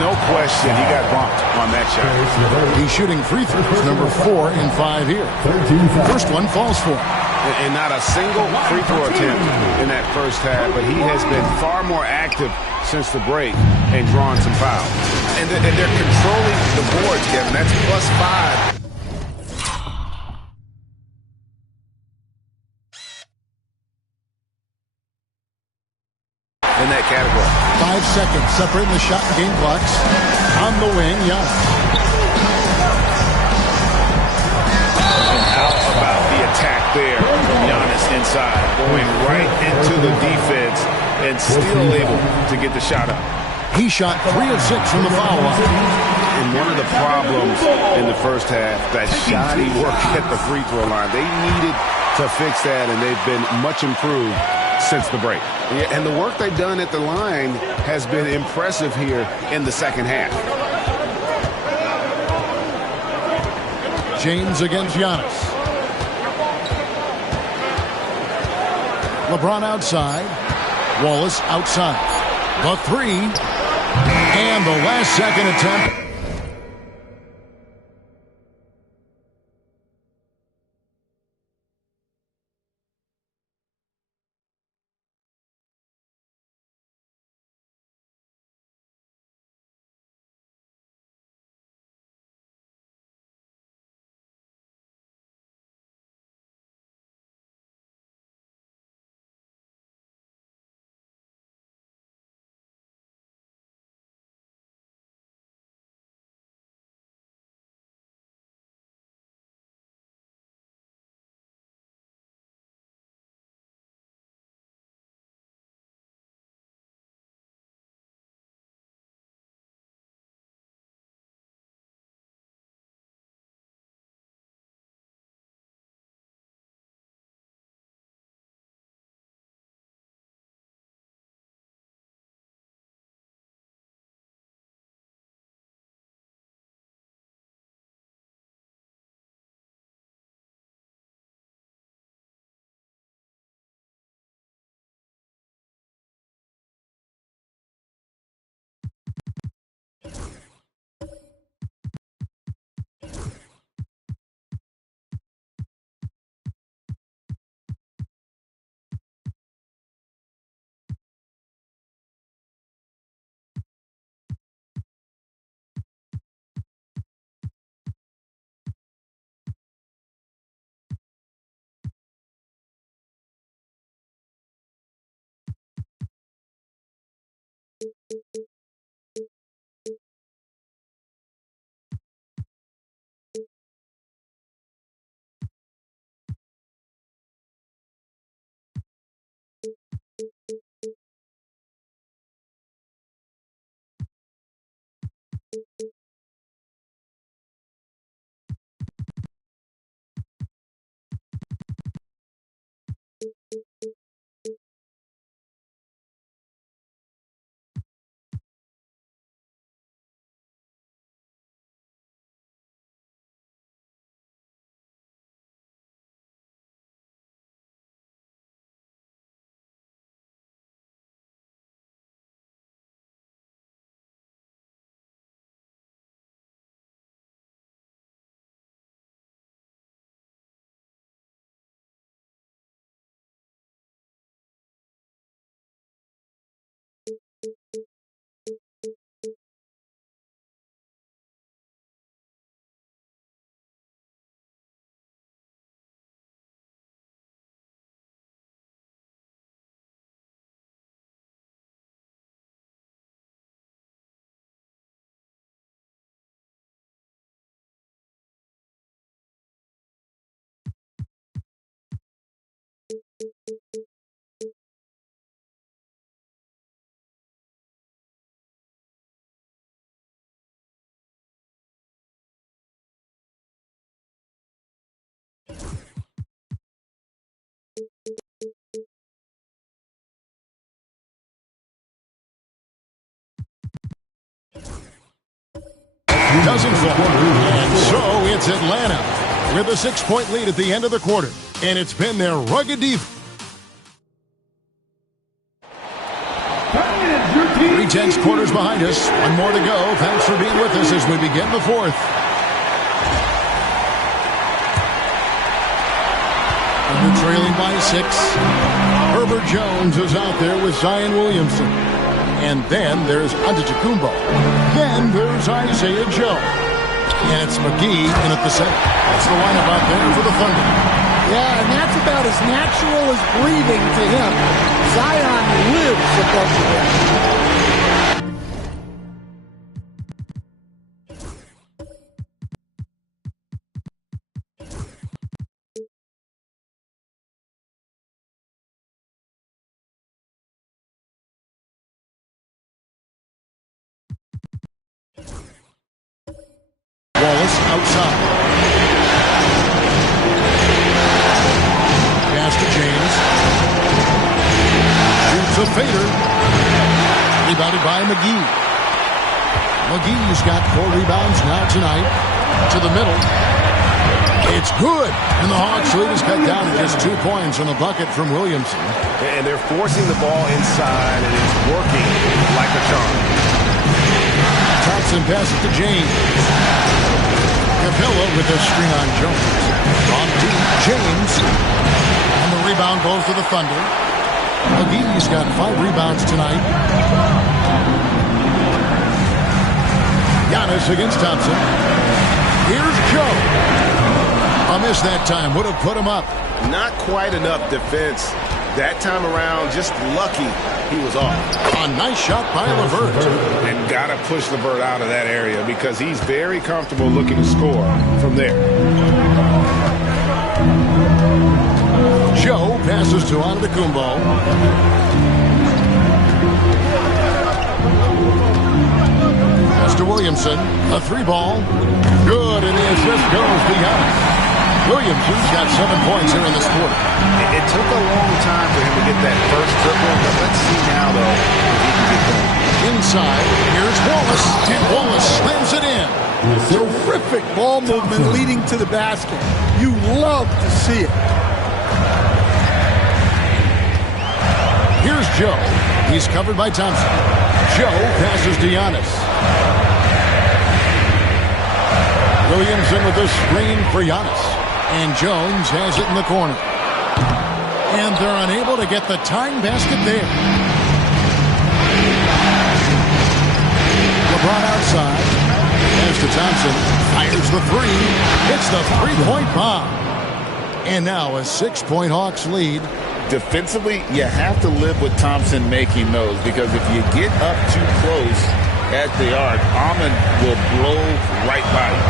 No question, he got bumped on that shot. He's shooting free throws, number 4 in 5 here. First one falls for him. And not a single free throw attempt in that first half, but he has been far more active since the break and drawn some fouls. And they're controlling the boards, Kevin. That's +5. In that category. 5 seconds separating the shot and game clocks. On the wing, Giannis. And how about the attack there from Giannis inside, going right into the defense and still able to get the shot up. He shot 3 of 6 from the foul line. And one of the problems in the first half, that shoddy work at the free throw line. They needed to fix that, and they've been much improved since the break. Yeah, and the work they've done at the line has been impressive here in the second half. James against Giannis. LeBron outside. Wallace outside. The 3. And the last second attempt. Doesn't fall. And so it's Atlanta with a 6-point lead at the end of the quarter. And it's been their rugged defense. 3 tense quarters behind us. One more to go. Thanks for being with us as we begin the fourth. Under trailing by 6. Herbert Jones is out there with Zion Williamson. And then there's Antetokounmpo. Then there's Isaiah Joe. And it's McGee in at the center. That's the lineup out there for the Thunder. Yeah, and that's about as natural as breathing to him. Zion lives above the rim. Wallace outside. Pass to James. Shoots a fader. Rebounded by McGee. McGee's got 4 rebounds now tonight. To the middle. It's good. And the Hawks lead is cut down to just 2 points on the bucket from Williamson. And they're forcing the ball inside, and it's working like a charm. Thompson passes to James. Capella with a screen on Jones. On deep, James. And the rebound goes to the Thunder. McGee's got 5 rebounds tonight. Giannis against Thompson. Here's Joe. A miss that time. Would have put him up. Not quite enough defense. That time around, just lucky he was off. A nice shot by LeVert. And got to push LeVert out of that area because he's very comfortable looking to score from there. Joe passes to Antetokounmpo. Pass to Williamson. A 3-ball. Good, and the assist goes to Giannis. Williamson's got 7 points here in this quarter. It took a long time for him to get that first triple, but let's see now, though, if he can get going. Inside, here's Wallace, and Wallace slams it in. Terrific ball movement leading to the basket. You love to see it. Here's Joe. He's covered by Thompson. Joe passes to Giannis. Williamson with a screen for Giannis. And Jones has it in the corner. And they're unable to get the tying basket there. LeBron outside. Pass to Thompson. Fires the 3. It's the 3-point bomb. And now a 6-point Hawks lead. Defensively, you have to live with Thompson making those because if you get up too close at the arc, Ahmed will blow right by you.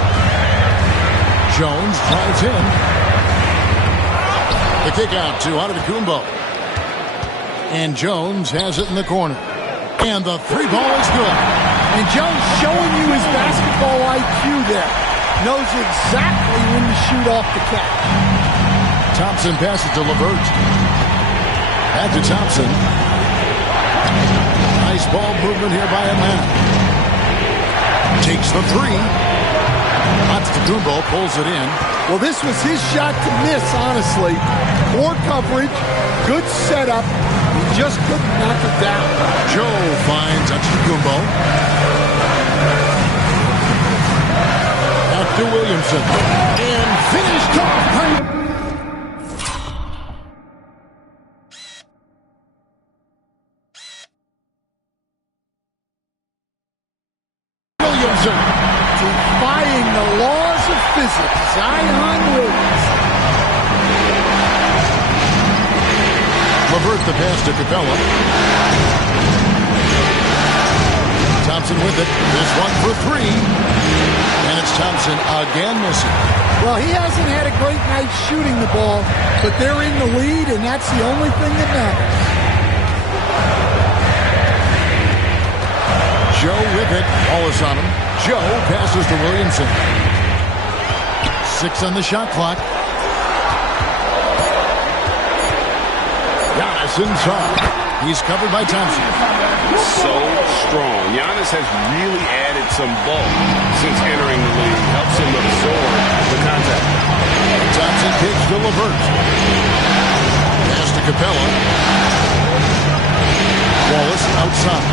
Jones drives in. The kick out to Antetokounmpo. And Jones has it in the corner. And the 3-ball is good. And Jones showing you his basketball IQ there. Knows exactly when to shoot off the catch. Thompson passes to LeVert. Back to Thompson. Nice ball movement here by Atlanta. Takes the 3. Antetokounmpo pulls it in. Well, this was his shot to miss, honestly. Poor coverage, good setup. He just couldn't knock it down. Joe finds Antetokounmpo. Back to Williamson. And finished off. Williamson. Defying the laws of physics, Zion Williamson. LeVert the pass to Capella. Thompson with it. This one for 3. And it's Thompson again missing. Well, he hasn't had a great night shooting the ball, but they're in the lead, and that's the only thing that matters. Joe with it. Wallace on him. Joe passes to Williamson. 6 on the shot clock. Giannis inside. He's covered by Thompson. So strong. Giannis has really added some bulk since entering the league. Helps him absorb the contact. Thompson kicks to LeVert. Pass to Capella. Wallace outside.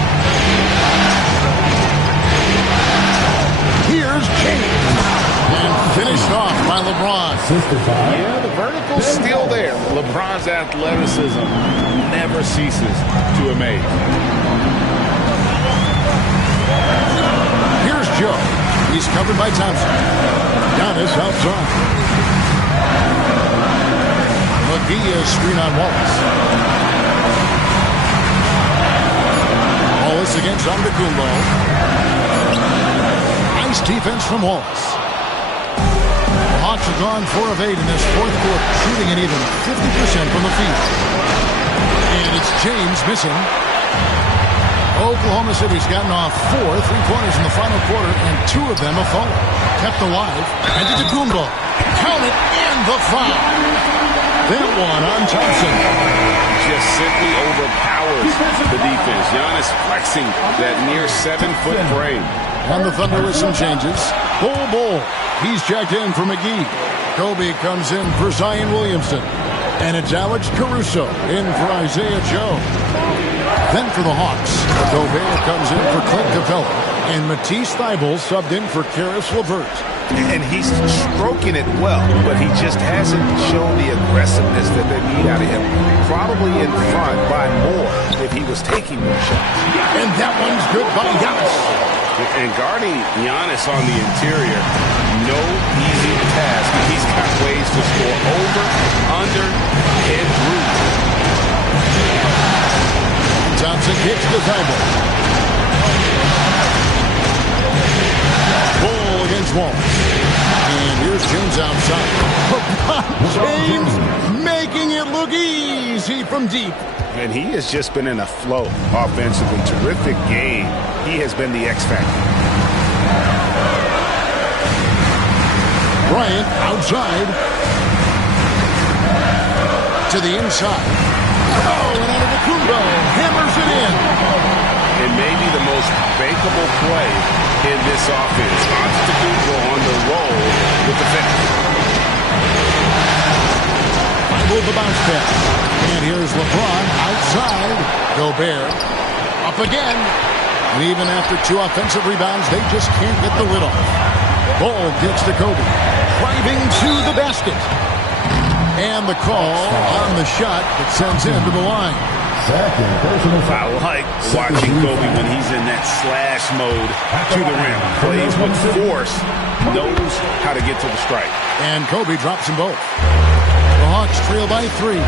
Here's James. And finished off by LeBron. Yeah, the vertical's still there. LeBron's athleticism never ceases to amaze. Here's Joe. He's covered by Thompson. Giannis outside. McGee is screen on Wallace. Wallace against Antetokounmpo. Nice defense from Wallace. The Hawks have gone 4 of 8 in this fourth quarter, shooting an even 50% from the field. And it's James missing. Oklahoma City's gotten off 4 3-pointers in the final quarter, and 2 of them have fallen. Kept alive. Antetokounmpo. Count it, and the foul. That one on Thompson. Just simply overpowers the defense. Giannis flexing that near 7-foot frame. And the Thunder with some changes. Bull. He's checked in for McGee. Kobe comes in for Zion Williamson. And it's Alex Caruso in for Isaiah Joe. Then for the Hawks, Gobert comes in for Clint Capella. And Matisse Thybulle subbed in for Karis LeVert. And he's stroking it well, but he just hasn't shown the aggressiveness that they need out of him. Probably in front by more if he was taking more shots. And that one's good by Giannis. And guarding Giannis on the interior, no easy task. He's got ways to score over, under, and through. Thompson kicks to Thybulle. Bull against Wallace. And here's James outside. James making it look easy from deep. And he has just been in a flow offensively. Terrific game. He has been the X factor. Bryant outside. To the inside. Oh, and Antetokounmpo hammers it in. It may be the most bankable play in this offense. Antetokounmpo on the roll with the finish. Move the bounce pass. And here's LeBron outside. Gobert up again. And even after 2 offensive rebounds, they just can't get the lid off. Ball gets to Kobe. Driving to the basket. And the call on the shot that sends him to the line. I like watching Kobe when he's in that slash mode to the rim. Plays with force. Knows how to get to the strike. And Kobe drops them both. The Hawks trail by 3.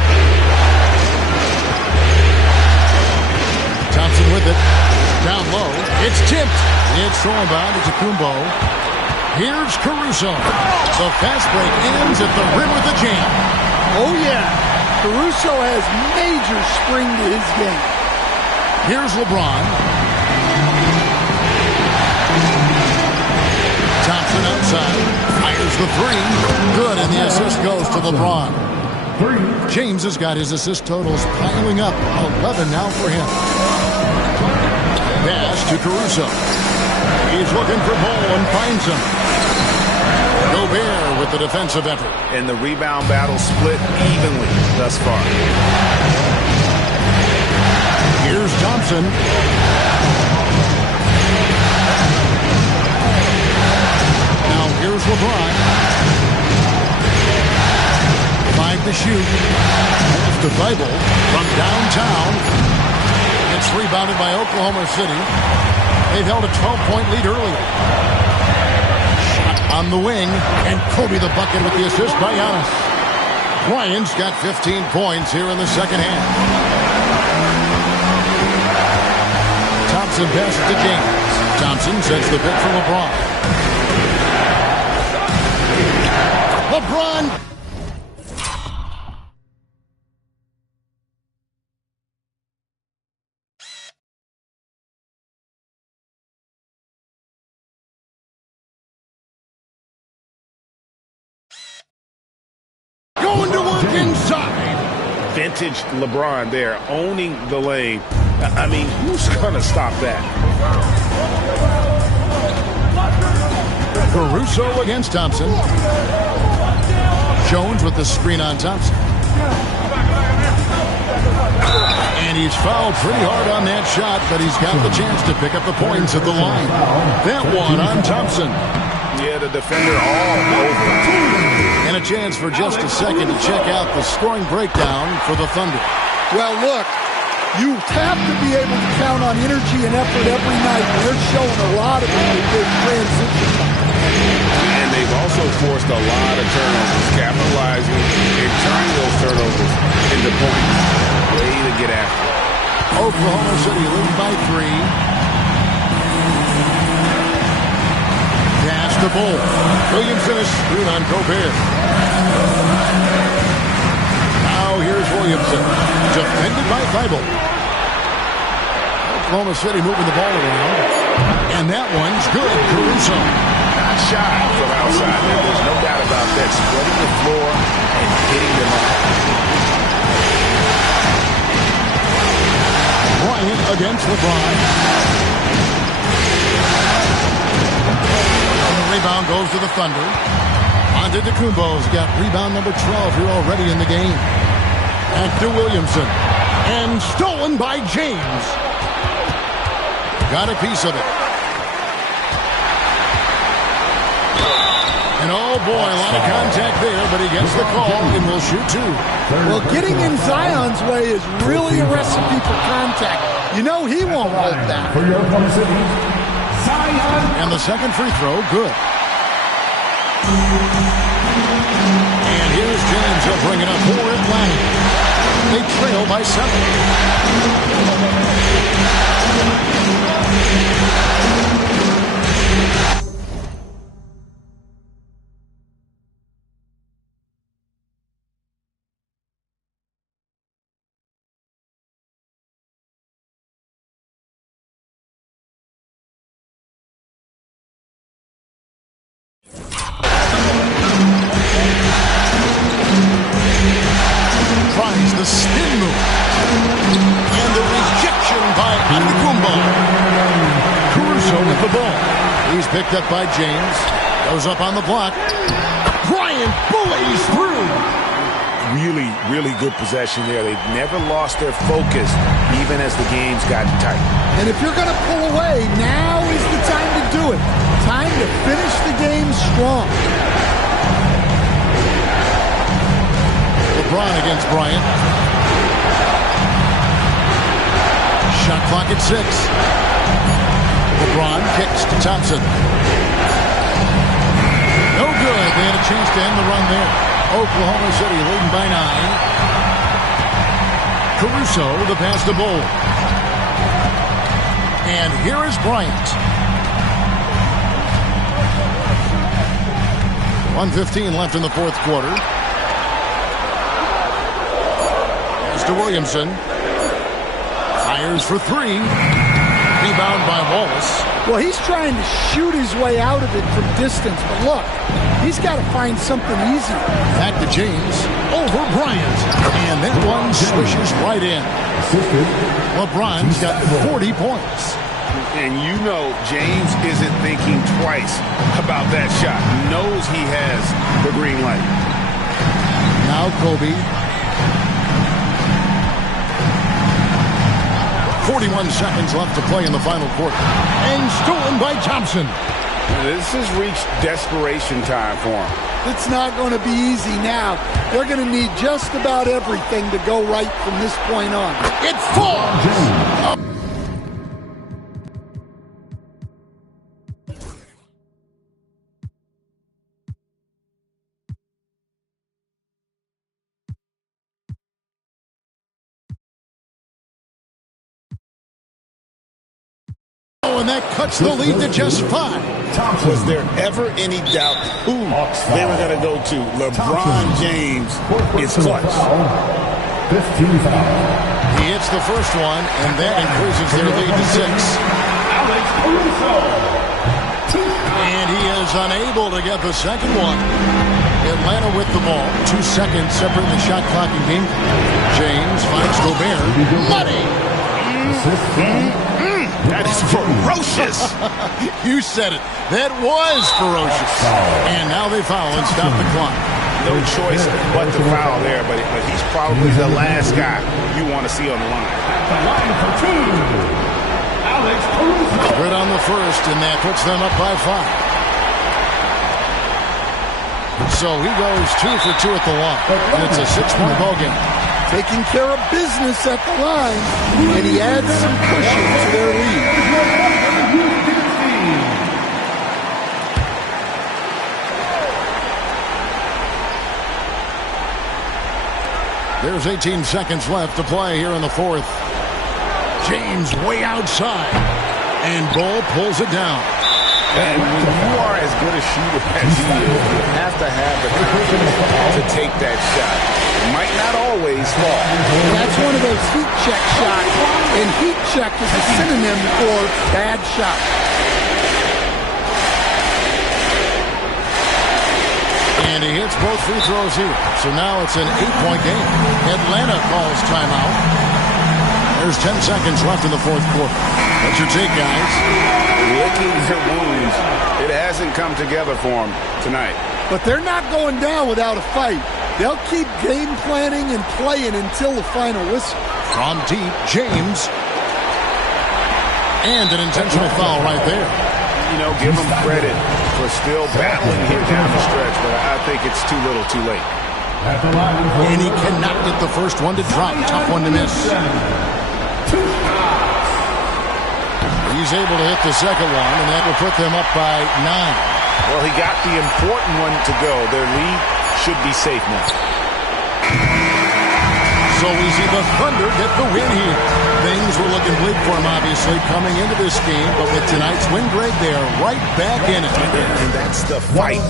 Thompson with it. Down low. It's tipped. It's thrown by Antetokounmpo. Here's Caruso. The fast break ends at the rim with a jam. Oh, yeah. Caruso has major spring to his game. Here's LeBron. Thompson outside. Fires the 3. Good, and the assist goes to LeBron. James has got his assist totals piling up. 11 now for him. Pass to Caruso. He's looking for Bull and finds him. Gobert with the defensive effort. And the rebound battle split evenly thus far. Here's Thompson. Now here's LeBron. 5 to shoot. Pass to Thybulle from downtown. It's rebounded by Oklahoma City. They've held a 12-point lead earlier. Shot on the wing, and Kobe the bucket with the assist by Giannis. Bryant's got 15 points here in the second half. Thompson passes to James. Thompson sets the pick for LeBron. LeBron. Going to work inside. Vintage LeBron there, owning the lane. I mean, who's going to stop that? Caruso against Thompson. Jones with the screen on Thompson. And he's fouled pretty hard on that shot, but he's got the chance to pick up the points at the line. That one on Thompson. Yeah, the defender all over. And a chance for just a second to check out the scoring breakdown for the Thunder. Well, look, you have to be able to count on energy and effort every night. They're showing a lot of it in good transition. And they've also forced a lot of turnovers, capitalizing and turning those turnovers into points. Way to get after it. Oklahoma City lead by 3. Pass the ball. Williamson is screwed on Gobert. Now here's Williamson. Defended by Thibault. Oklahoma City moving the ball around. And that one's good. Caruso. Not shy from outside. There's no doubt about that. Spreading the floor and hitting them up. Bryant against LeBron. Rebound goes to the Thunder. Antetokounmpo's got rebound number 12 here already in the game. Back to Williamson. And stolen by James. Got a piece of it. And oh boy, a lot of contact there, but he gets the call and will shoot 2. Well, getting in Zion's way is really a recipe for contact. You know he won't hold that. For your Oklahoma City. And the second free throw, good. And here's James. He'll bring it up for Atlanta. They trail by 7. Tries the spin move. And the rejection by Antetokounmpo. Caruso with the ball. He's picked up by James. Goes up on the block. Bryant buoys through. Really, really good possession there. They've never lost their focus, even as the game's gotten tight. And if you're going to pull away, now is the time to do it. Time to finish the game strong. LeBron against Bryant. Shot clock at 6. LeBron kicks to Thompson. No good. They had a chance to end the run there. Oklahoma City leading by 9. Caruso, the pass to Bull. And here is Bryant. 1:15 left in the fourth quarter. To Williamson. Fires for 3. Rebound by Wallace. Well, he's trying to shoot his way out of it from distance, but look, he's got to find something easy. Back to James. Over Bryant. And that one swishes right in. LeBron's got 40 points. And you know James isn't thinking twice about that shot. He knows he has the green light. Now Kobe. 41 seconds left to play in the final quarter. And stolen by Thompson. This has reached desperation time for him. It's not going to be easy now. They're going to need just about everything to go right from this point on. It falls! And And that cuts the lead to just 5. Was there ever any doubt who they were going to go to? LeBron James is clutch. 15 foul. He hits the first one, and that increases their lead to 6. And he is unable to get the second one. Atlanta with the ball. 2 seconds separating the shot clock and game. James finds Gobert. Money! That is ferocious. You said it. That was ferocious. And now they foul and stop the clock. No choice but to foul there, but he's probably the last guy you want to see on the line. The line for 2. Alex Caruso. Good on the first, and that puts them up by 5. So he goes 2 for 2 at the line. And it's a 6-point ball game. Taking care of business at the line, and he adds some cushion to their lead. There's 18 seconds left to play here in the fourth. James way outside, and Bull pulls it down. And when you are as good a shooter as he is, you have to have the confidence to take that shot. It might not always fall. That's one of those heat check shots, and heat check is a synonym for bad shot. And he hits both free throws here. So now it's an 8-point game. Atlanta calls timeout. There's 10 seconds left in the fourth quarter. What's your take, guys? Licking their wounds. It hasn't come together for them tonight. But they're not going down without a fight. They'll keep game planning and playing until the final whistle. From deep, James. And an intentional foul right there. You know, give them credit for still battling here down the stretch, but I think it's too little too late. And he cannot get the first one to drop. Tough one to miss. He's able to hit the second one, and that will put them up by 9. Well, he got the important one to go. Their lead should be safe now. So we see the Thunder get the win here. Things were looking bleak for them, obviously, coming into this game, but with tonight's win, Greg, they are right back in it. And that's the fight.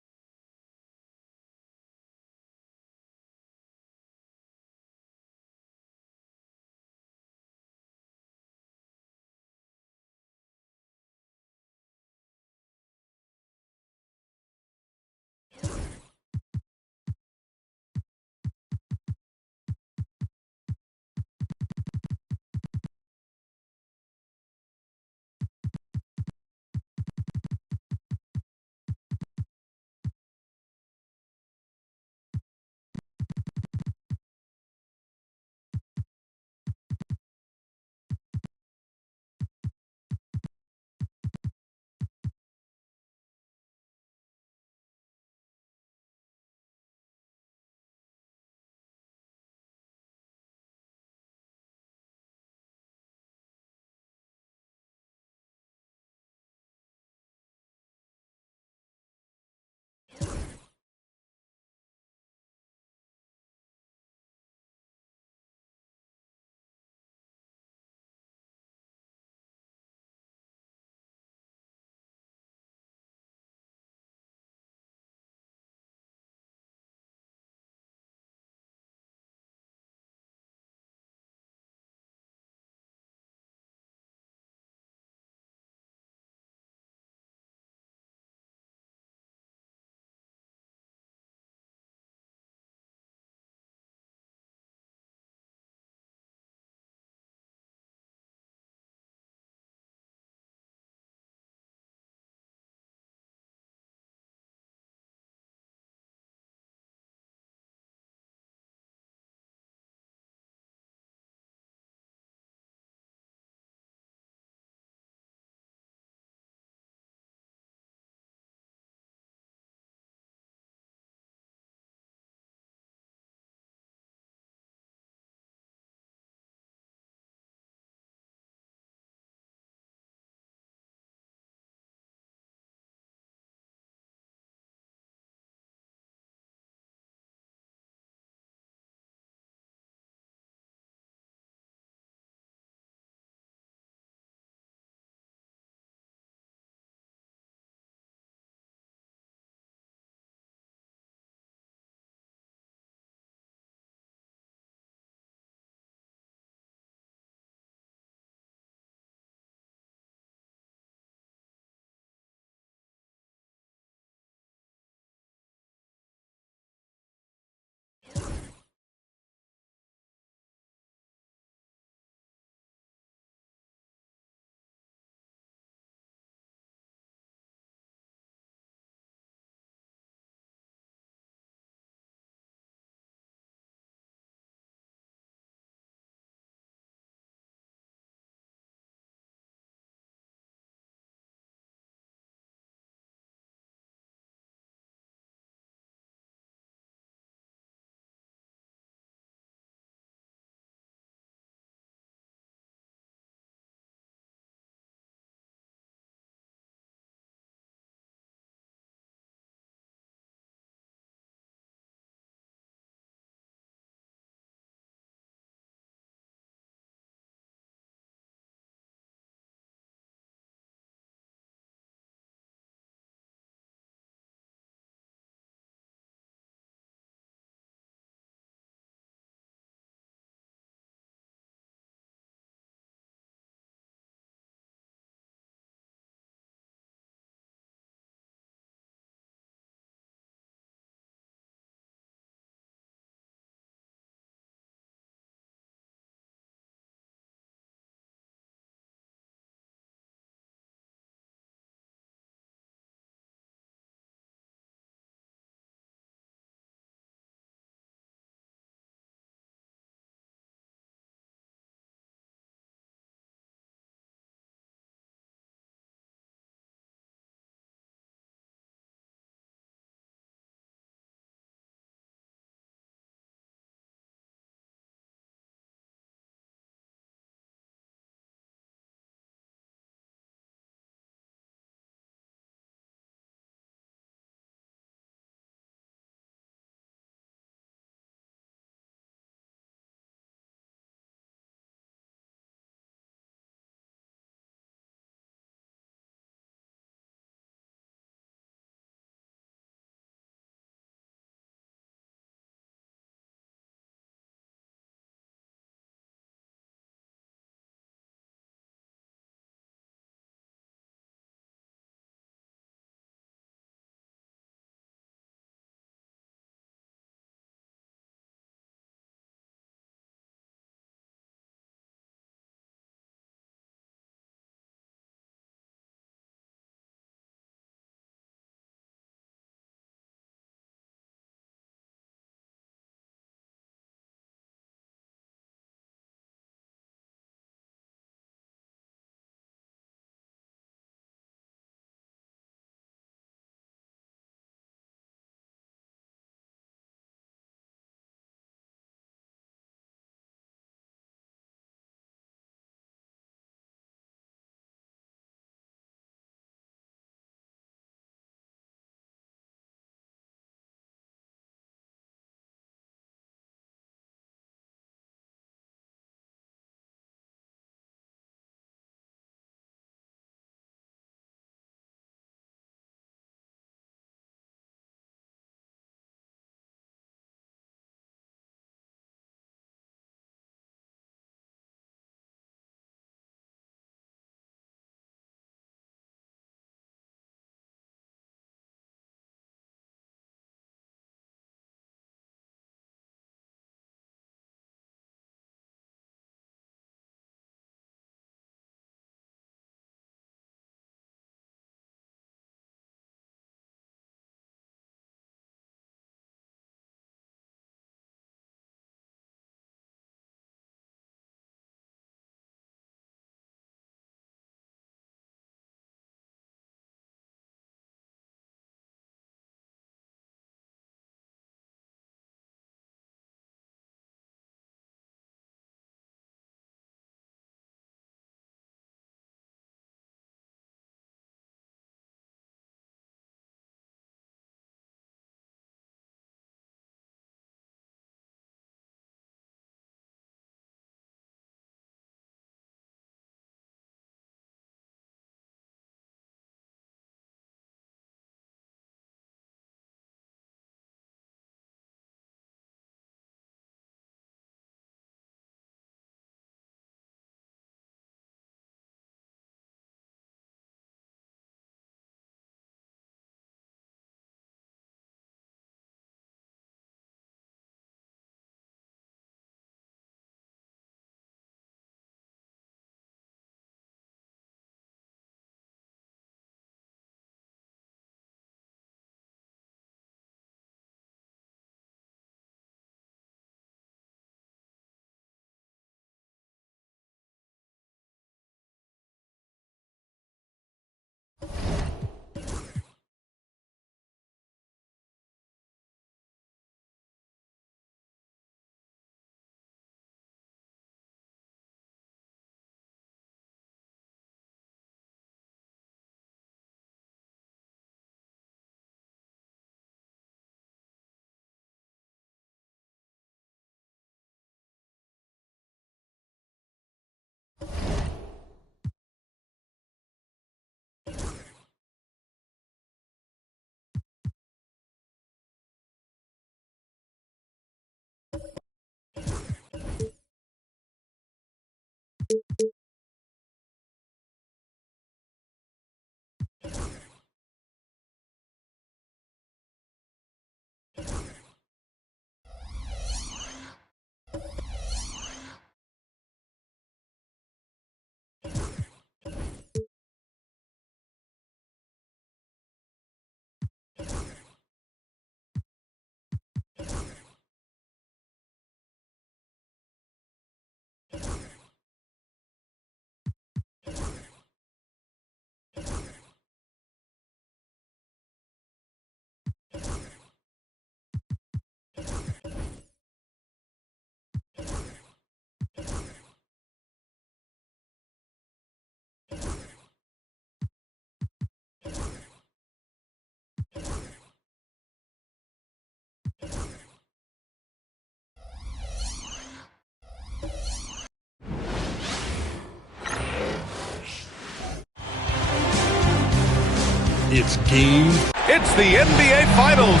It's game. It's the NBA Finals.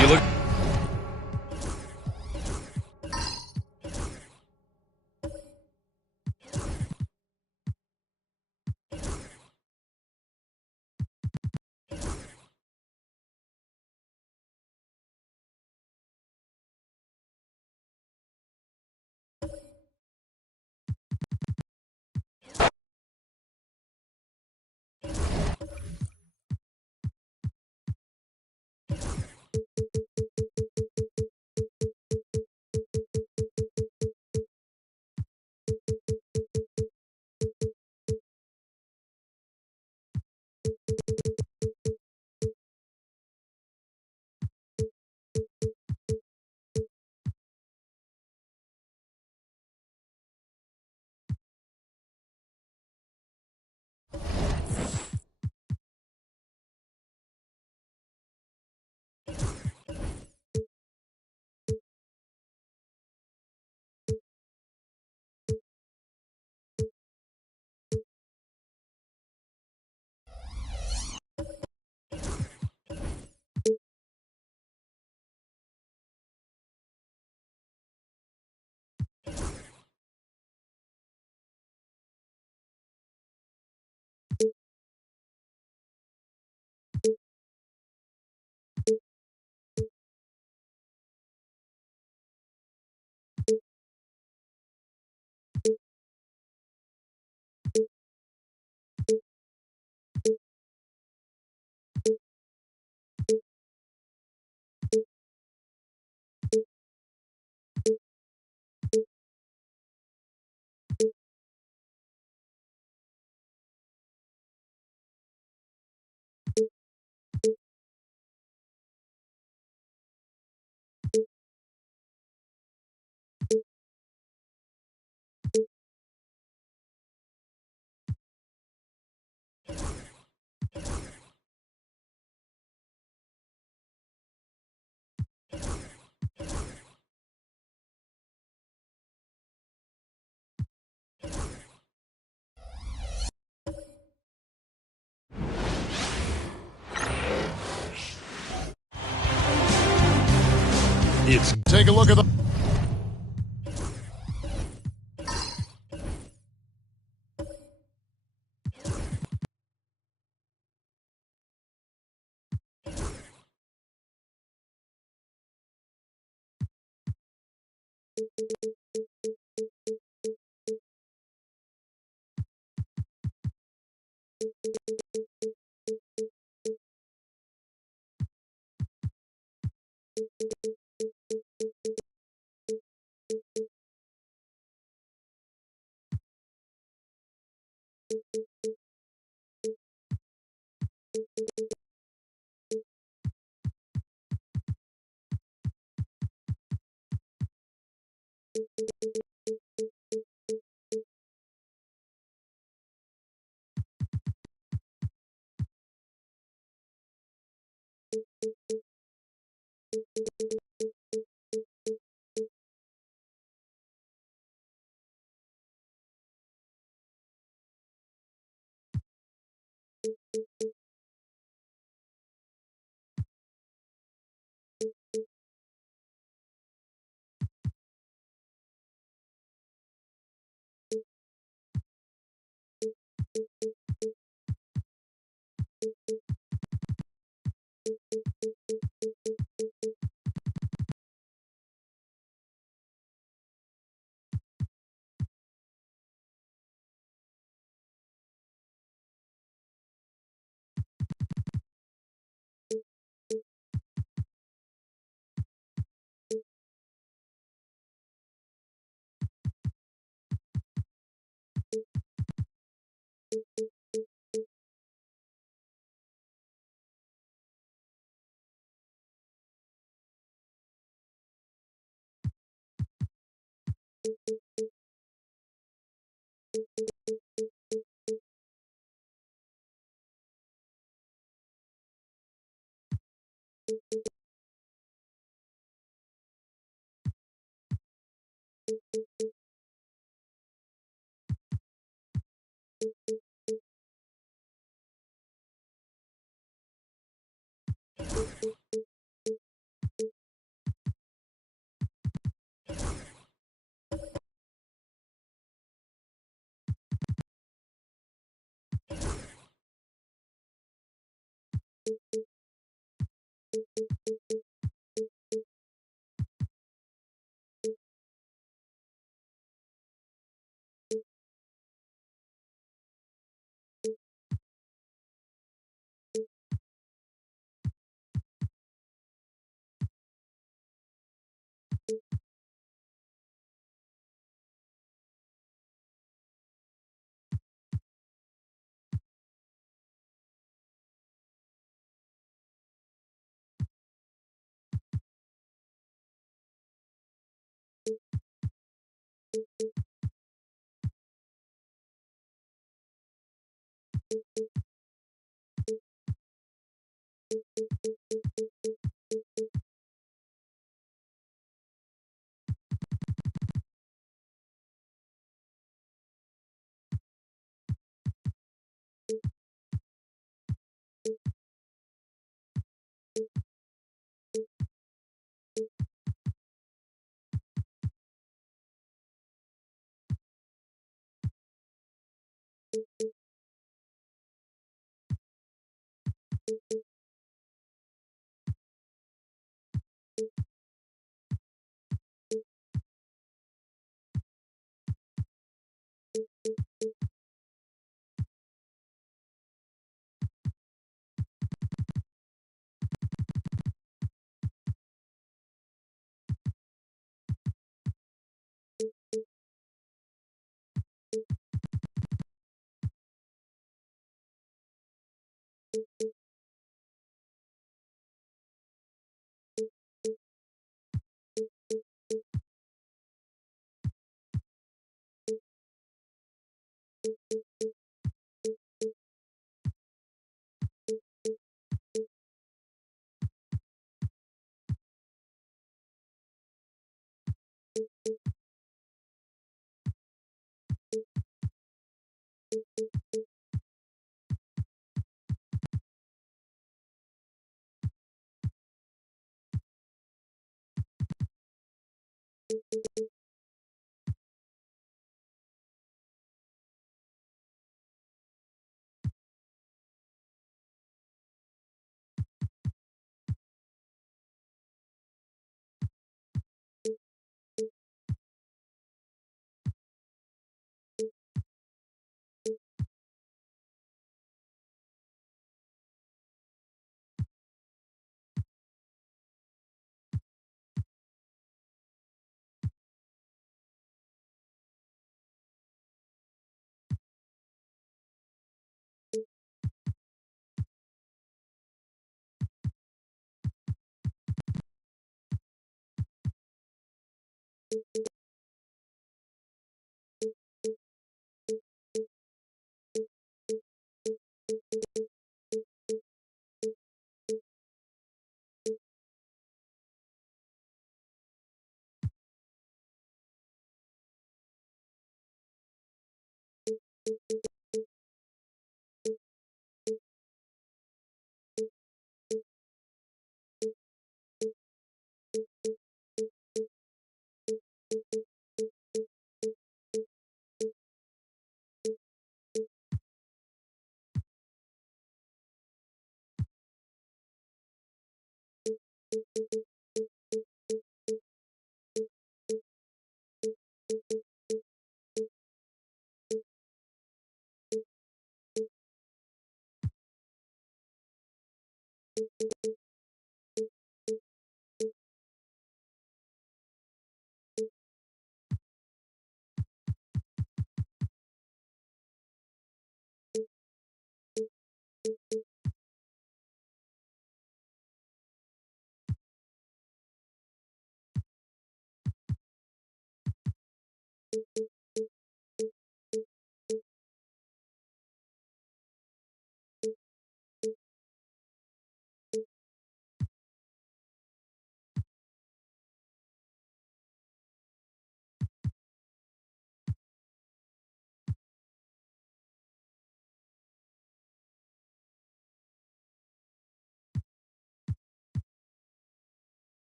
You look. It's take a look at the.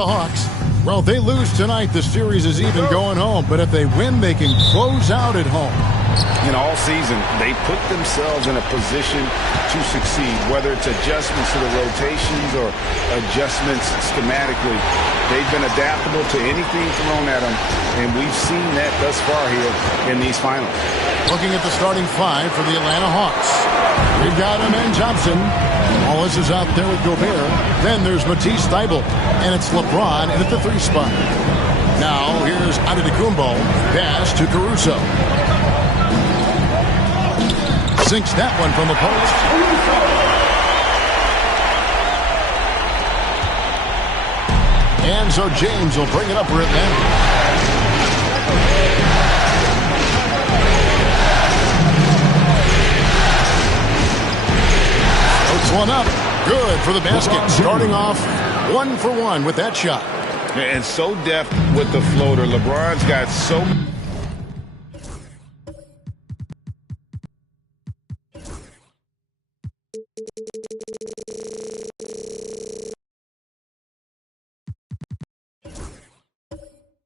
The Hawks, well, they lose tonight, the series is even going home. But if they win, they can close out at home. In all season, they put themselves in a position to succeed, whether it's adjustments to the rotations or adjustments schematically. They've been adaptable to anything thrown at them, and we've seen that thus far here in these finals. Looking at the starting five for the Atlanta Hawks. We've got Amen Thompson. Wallace is out there with Gobert. Then there's Matisse Thybulle, and it's LeBron in at the 3 spot. Now here's Antetokounmpo. Pass to Caruso. Sinks that one from the post. And so James will bring it up for Atlanta. One up. Good for the basket. Starting off 1 for 1 with that shot. And so deft with the floater. LeBron's got so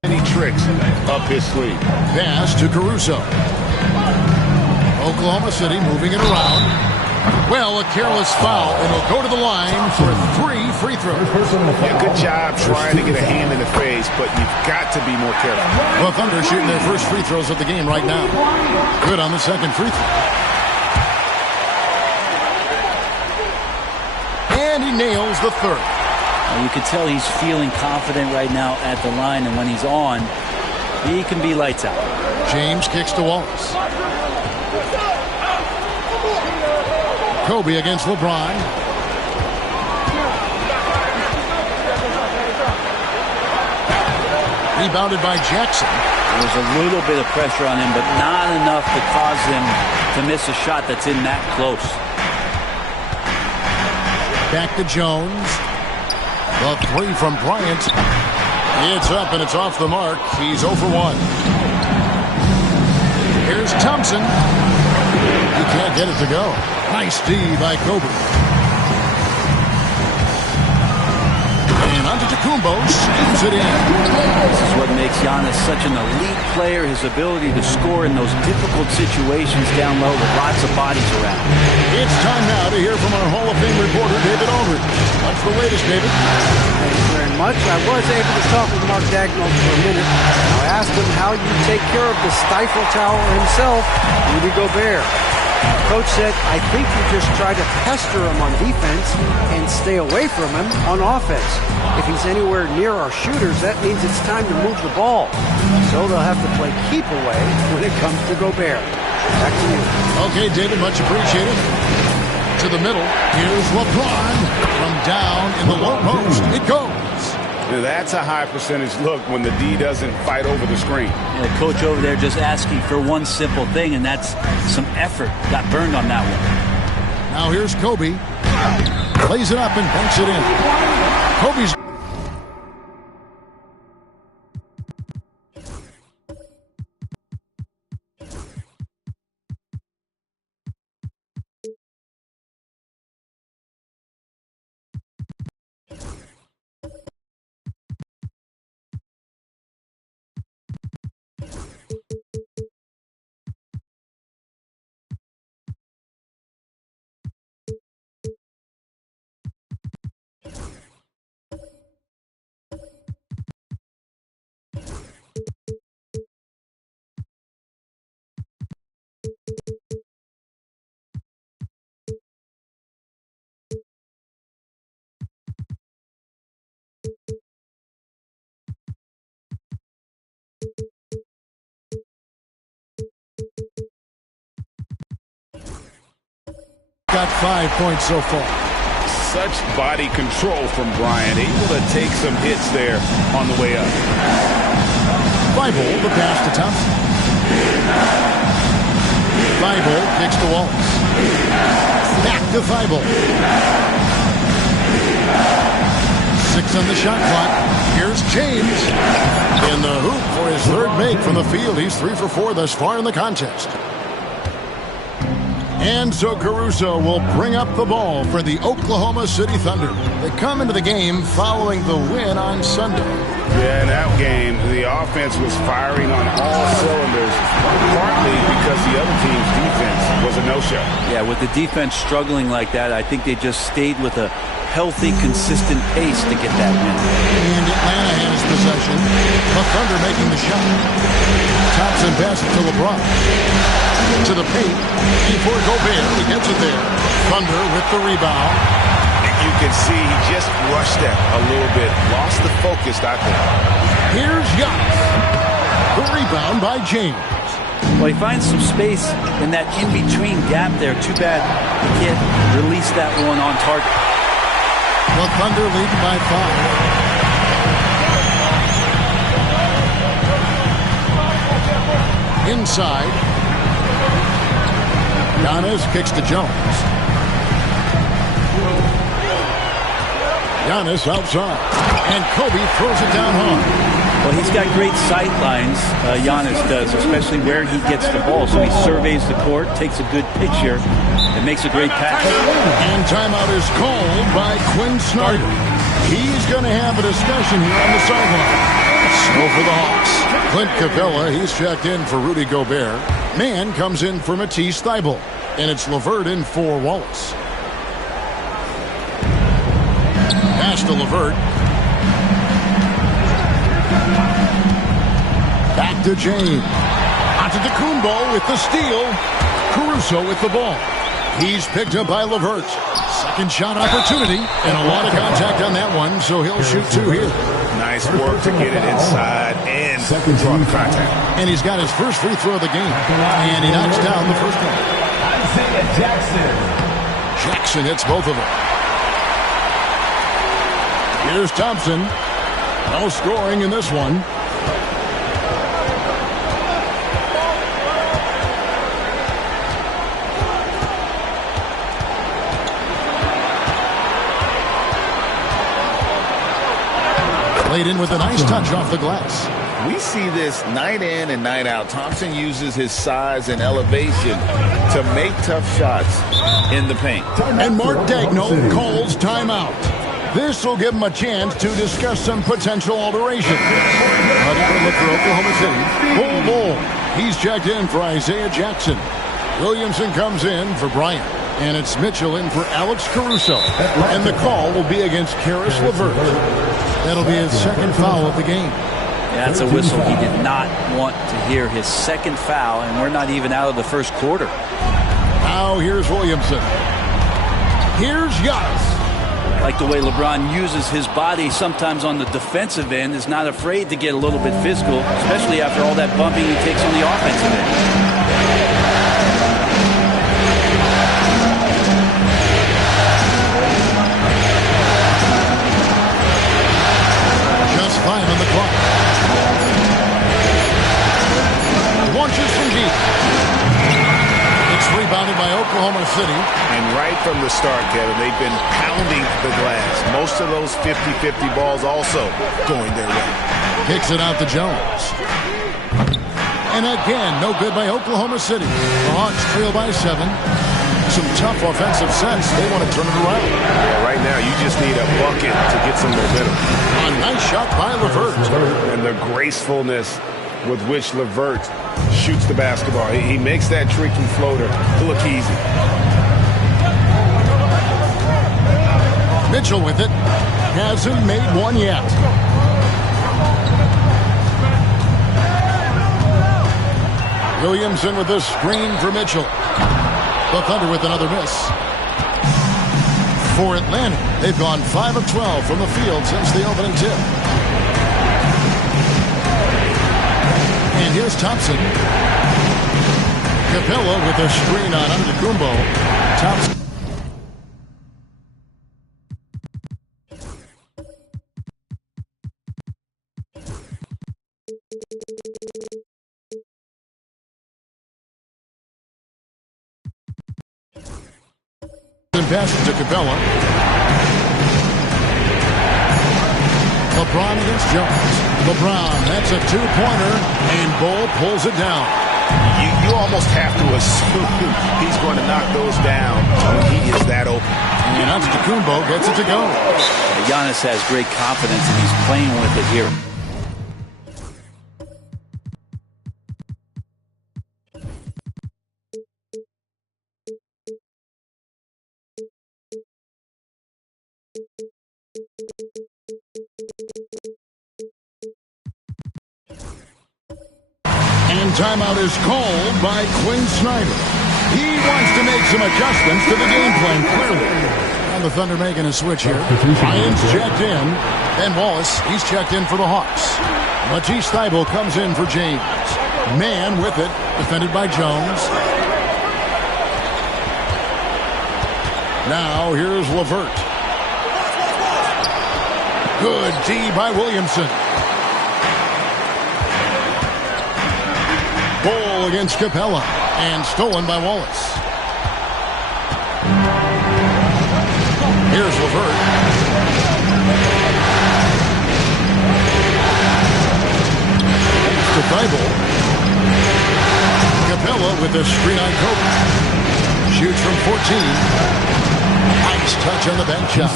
many tricks up his sleeve. Pass to Caruso. Oklahoma City moving it around. Well, a careless foul, and he'll go to the line for 3 free throws. Yeah, good job trying to get a hand in the face, but you've got to be more careful. Well, Thunder shooting their first free throws of the game right now. Good on the second free throw. And he nails the third. You can tell he's feeling confident right now at the line, and when he's on, He can be lights out. James kicks to Wallace. Kobe against LeBron. Rebounded by Jackson. There's a little bit of pressure on him, but not enough to cause him to miss a shot that's in that close. Back to Jones. The three from Bryant. It's up and it's off the mark. He's 0 for 1. Here's Thompson. He can't get it to go. Nice D by Kobe. And Antetokounmpo schemes it in. This is what makes Giannis such an elite player, his ability to score in those difficult situations down low with lots of bodies around. It's time now to hear from our Hall of Fame reporter, David Aldridge. What's the latest, David? Thank you very much. I was able to talk with Mark Daigneault for a minute. I asked him how you take care of the Stifle Tower himself, Rudy Gobert. Coach said, I think you just try to pester him on defense and stay away from him on offense. If he's anywhere near our shooters, that means it's time to move the ball. So they'll have to play keep away when it comes to Gobert. Back to you. Okay, David, much appreciated. To the middle, here's LeBron from down in the low post. It goes. That's a high percentage look when the D doesn't fight over the screen. And the coach over there just asking for one simple thing, and that's some effort. Got burned on that one. Now here's Kobe. Plays it up and banks it in. Kobe's... Got 5 points so far. Such body control from Bryant, able to take some hits there on the way up. Thibault, the pass to Thompson. Thibault kicks to Wallace. Back to Thibault. 6 on the shot clock. Here's James in the hoop for his third make from the field. He's 3 for 4 thus far in the contest. And so Caruso will bring up the ball for the Oklahoma City Thunder. They come into the game following the win on Sunday. Yeah, in that game, the offense was firing on all cylinders, partly because the other team's defense was a no-show. Yeah, with the defense struggling like that, I think they just stayed with a healthy, consistent pace to get that win. And Atlanta has possession. The Thunder making the shot. Thompson passes to LeBron. To the paint. Before Gobert, he gets it there. Thunder with the rebound. You can see he just rushed that a little bit. Lost the focus, I think. Here's Giannis. The rebound by James. Well, he finds some space in that in-between gap there. Too bad he can't release that one on target. The Thunder leading by 5. Inside. Giannis kicks to Jones. Giannis outside. And Kobe throws it down hard. Well, he's got great sight lines, Giannis does, especially where he gets the ball. So he surveys the court, takes a good picture, and makes a great pass. And timeout is called by Quinn Snyder. He's going to have a discussion here on the sideline. So for the Hawks, Clint Capella, he's checked in for Rudy Gobert. Mann comes in for Matisse Thybulle. And it's LeVert in for Wallace. Pass to LeVert. Back to James. Antetokounmpo with the steal. Caruso with the ball. He's picked up by LeVert. Second shot opportunity. And a lot of contact on that one, so he'll shoot 2 here. Nice Nice work to get it inside and draw the contact. And he's got his first free throw of the game. And he knocks down the first one. Isaiah Jackson. Jackson hits both of them. Here's Thompson. No scoring in this one. Laid in with a nice touch off the glass. We see this night in and night out. Thompson uses his size and elevation to make tough shots in the paint. And Mark Daigneault calls timeout. This will give him a chance to discuss some potential alterations. Another look for Oklahoma City. Bull Bull. He's checked in for Isaiah Jackson. Williamson comes in for Bryant. And it's Mitchell in for Alex Caruso. And the call will be against Caris LeVert. That'll be his second foul of the game. Yeah, that's a whistle he did not want to hear. His second foul, and we're not even out of the first quarter. Now here's Williamson. Here's Giannis. Like the way LeBron uses his body sometimes on the defensive end, is not afraid to get a little bit physical, especially after all that bumping he takes on the offensive end. Five on the clock. Launches from deep. It's rebounded by Oklahoma City. And right from the start, Kevin, they've been pounding the glass. Most of those 50-50 balls also going their way. Kicks it out to Jones. And again, no good by Oklahoma City. The Hawks trail by 7. Some tough offensive sets. They want to turn it around. Yeah, right now, you just need a bucket to get some momentum. A nice shot by LeVert. And the gracefulness with which LeVert shoots the basketball. He makes that tricky floater look easy. Mitchell with it. Hasn't made one yet. Williamson with the screen for Mitchell. The Thunder with another miss. For Atlanta, they've gone 5 of 12 from the field since the opening tip. And here's Thompson. Capella with a screen on Antetokounmpo. Thompson. Passes to Capella. LeBron against Jones. LeBron, that's a two-pointer, and Bull pulls it down. You almost have to assume he's going to knock those down when he is that open. And Antetokounmpo gets it to go. Giannis has great confidence, and he's playing with it here. And timeout is called by Quinn Snyder. He wants to make some adjustments to the game plan, clearly. And the Thunder making a switch here. Ryan's checked in. Ben Wallace, he's checked in for the Hawks. Matisse Thybulle comes in for James. Man with it, defended by Jones. Now here's LeVert. Good D by Williamson. Bull against Capella. And stolen by Wallace. Here's LeVert. To Thybulle. Capella with the screen on Kobe. Shoots from 14. Nice touch on the bench shot.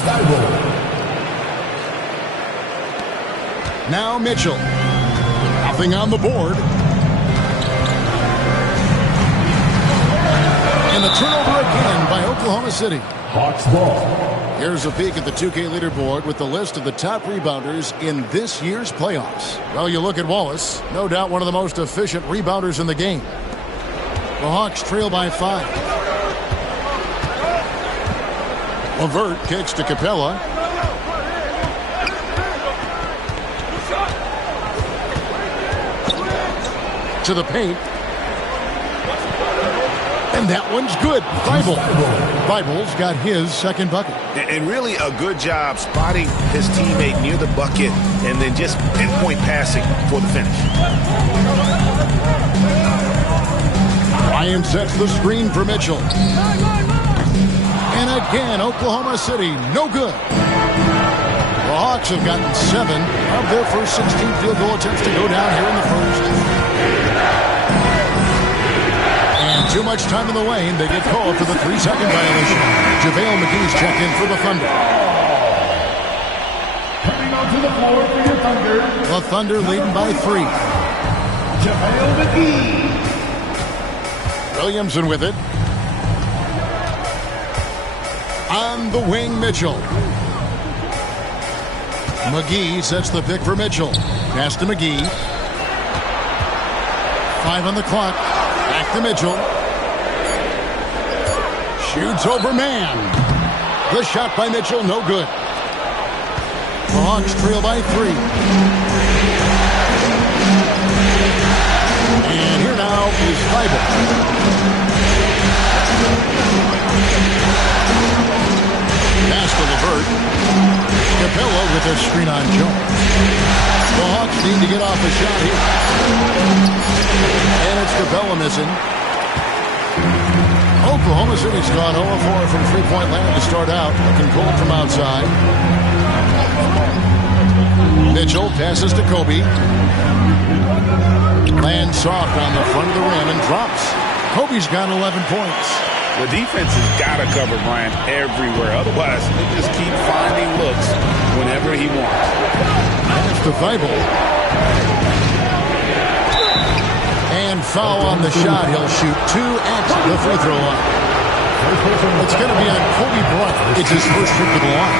Now Mitchell. Nothing on the board. And the turnover again by Oklahoma City. Hawks ball. Here's a peek at the 2K leaderboard with the list of the top rebounders in this year's playoffs. Well, you look at Wallace, no doubt one of the most efficient rebounders in the game. The Hawks trail by 5. LeVert kicks to Capella. to the paint. And that one's good. Bible's got his second bucket. And really a good job spotting his teammate near the bucket and then just pinpoint passing for the finish. Ryan sets the screen for Mitchell. And again, Oklahoma City, no good. The Hawks have gotten 7 of their first 16 field goal attempts to go down here in the first. And too much time in the lane. They get called for the 3-second violation. JaVale McGee's checked in for the Thunder. Coming onto the floor for your Thunder. The Thunder leading by 3. JaVale McGee. Williamson with it. On the wing, Mitchell. McGee sets the pick for Mitchell. Pass to McGee. 5 on the clock. Back to Mitchell. Shoots over man. The shot by Mitchell, no good. The Hawks trail by 3. And here now is Bible. Pass to LeVert. Capella with a screen on Jones. The Hawks need to get off a shot here. And it's Capella missing. Oklahoma City's gone 0-4 from three-point land to start out. Looking cold from outside. Mitchell passes to Kobe. Lands soft on the front of the rim and drops. Kobe's got 11 points. The defense has got to cover Bryant everywhere. Otherwise, he'll just keep finding looks whenever he wants. Pass to Thibault. And foul on the shot. He'll shoot 2 at the free throw line. It's going to be on Kobe Bryant. It's his first trip to the line.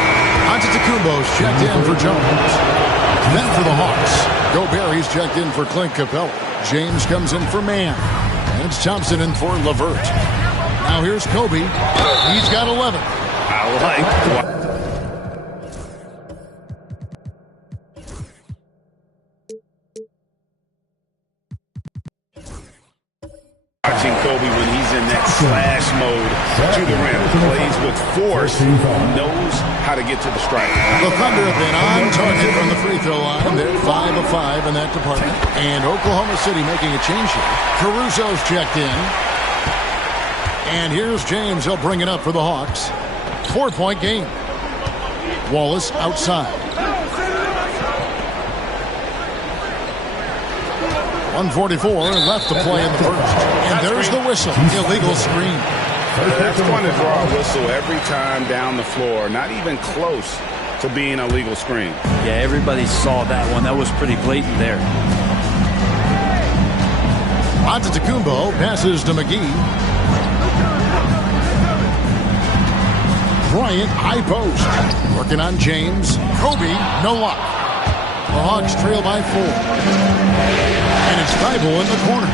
Antetokounmpo's checked in for Jones. Then for the Hawks, Gobert checked in for Clint Capella. James comes in for Mann. And it's Thompson in for LeVert. Now here's Kobe. He's got 11. I like watching Kobe when he's in that slash mode to the rim. Plays with force, knows how to get to the stripe. The Thunder have been on target from the free throw line. They're 5 of 5 in that department. And Oklahoma City making a change here. Caruso's checked in. And here's James. He'll bring it up for the Hawks. 4-point game. Wallace outside. 1:44 left to play in the first. And there's the whistle. Illegal screen. That's going to draw a whistle every time down the floor. Not even close to being a legal screen. Yeah, everybody saw that one. That was pretty blatant there. Antetokounmpo passes to McGee. Bryant, high post. Working on James. Kobe, no luck. The Hawks trail by 4. And it's Thibault in the corner.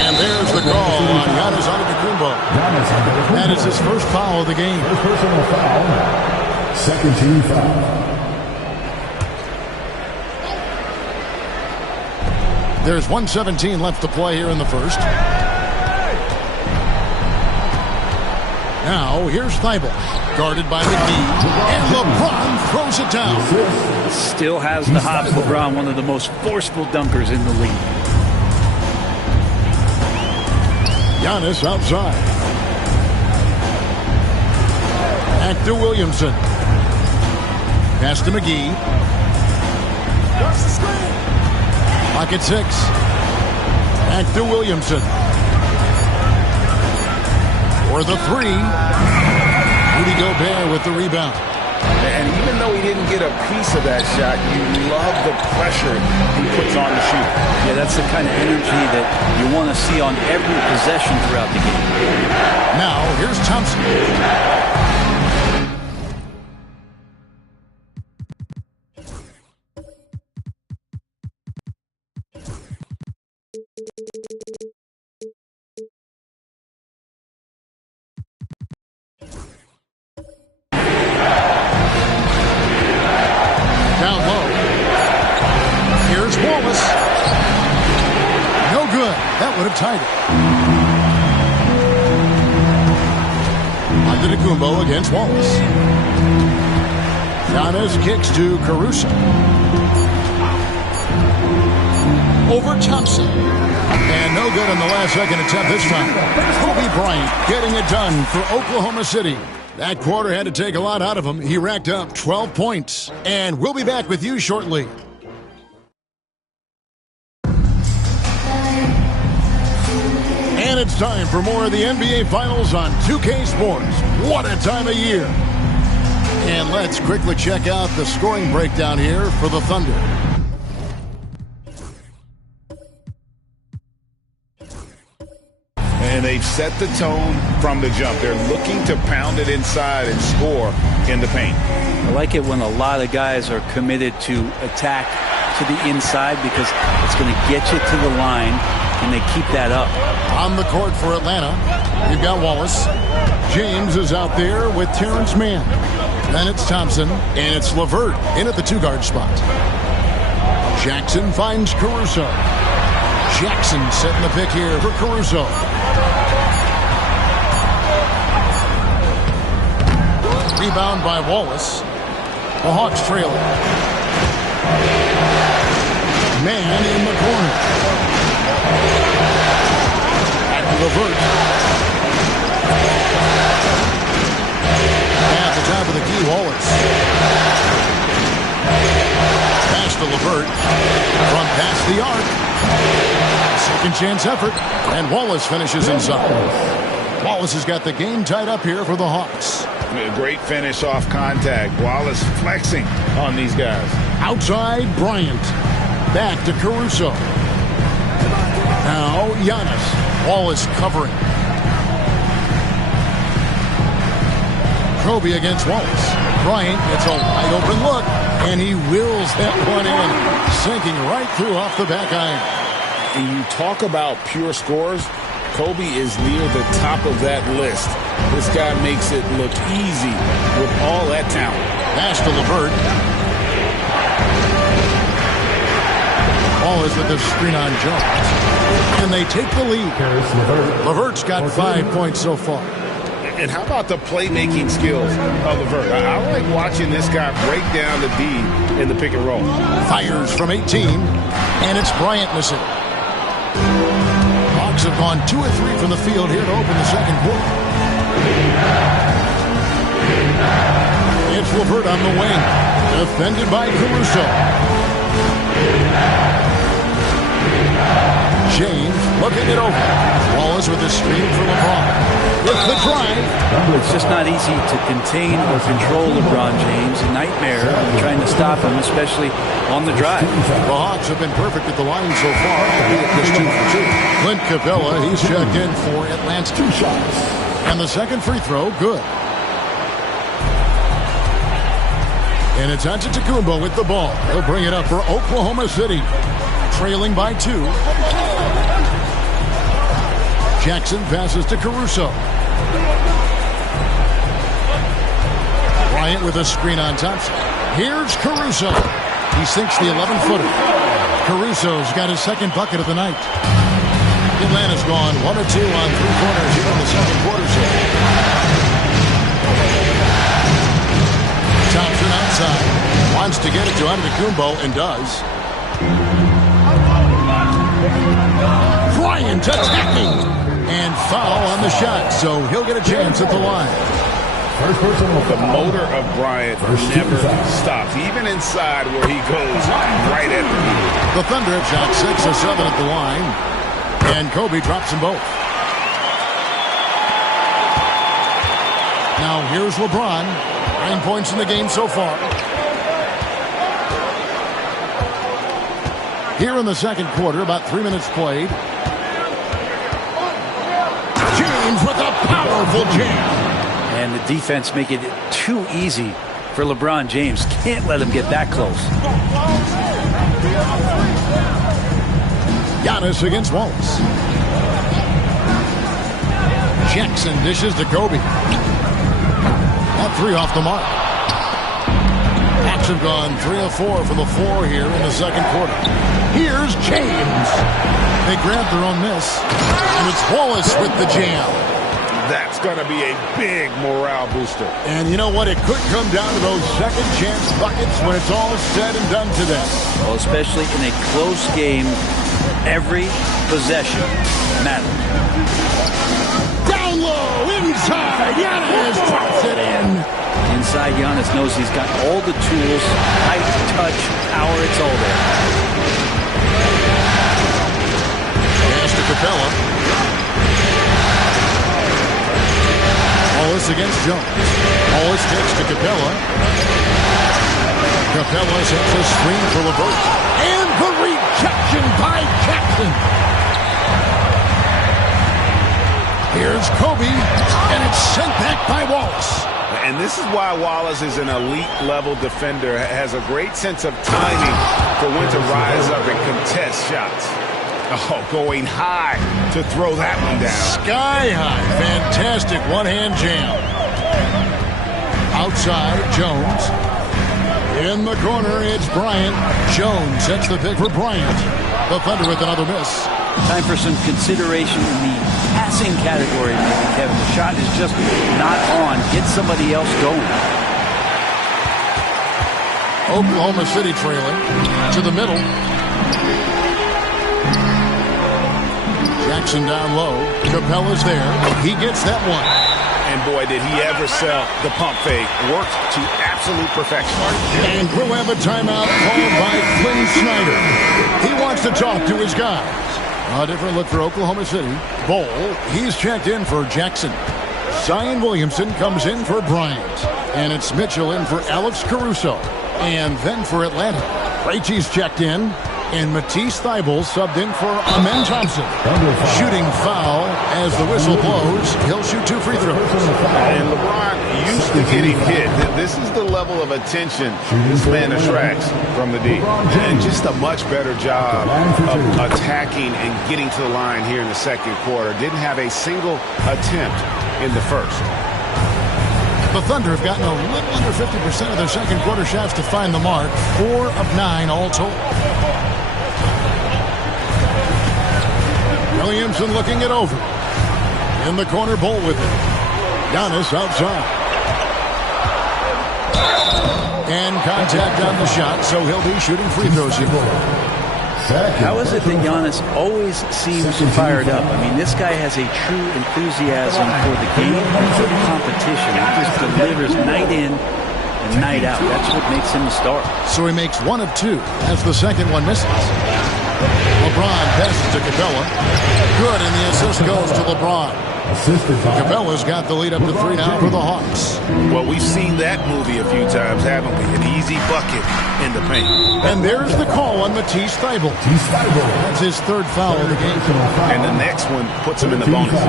And there's the call on Giannis Antetokounmpo. That is his first foul of the game. First personal foul. Second team foul. There's 1:17 left to play here in the first. Now, here's Thibault, guarded by McGee, and LeBron throws it down. Still has the hops. LeBron, one of the most forceful dunkers in the league. Giannis outside. Back to Williamson. Pass to McGee. Pocket 6. Back to Williamson. For the 3. Rudy Gobert with the rebound. And even though he didn't get a piece of that shot, you love the pressure he puts on the shooter. Yeah, that's the kind of energy that you want to see on every possession throughout the game. Now, here's Thompson. Down low, tied it. Antetokounmpo against Wallace. Giannis kicks to Caruso. Over Thompson. And no good in the last second attempt this time. Kobe Bryant getting it done for Oklahoma City. That quarter had to take a lot out of him. He racked up 12 points. And we'll be back with you shortly. And it's time for more of the NBA Finals on 2K Sports. What a time of year. And let's quickly check out the scoring breakdown here for the Thunder. And they've set the tone from the jump. They're looking to pound it inside and score in the paint. I like it when a lot of guys are committed to attack to the inside because it's going to get you to the line, and they keep that up. On the court for Atlanta, you've got Wallace. James is out there with Terrence Mann. Then it's Thompson, and it's LeVert in at the two-guard spot. Jackson finds Caruso. Jackson setting the pick here for Caruso. Rebound by Wallace. The Hawks trailing. Man in the corner. At LeVert. At the top of the key, Wallace. Pass to LeVert. From past the arc. Second chance effort. And Wallace finishes inside. Wallace has got the game tied up here for the Hawks. A great finish off contact. Wallace flexing on these guys. Outside, Bryant. Back to Caruso. Now, Giannis. Wallace covering. Kobe against Wallace. Bryant gets a wide open look, and he wills that one in, sinking right through off the back iron. And you talk about pure scores, Kobe is near the top of that list. This guy makes it look easy with all that talent. Pass to LeVert. Wallace with the screen on Jones. And they take the lead. LeVert's got 5 points so far. And how about the playmaking skills of LeVert? I like watching this guy break down the D in the pick and roll. Fires from 18, and it's Bryant missing. Hawks have gone 2 or 3 from the field here to open the second quarter. It's LeVert on the wing, defended by Caruso. James looking it over. Wallace with the screen for LeBron. With the drive. It's just not easy to contain or control LeBron James. A nightmare trying to stop him, especially on the drive. The Hawks have been perfect at the line so far. Just 2 for 2. Clint Capella, he's checked in for Atlanta. 2 shots. And the second free throw, good. And it's Antetokounmpo with the ball. He'll bring it up for Oklahoma City. Trailing by 2. Jackson passes to Caruso. Bryant with a screen on Thompson. Here's Caruso. He sinks the 11-footer. Caruso's got his second bucket of the night. Atlanta's gone 1 or 2 on 3-pointers here in the second quarter. Thompson outside. Wants to get it to Antetokounmpo and does. Bryant attacking. And foul on the shot, so he'll get a chance at the line. The motor of Bryant never stops, even inside where he goes right at the knee. The Thunder have shot 6 or 7 at the line, and Kobe drops them both. Now here's LeBron. 9 points in the game so far. Here in the second quarter, about 3 minutes played. James with a powerful jam. And the defense making it too easy for LeBron James. Can't let him get that close. Giannis against Wallace. Jackson dishes to Kobe. That 3 off the mark. Hawks have gone 3 of 4 from the floor here in the second quarter. Here's James. They grab their own miss. And it's Wallace with the jam. That's going to be a big morale booster. And you know what? It could come down to those second chance buckets when it's all said and done today. Well, especially in a close game, every possession matters. Down low, inside, Giannis drops it in. Inside, Giannis knows he's got all the tools, height, touch, power, it's all there. Pass to Capella. Wallace against Jones. Wallace takes to Capella. Capella sets a screen for LeVert. And the rejection by Jackson. Here's Kobe, and it's sent back by Wallace. And this is why Wallace is an elite-level defender, has a great sense of timing for when to rise up and contest shots. Oh, going high to throw that one down. Sky high. Fantastic one-hand jam. Outside, Jones. In the corner, it's Bryant. Jones sets the pick for Bryant. The Thunder with another miss. Time for some consideration in the passing category, maybe, Kevin. The shot is just not on. Get somebody else going. Oklahoma City trailing to the middle. Jackson down low. Capella's there. He gets that one. And boy, did he ever sell the pump fake. Worked to absolute perfection. And we'll have a timeout called by Quinn Snyder. He wants to talk to his guys. A different look for Oklahoma City. Bol, he's checked in for Jackson. Zion Williamson comes in for Bryant. And it's Mitchell in for Alex Caruso. And then for Atlanta, Krejci's checked in. And Matisse Thybulle subbed in for Amen Thompson. Shooting foul as the whistle blows. He'll shoot 2 free throws. And LeBron used to getting hit. This is the level of attention this man attracts from the D. And just a much better job of attacking and getting to the line here in the second quarter. Didn't have a single attempt in the first. The Thunder have gotten a little under 50% of their second quarter shots to find the mark. 4 of 9 all told. Williamson looking it over. In the corner, Bol with it. Giannis outside. And contact on the shot, so he'll be shooting free throws here. How is it that Giannis always seems fired up? I mean, this guy has a true enthusiasm for the game and for the competition. He just delivers night in and night out. That's what makes him a star. So he makes 1 of 2 as the second one misses. LeBron passes to Capella. Good, and the assist goes to LeBron. Capella's got the lead up to 3 now for the Hawks. Well, we've seen that movie a few times, haven't we? An easy bucket in the paint. And there's the call on Matisse Thybulle. That's his 3rd foul of the game. And the next one puts him in the bonus.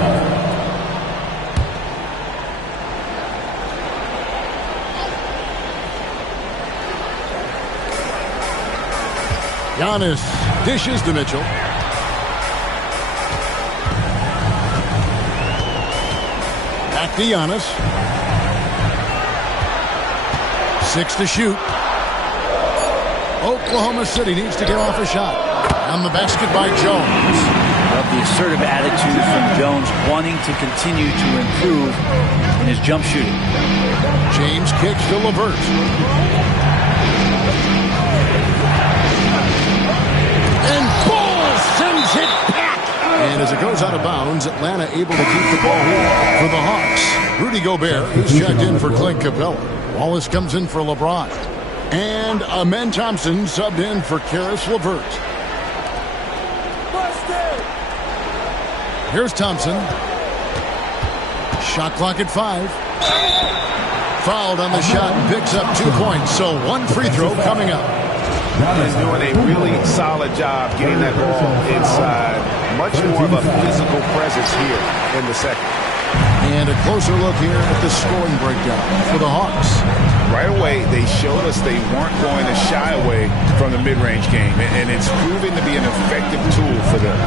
Giannis dishes to Mitchell. Back to Giannis. 6 to shoot. Oklahoma City needs to get off a shot. On the basket by Jones. Love the assertive attitude from Jones, wanting to continue to improve in his jump shooting. James kicks to LeVert. And Bol sends it back. And as it goes out of bounds, Atlanta able to keep the ball here for the Hawks. Rudy Gobert is checked in for Clint Capella. Wallace comes in for LeBron. And Amen Thompson subbed in for Caris LeVert. Here's Thompson. Shot clock at 5. Fouled on the shot and picks up 2 points. So 1 free throw coming up. Is doing a really solid job getting that ball inside. Much more of a physical presence here in the second. And a closer look here at the scoring breakdown for the Hawks. Right away, they showed us they weren't going to shy away from the mid-range game, and it's proving to be an effective tool for them.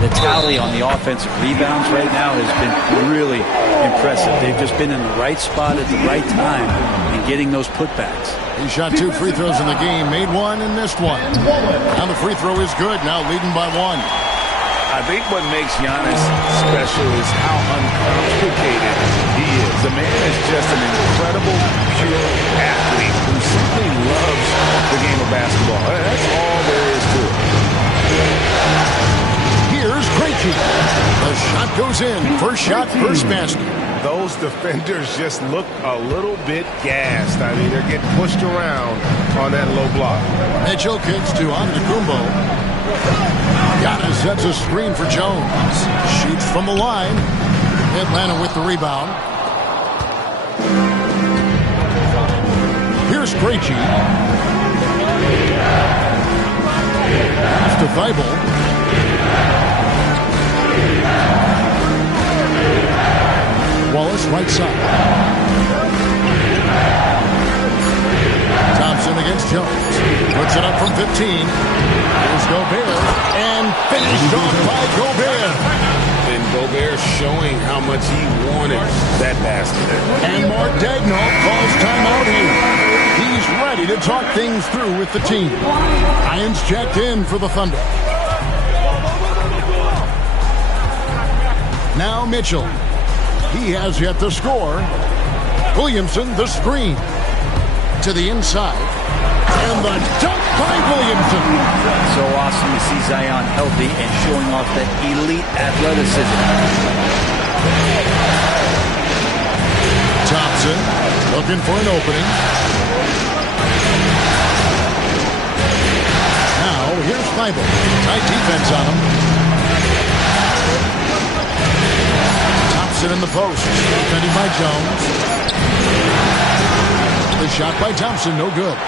The tally on the offensive rebounds right now has been really impressive. They've just been in the right spot at the right time and getting those putbacks. He shot 2 free throws in the game, made 1 and missed 1. Now the free throw is good, now leading by 1. I think what makes Giannis special is how uncomplicated he is. The man is just an incredible, pure athlete who simply loves the game of basketball. That's all there is to it. Here's Krejci. The shot goes in. First shot, first basket. Those defenders just look a little bit gassed. I mean, they're getting pushed around on that low block. Mitchell kicks to Antetokounmpo. Giannis sets a screen for Jones. Shoots from the line. Atlanta with the rebound. Here's Krejci. Pass to Thibault. Wallace right side. Thompson against Jones. Puts it up from 15. Here's Gobert. And finished off by Gobert. And Gobert showing how much he wanted that basket. And Mark Daigneault calls timeout here. He's ready to talk things through with the team. Irons checked in for the Thunder. Now Mitchell. He has yet to score. Williamson, the screen. To the inside. And the dunk by Williamson. So awesome to see Zion healthy and showing off that elite athleticism. Thompson looking for an opening. Now here's Thibault. Tight defense on him. In the post, defended by Jones. The shot by Thompson, no good.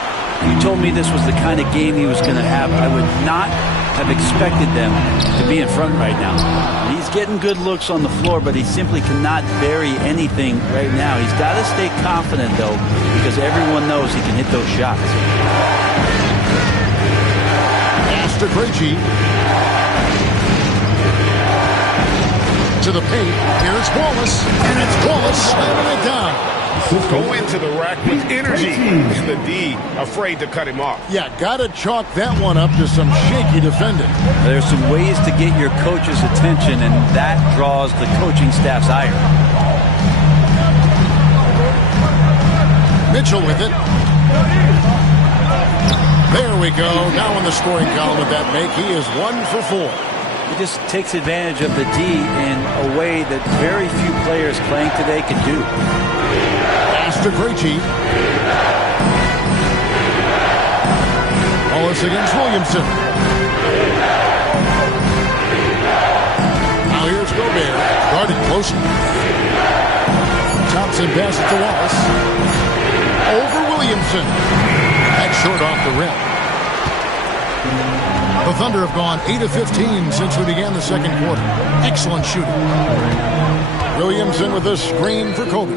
You told me this was the kind of game he was going to have. I would not have expected them to be in front right now. He's getting good looks on the floor, but he simply cannot bury anything right now. He's got to stay confident, though, because everyone knows he can hit those shots. Pass to Krejci. To the paint. Here's Wallace. And it's Wallace slamming it down. Go into the rack with energy. And the D afraid to cut him off. Yeah, got to chalk that one up to some shaky defending. There's some ways to get your coach's attention, and that draws the coaching staff's ire. Mitchell with it. There we go. Now in the scoring column with that make, he is 1 for 4. He just takes advantage of the D in a way that very few players playing today can do. Pass to Krejci. Wallace against Williamson. Now here's Gobert. Guarded closely. Thompson passes to Wallace. Over Williamson. That's short off the rim. The Thunder have gone 8 of 15 since we began the second quarter. Excellent shooting. Williamson with a screen for Kobe.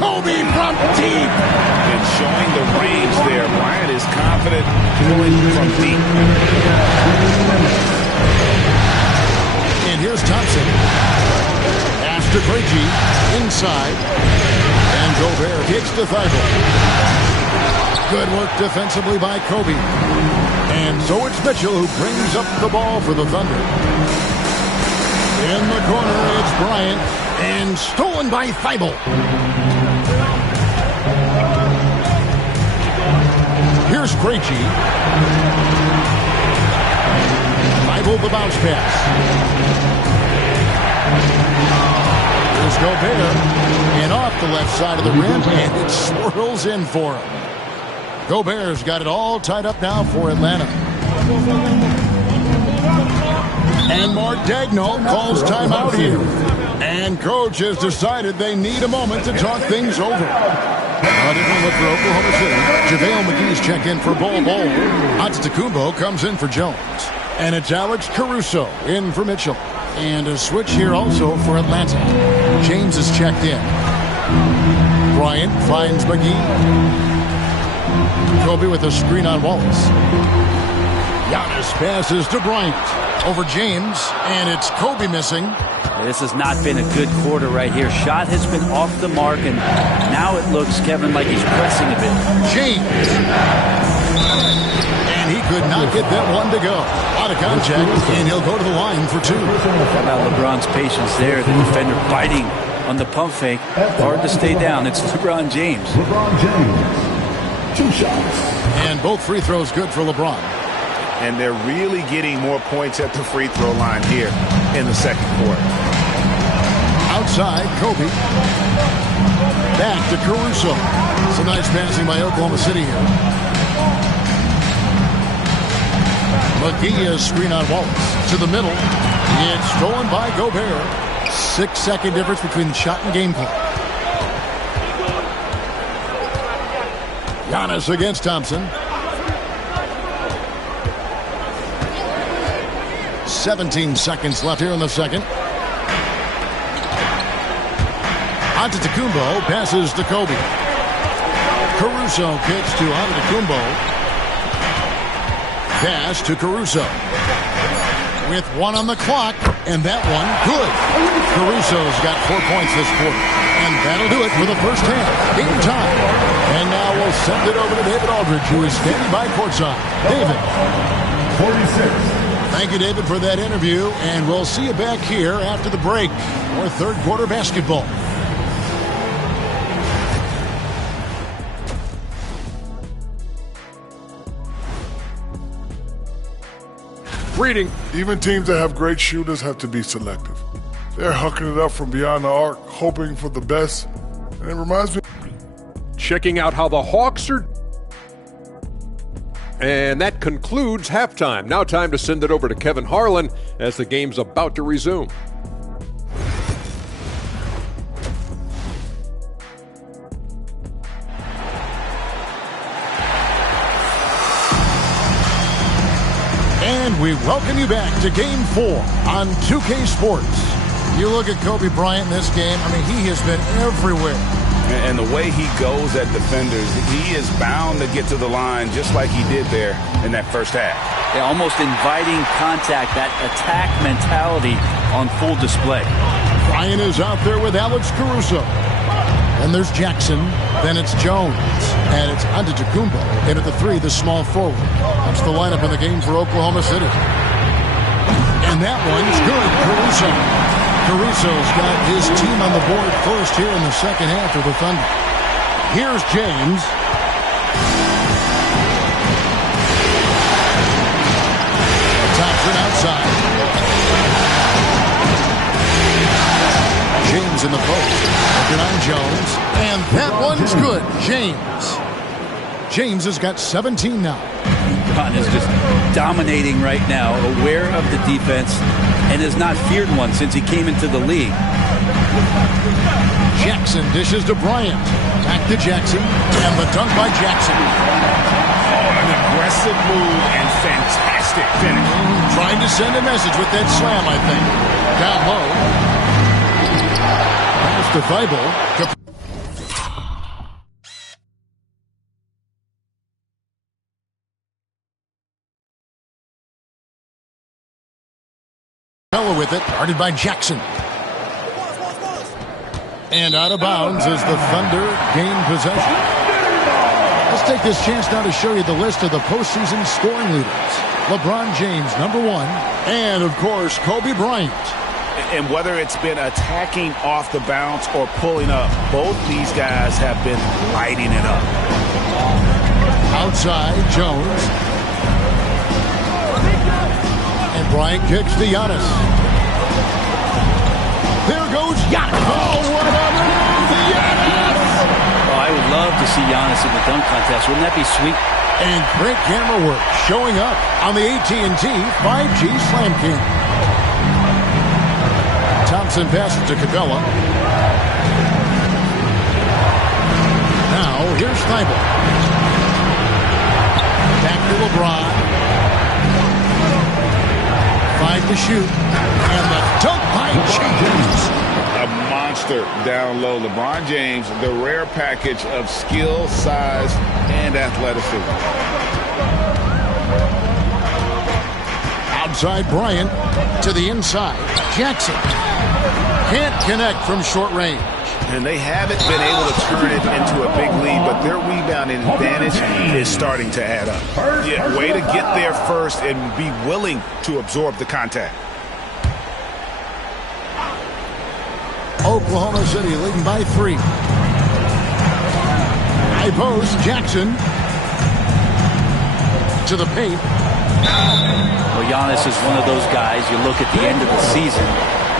Kobe from deep. And showing the range there. Bryant is confident going from deep. And here's Thompson. Pass to Krejci. Inside. And Gobert kicks to Thibault. Good work defensively by Kobe. And so it's Mitchell who brings up the ball for the Thunder. In the corner, it's Bryant. And stolen by Thibault. Here's Krejci. Thibault the bounce pass. Here's Gobert. And off the left side of the rim. And it swirls in for him. Gobert's got it all tied up now for Atlanta. And Mark Daigneault calls timeout here. And coach has decided they need a moment to talk things over. Different look for Oklahoma City. JaVale McGee's checked in for Bol Bol. Antetokounmpo comes in for Jones. And it's Alex Caruso in for Mitchell. And a switch here also for Atlanta. James is checked in. Bryant finds McGee. Kobe with a screen on Wallace. Giannis passes to Bryant. Over James, and it's Kobe missing. This has not been a good quarter right here. Shot has been off the mark, and now it looks, Kevin, like he's pressing a bit. James. And he could not get that one to go. Out of contact, and he'll go to the line for 2. How about LeBron's patience there? The defender biting on the pump fake. Hard to stay down. It's LeBron James. LeBron James, 2 shots. And both free throws good for LeBron. And they're really getting more points at the free throw line here in the second quarter. Outside, Kobe. Back to Caruso. Some nice passing by Oklahoma City here. McGee screen on Wallace. To the middle. It's stolen by Gobert. 6-second difference between the shot and game clock. Giannis against Thompson. 17 seconds left here in the second. Antetokounmpo passes to Kobe. Caruso kicks to Antetokounmpo. Pass to Caruso. With 1 on the clock, and that one good. Caruso's got 4 points this quarter. And that'll do it for the first half. Game time. And now we'll send it over to David Aldridge, who is standing by courtside. David. 46. Thank you, David, for that interview, and we'll see you back here after the break for third quarter basketball. Reading. Even teams that have great shooters have to be selective. They're hucking it up from beyond the arc, hoping for the best, and it reminds me. Checking out how the Hawks are. And that concludes halftime. Now time to send it over to Kevin Harlan as the game's about to resume. And we welcome you back to Game 4 on 2K Sports. You look at Kobe Bryant in this game, I mean, he has been everywhere. And the way he goes at defenders, he is bound to get to the line just like he did there in that first half. Yeah, almost inviting contact, that attack mentality on full display. Bryant is out there with Alex Caruso. And there's Jackson. Then it's Jones. And it's Antetokounmpo. And at the 3, the small forward. That's the lineup in the game for Oklahoma City. And that one's good. Caruso. Caruso's got his team on the board first here in the second half of the Thunder. Here's James. Thompson outside. James in the post. Looking on Jones. And that one's good. James has got 17 now. LeBron is just dominating right now, aware of the defense, and has not feared one since he came into the league. Jackson dishes to Bryant. Back to Jackson. And the dunk by Jackson. Oh, an aggressive move and fantastic finish. Trying to send a message with that slam, I think. Down low. Pass to Thibault. With it, guarded by Jackson. And out of bounds as the Thunder gain possession. Let's take this chance now to show you the list of the postseason scoring leaders. LeBron James, number 1. And, of course, Kobe Bryant. And whether it's been attacking off the bounce or pulling up, both these guys have been lighting it up. Outside, Jones. And Bryant kicks to Giannis. There goes Giannis. Oh, what a move, Giannis! Oh, I would love to see Giannis in the dunk contest. Wouldn't that be sweet? And great camera work showing up on the AT&T 5G Slam King. Thompson passes to Capella. Now, here's Thibault. Back to LeBron. 5 to shoot. And the dunk by James. A monster down low. LeBron James, the rare package of skill, size, and athleticism. Outside Bryant to the inside. Jackson can't connect from short range. And they haven't been able to turn it into a big lead, but their rebounding advantage is starting to add up. Yeah, way to get there first and be willing to absorb the contact. Oklahoma City leading by 3. High post, Jackson to the paint. Well, Giannis is one of those guys, you look at the end of the season,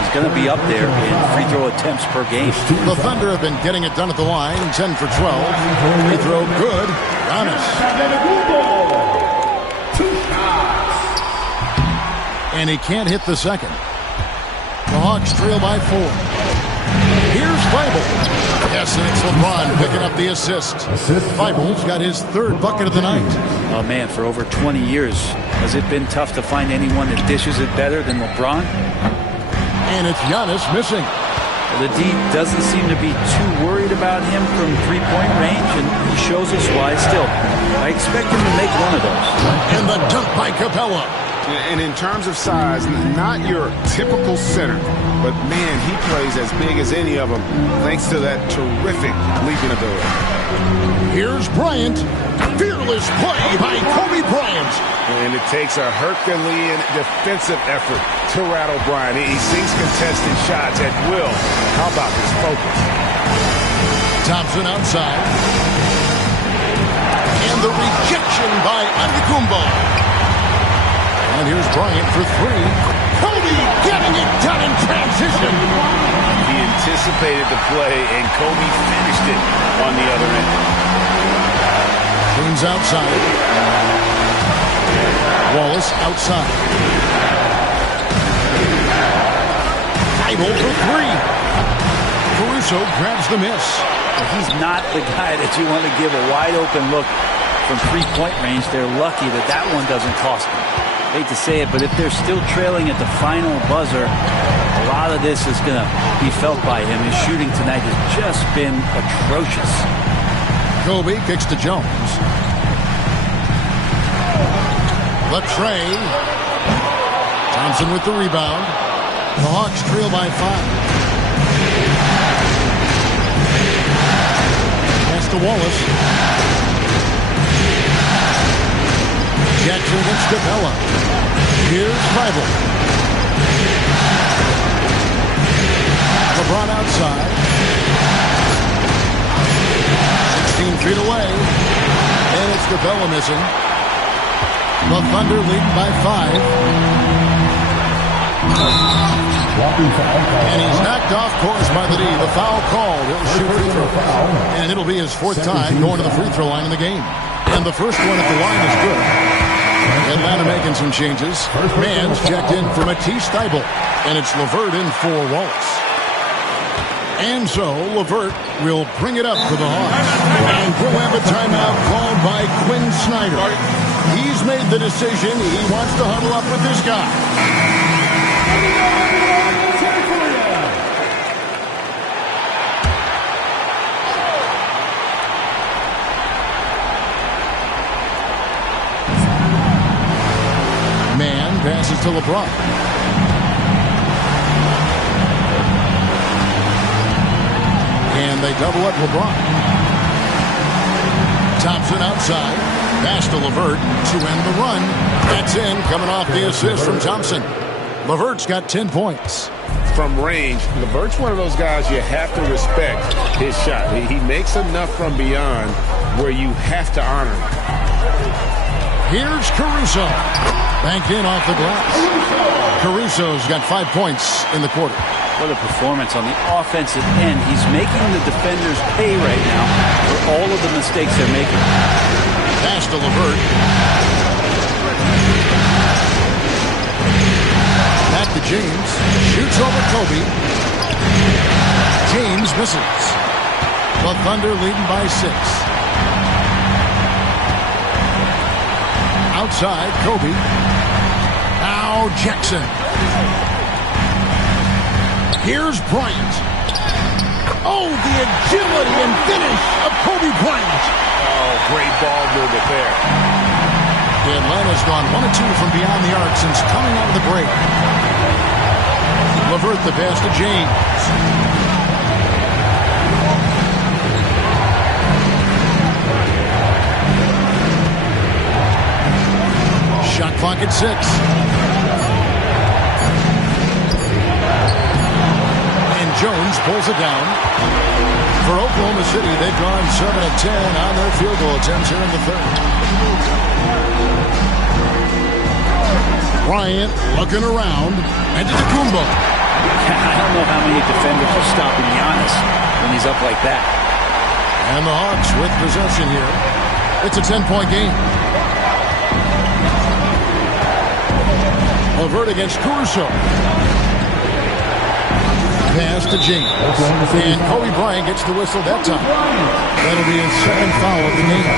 he's going to be up there in free throw attempts per game. The Thunder have been getting it done at the line, 10 for 12. Free throw good. Giannis. And he can't hit the second. The Hawks trail by 4. Here's Feibel. Yes, and it's LeBron picking up the assist. Feibel's got his 3rd bucket of the night. Oh, man, for over 20 years, has it been tough to find anyone that dishes it better than LeBron? And it's Giannis missing. Well, the D doesn't seem to be too worried about him from three-point range, and he shows us why still. I expect him to make one of those. And the dunk by Capella. And in terms of size, not your typical center, but man, he plays as big as any of them thanks to that terrific leaping ability. Here's Bryant. Fearless play by Kobe Bryant. And it takes a Herculean defensive effort to rattle Bryant. He sinks contested shots at will. How about his focus? Thompson outside. And the rejection by Antetokounmpo. And here's Bryant for 3. Kobe getting it done in transition. He anticipated the play, and Kobe finished it on the other end. James outside. Wallace outside. Feibel for 3. Caruso grabs the miss. He's not the guy that you want to give a wide-open look from three-point range. They're lucky that that one doesn't cost them. Hate to say it, but if they're still trailing at the final buzzer, a lot of this is going to be felt by him. His shooting tonight has just been atrocious. Kobe kicks to Jones. Latrey. Thompson with the rebound. The Hawks trail by 5. Pass to Wallace. Jackson against Capella. Here's Feibel. LeBron outside. 16 feet away. And it's Capella missing. The Thunder leading by 5. And he's knocked off course by the D. The foul called. He'll shoot free throw. And it'll be his 4th time going to the free throw line in the game. And the first one at the line is good. Atlanta making some changes. Mann's checked in for Matisse Thybulle. And it's LeVert in for Wallace. And so LeVert will bring it up for the Hawks. And we'll have a timeout called by Quinn Snyder. He's made the decision. He wants to huddle up with this guy. Passes to LeBron. And they double up LeBron. Thompson outside. Pass to LeVert to end the run. That's in, coming off the assist from Thompson. LeVert's got 10 points. From range, LeVert's one of those guys you have to respect his shot. He makes enough from beyond where you have to honor him. Here's Caruso. Banked in off the glass. Caruso's got 5 points in the quarter. What a performance on the offensive end. He's making the defenders pay right now for all of the mistakes they're making. Pass to LeVert. Back to James. Shoots over Kobe. James misses. The Thunder leading by 6. Outside, Kobe. Now Jackson. Here's Bryant. Oh, the agility and finish of Kobe Bryant. Oh, great ball movement there. Atlanta's gone 1 of 2 from beyond the arc since coming out of the break. LeVert the pass to James. Clock at 6. And Jones pulls it down. For Oklahoma City, they've gone 7 of 10 on their field goal attempts here in the third. Bryant looking around. Antetokounmpo. I don't know how many defenders are stopping Giannis when he's up like that. And the Hawks with possession here. It's a 10-point game. LeVert against Caruso. Pass to James. And Kobe Bryant gets the whistle that time. That'll be his second foul of the game.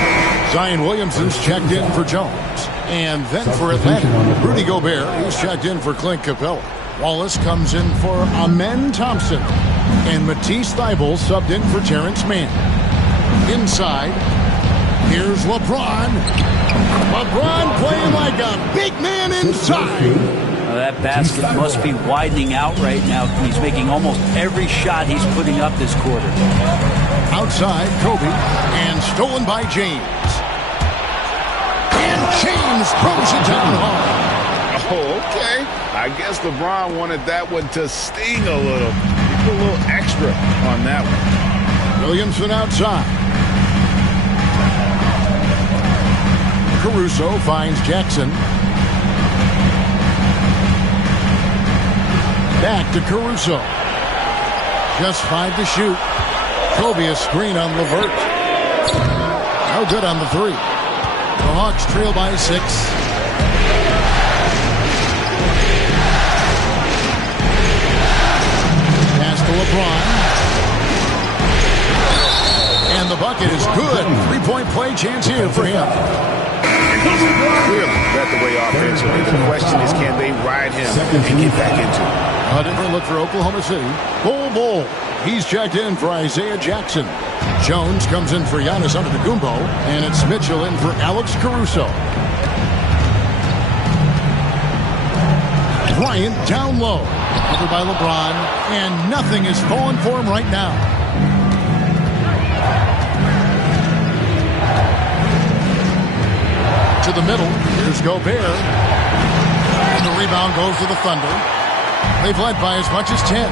Zion Williamson's checked in for Jones. And then for Atlanta, Rudy Gobert, he's checked in for Clint Capella. Wallace comes in for Amen Thompson. And Matisse Thybulle subbed in for Terrence Mann. Inside, here's LeBron. LeBron playing like a big man inside. That basket must be widening out right now. He's making almost every shot he's putting up this quarter. Outside, Kobe, and stolen by James. And James throws it down hard. Oh, okay. I guess LeBron wanted that one to sting a little. He put a little extra on that one. Williamson outside. Caruso finds Jackson. Back to Caruso. Just 5 to shoot. Kobe a screen on LeVert. No good on the 3. The Hawks trail by 6. Pass to LeBron. And the bucket is good. 3-point play chance here for him. He's clearly led the way offensively. The question is, can they ride him and get back into it? A different look for Oklahoma City. Bol. He's checked in for Isaiah Jackson. Jones comes in for Giannis Antetokounmpo. And it's Mitchell in for Alex Caruso. Bryant down low. Covered by LeBron. And nothing is falling for him right now. To the middle. Here's Gobert. And the rebound goes to the Thunder. They've led by as much as 10.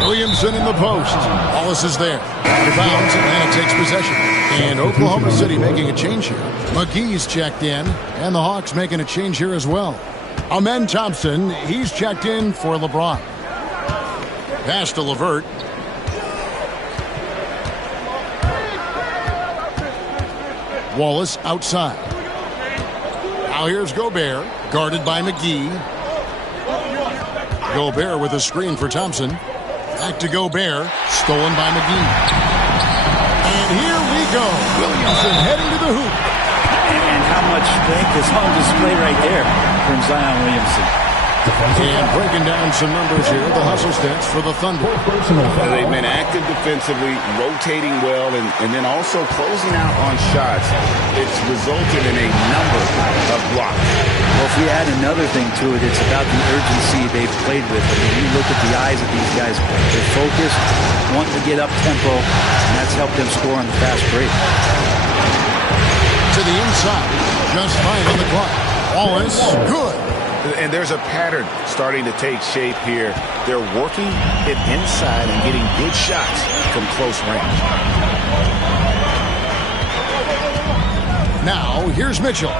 Williamson in the post. Wallace is there. Out of bounds. Atlanta takes possession. And Oklahoma City making a change here. McGee's checked in. And the Hawks making a change here as well. Amen Thompson. He's checked in for LeBron. Pass to LeVert. Wallace outside. Now here's Gobert, guarded by McGee. Gobert with a screen for Thompson. Back to Gobert, stolen by McGee. And here we go. Williamson heading to the hoop. And how much strength is on display right there from Zion Williamson. And breaking down some numbers here, the hustle stats for the Thunder. They've been active defensively, rotating well, and then also closing out on shots. It's resulted in a number of blocks. Well, if we add another thing to it, it's about the urgency they've played with. I mean, you look at the eyes of these guys. They're focused, wanting to get up tempo, and that's helped them score on the fast break. To the inside, just 5 on the clock. Wallace, good. And there's a pattern starting to take shape here. They're working it inside and getting good shots from close range. Now, here's Mitchell.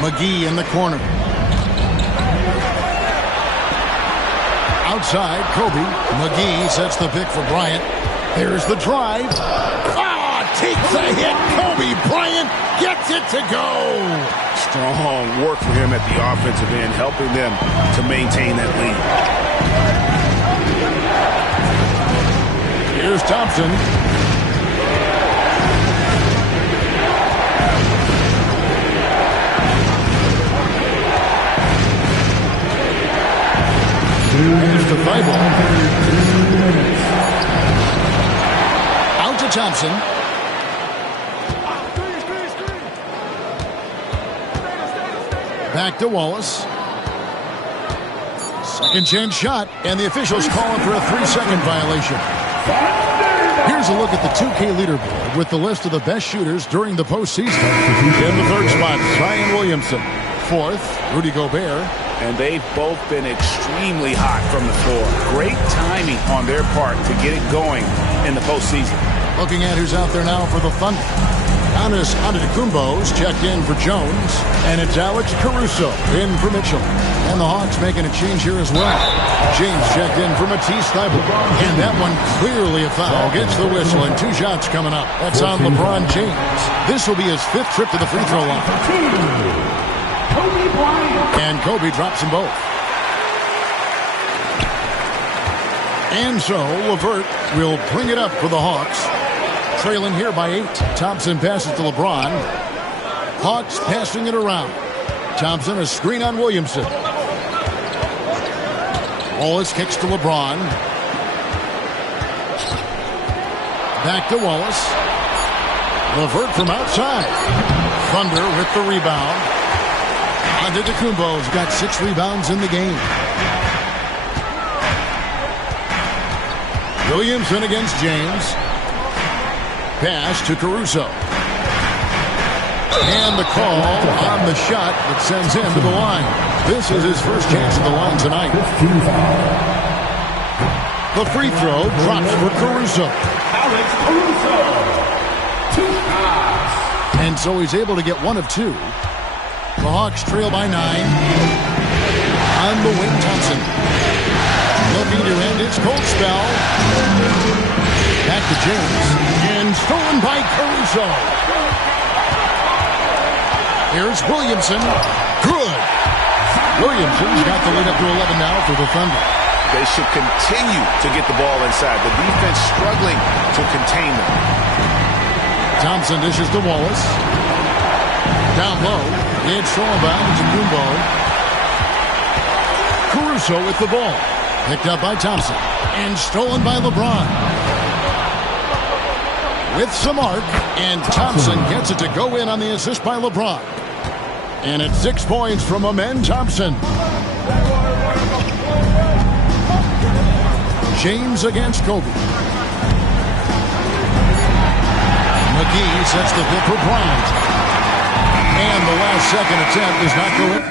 McGee in the corner. Outside, Kobe. McGee sets the pick for Bryant. Here's the drive. Takes a hit. Kobe Bryant gets it to go. Strong work for him at the offensive end, helping them to maintain that lead. Here's Thompson. Here's the Thybulle. Out to Thompson. Back to Wallace. Second chance shot, and the officials calling for a 3-second violation. Here's a look at the 2K leaderboard with the list of the best shooters during the postseason. In the third spot, Zion Williamson. Fourth, Rudy Gobert. And they've both been extremely hot from the floor. Great timing on their part to get it going in the postseason. Looking at who's out there now for the Thunder. Giannis Antetokounmpo's checked in for Jones, and it's Alex Caruso in for Mitchell. And the Hawks making a change here as well. James checked in for Matisse Thybulle, and that one clearly a foul. Gets the whistle, and 2 shots coming up. That's on LeBron James. This will be his 5th trip to the free throw line. And Kobe drops them both. And so LeVert will bring it up for the Hawks. Trailing here by 8. Thompson passes to LeBron. Hawks passing it around. Thompson, a screen on Williamson. Wallace kicks to LeBron. Back to Wallace. LeVert from outside. Thunder with the rebound. Antetokounmpo's got 6 rebounds in the game. Williamson against James. Pass to Caruso. And the call on the shot that sends him to the line. This is his first chance at the line tonight. The free throw drops for Caruso. Alex Caruso. 2 shots. And so he's able to get 1 of 2. The Hawks trail by 9. On the wing, Thompson. Looking to end its cold spell. Back to James. And stolen by Caruso. Here's Williamson. Good. Williamson's got the lead up to 11 now for the Thunder. They should continue to get the ball inside. The defense struggling to contain them. Thompson dishes to Wallace. Down low. It's stolen by Antetokounmpo. Caruso with the ball. Picked up by Thompson. And stolen by LeBron. With some arc. And Thompson gets it to go in on the assist by LeBron. And it's 6 points from Amen Thompson. James against Kobe. McGee sets the pick for Bryant. And the last second attempt is not good.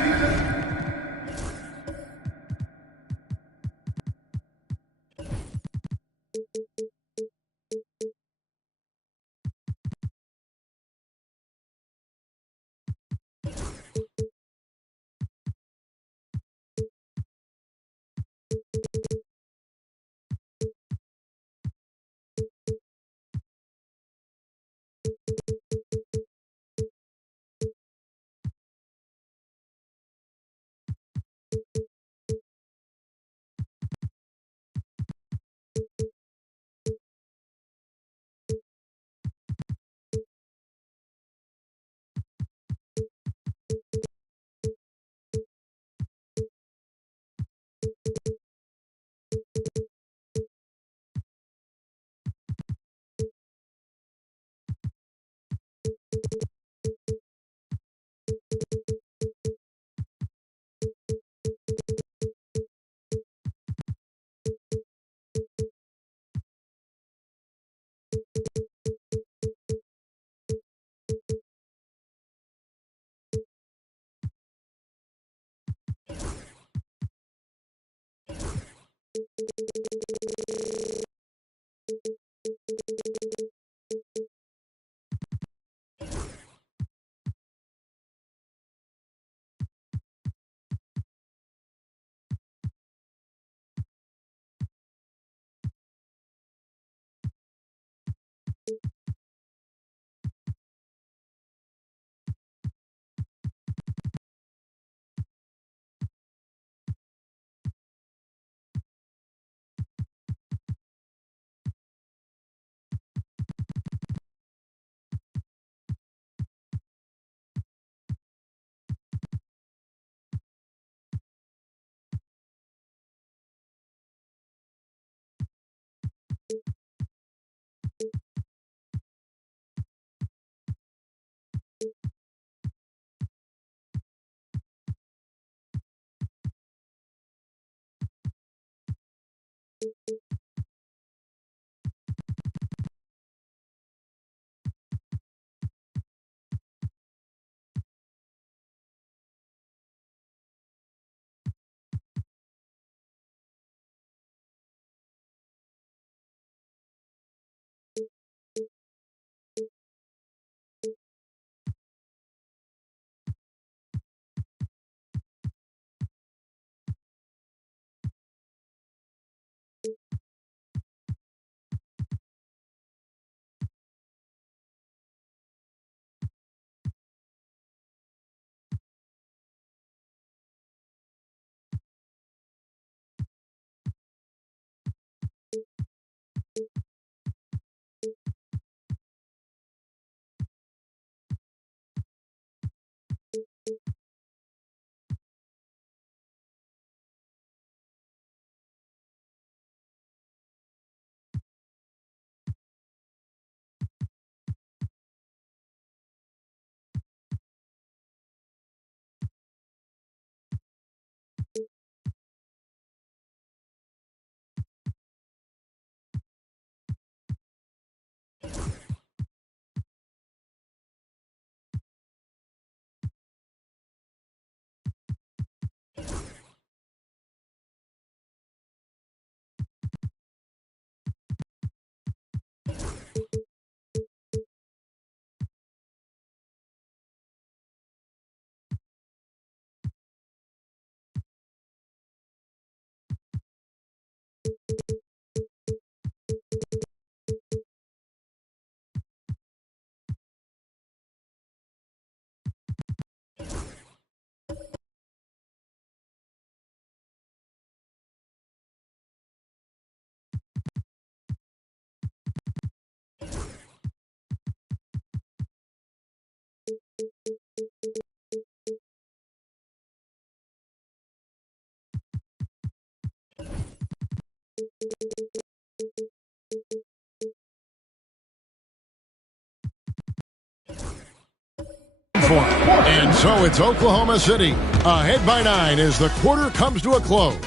uniform. And so it's Oklahoma City ahead by 9 as the quarter comes to a close.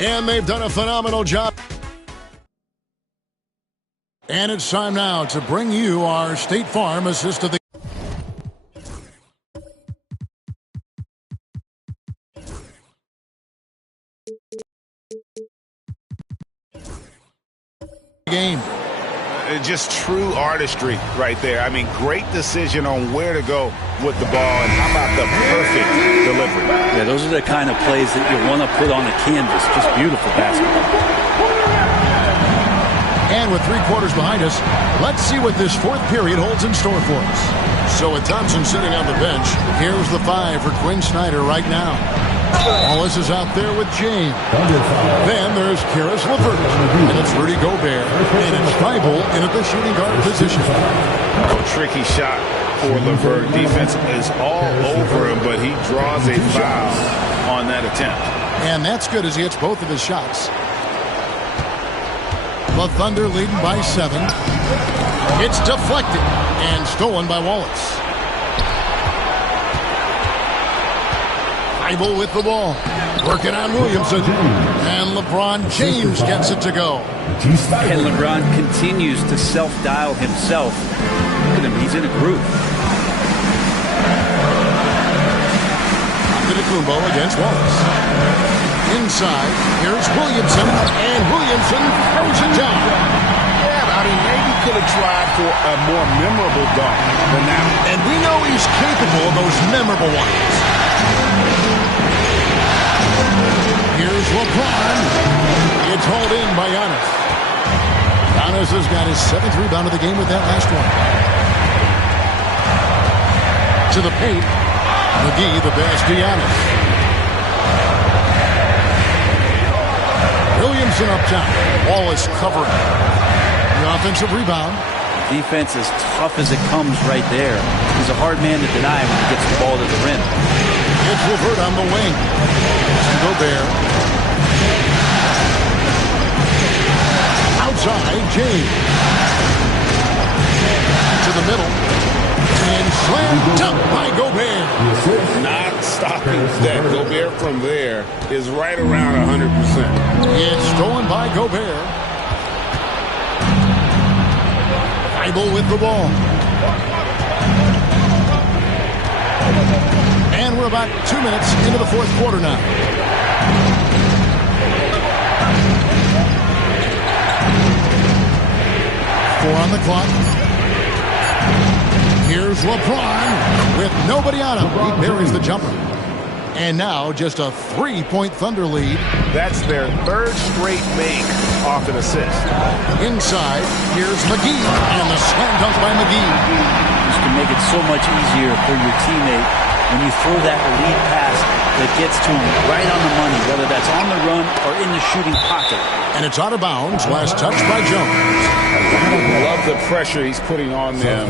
And they've done a phenomenal job. And it's time now to bring you our State Farm assist of the game. Just true artistry right there. I mean, great decision on where to go with the ball, and how about the perfect delivery. Yeah, those are the kind of plays that you want to put on a canvas. Just beautiful basketball. And with 3 quarters behind us, let's see what this fourth period holds in store for us. So with Thompson sitting on the bench, here's the 5 for Quinn Snyder right now. Wallace is out there with James. Then there's Karis LeVert. And it's Rudy Gobert. And it's Thybulle in at the shooting guard position. Tricky shot for LeVert. Defense is all over him, but he draws a foul on that attempt. And that's good as he hits both of his shots. The Thunder leading by 7. It's deflected and stolen by Wallace. Thybulle with the ball. Working on Williamson. And LeBron James gets it to go. And LeBron continues to self-dial himself. Look at him. He's in a groove. Antetokounmpo against Wallace. Inside, here's Williamson. And Williamson throws it down. Yeah, I mean, maybe could have tried for a more memorable dunk than that. And we know he's capable of those memorable ones. Here's LeBron. It's hauled in by Giannis. Giannis has got his 7th rebound of the game with that last one. To the paint. McGee, the best to Giannis. Williamson up top. Wallace covering. The offensive rebound. Defense as tough as it comes right there. He's a hard man to deny when he gets the ball to the rim. It's LeVert on the wing. Gobert. Outside, James. To the middle. And slam dunk by Gobert. Not stopping that. Gobert from there is right around 100%. It's stolen by Gobert. Thybulle with the ball. And we're about 2 minutes into the fourth quarter now. Four on the clock. Here's LeBron with nobody on him. He buries the jumper. And now just a 3-point Thunder lead. That's their 3rd straight make off an assist. Inside, here's McGee. And the slam dunk by McGee. This can make it so much easier for your teammate when you throw that lead pass that gets to him right on the money, whether that's on the run or in the shooting pocket. And it's out of bounds. Last touch by Jones. I love the pressure he's putting on them.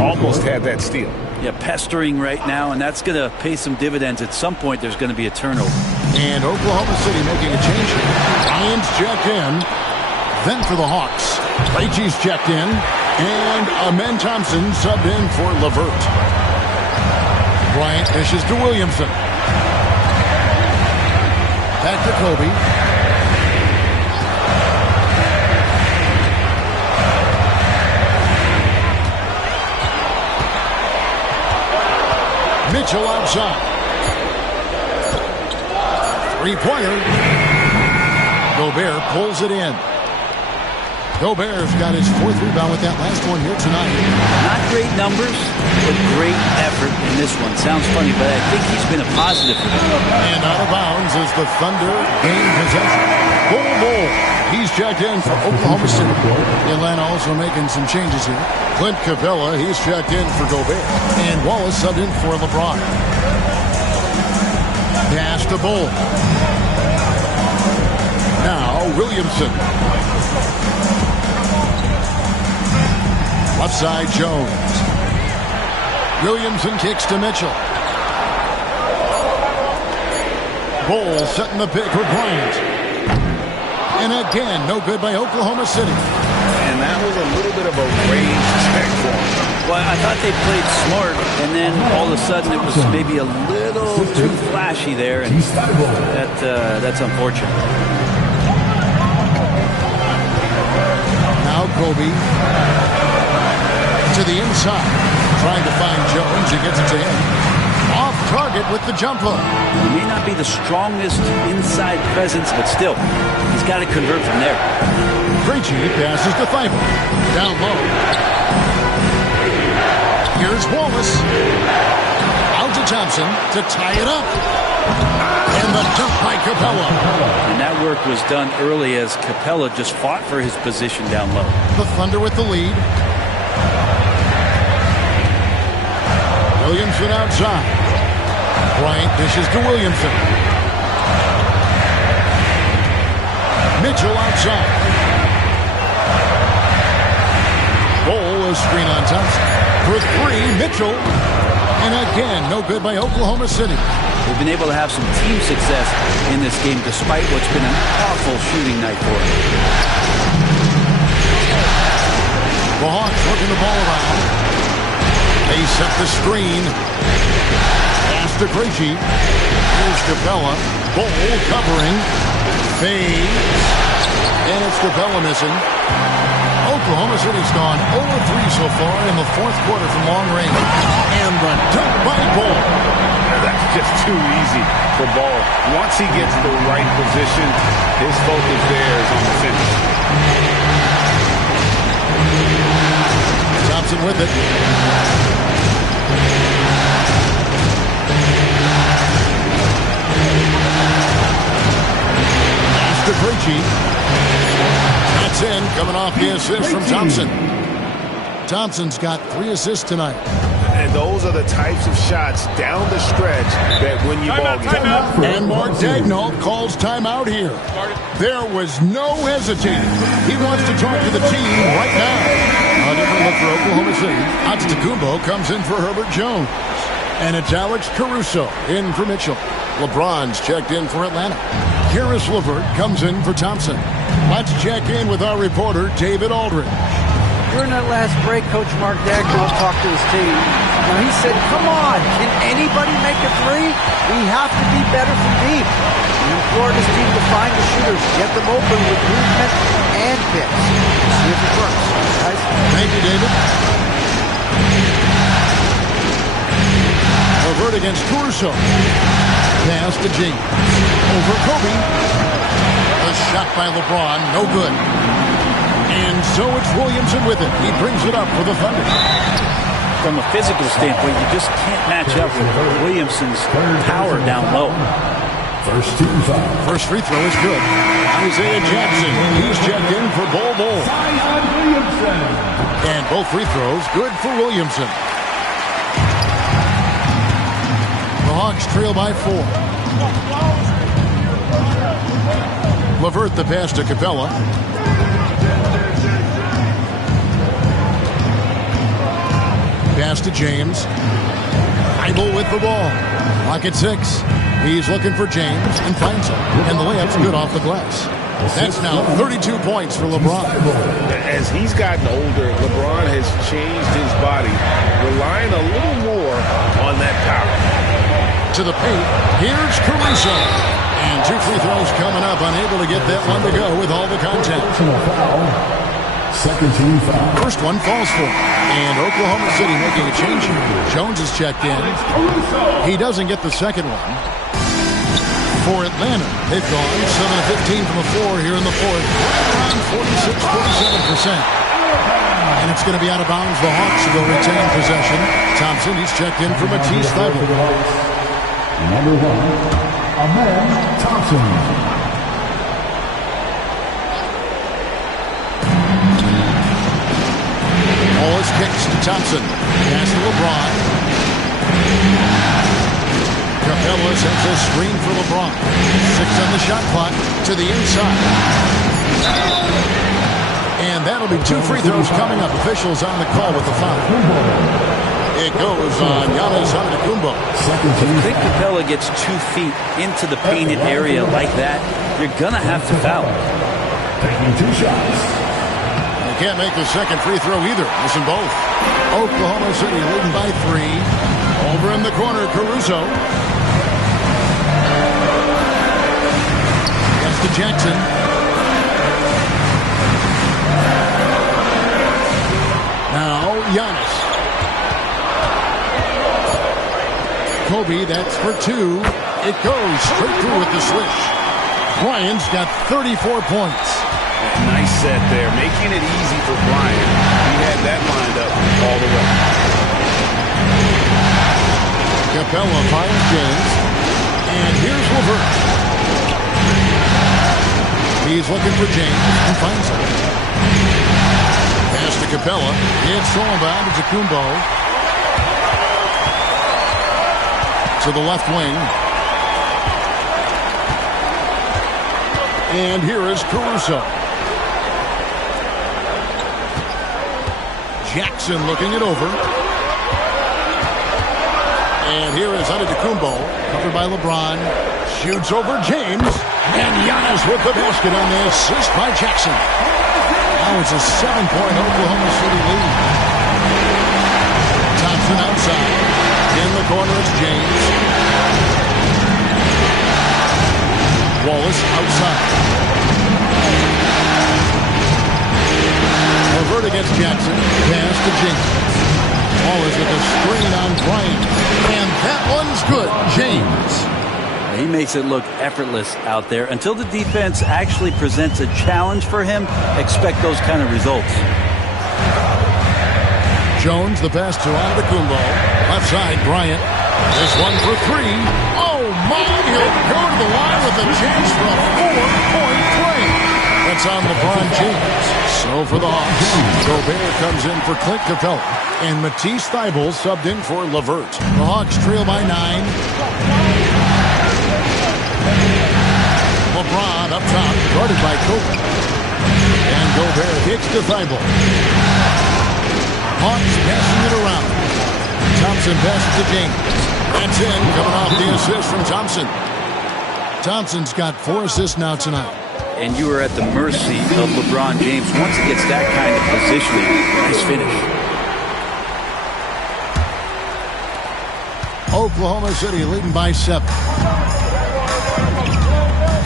Almost had that steal. Yeah, pestering right now, and that's going to pay some dividends. At some point, there's going to be a turnover. And Oklahoma City making a change here. Ryan's checked in. Then for the Hawks, Krejci's checked in. And Amen Thompson subbed in for LeVert. Bryant dishes to Williamson. Back to Kobe. Mitchell outside. Three-pointer. Gobert pulls it in. Gobert's got his 4th rebound with that last one here tonight. Not great numbers, but great effort in this one. Sounds funny, but I think he's been a positive for them. And out of bounds as the Thunder gain possession. Bull. He's checked in for Oklahoma City. Atlanta also making some changes here. Clint Capella, he's checked in for Gobert. And Wallace subbed in for LeBron. Pass to Bull. Now Williamson. Left side, Jones. Williamson kicks to Mitchell. Bull setting the pick for Bryant. And again, no good by Oklahoma City. And that was a little bit of a range check for him. Well, I thought they played smart, and then all of a sudden it was maybe a little too flashy there, and that's unfortunate. Now Kobe to the inside, trying to find Jones. He gets it to him. Off target with the jumper. He may not be the strongest inside presence, but still, he's got to convert from there. Krejci passes to Thibault. Down low. Here's Wallace. Out to Thompson to tie it up. And the dunk by Capella. And that work was done early as Capella just fought for his position down low. The Thunder with the lead. Williamson outside. Bryant dishes to Williamson. Mitchell outside. Bol, a screen on Thompson. For three, Mitchell. And again, no good by Oklahoma City. They've been able to have some team success in this game despite what's been an awful shooting night for them. The Hawks working the ball around. They set the screen. Pass to Krejci. Here's Capella. Bol covering. Fades. And it's Capella missing. Oklahoma City's gone 0-3 so far in the fourth quarter from long range. And the dunk by Bol. That's just too easy for Bol. Once he gets the right position, his focus there is on the finish. Thompson with it. Pass to Krejci. That's in, coming off the assist from Thompson. Thompson's got 3 assists tonight. And those are the types of shots down the stretch that win you ball games. And Mark Daigneault calls timeout here. There was no hesitating. He wants to talk to the team right now. A different look for Oklahoma City. Antetokounmpo comes in for Herbert Jones. And it's Alex Caruso in for Mitchell. LeBron's checked in for Atlanta. Karis LeVert comes in for Thompson. Let's check in with our reporter, David Aldridge. During that last break, Coach Mark Daigneault talked to his team. Now he said, come on, can anybody make a three? We have to be better from deep. And Florida's team to find the shooters, get them open with movement and picks. See if it works, guys. Thank you, David. LeVert against Caruso. Pass to James. Over Kobe. A shot by LeBron, no good. And so it's Williamson with it. He brings it up for the Thunder. From a physical standpoint, you just can't match up with Williamson's power down low. First free throw is good. Isaiah Jackson, he's checked in for Bol. And both free throws good for Williamson. The Hawks trail by 4. LeVert the pass to Capella. Pass to James. Thibault with the ball. Lock at 6. He's looking for James and finds him. And the layup's good off the glass. That's now 32 points for LeBron. As he's gotten older, LeBron has changed his body, relying a little more on that power. To the paint, here's Caruso. And 2 free throws coming up, unable to get that one to go with all the contact. Second team foul. First one falls for him. And Oklahoma City making a change here. Jones is checked in. He doesn't get the second one. For Atlanta, they've gone 7-15 from the floor here in the fourth. Around 46-47%. And it's going to be out of bounds. The Hawks will retain possession. Thompson, he's checked in for Matisse Thybulle. Number 1, Amen Thompson. Ball is kicked to Thompson. Pass to LeBron. Capella sends a screen for LeBron. 6 on the shot clock to the inside. And that'll be 2 free throws coming up. Officials on the call with the foul. It goes on Giannis Antetokounmpo. If Clint Capella gets 2 feet into the painted area like that, you're going to have to foul. Taking 2 shots. Can't make the second free throw either. Missing both. Oklahoma City leading by 3. Over in the corner, Caruso. Gets to Jackson. Now, Giannis. Kobe, that's for 2. It goes straight through with the swish. Bryant's got 34 points. Nice set there, making it easy for Bryant. He had that lined up all the way. Capella finds James. And here's LeVert. He's looking for James and finds him. Pass to Capella. It's thrown down to Kumbo. To the left wing. And here is Caruso. Jackson looking it over. And here is Antetokounmpo, covered by LeBron. Shoots over James. And Giannis with the basket on the assist by Jackson. Now it's a 7-point Oklahoma City lead. Thompson outside. In the corner, it's James. Wallace outside. LeVert against Jackson. Pass to James. Wallace with a screen on Bryant. And that one's good. James. He makes it look effortless out there. Until the defense actually presents a challenge for him, expect those kind of results. Jones, the pass to Antetokounmpo. Left side, Bryant. This one for 3. Oh, my! He'll go to the line with a chance for a 4-point play. That's on LeBron James. So for the Hawks, Gobert comes in for Clint Capella. And Matisse Thybulle subbed in for LeVert. The Hawks trail by 9. LeBron up top, guarded by Kobe. And Gobert hits to Thybulle. Hawks passing it around. Thompson passes to James. That's in, coming off the assist from Thompson. Thompson's got 4 assists now tonight. And you are at the mercy of LeBron James. Once he gets that kind of positioning, nice finish. Oklahoma City leading by 7.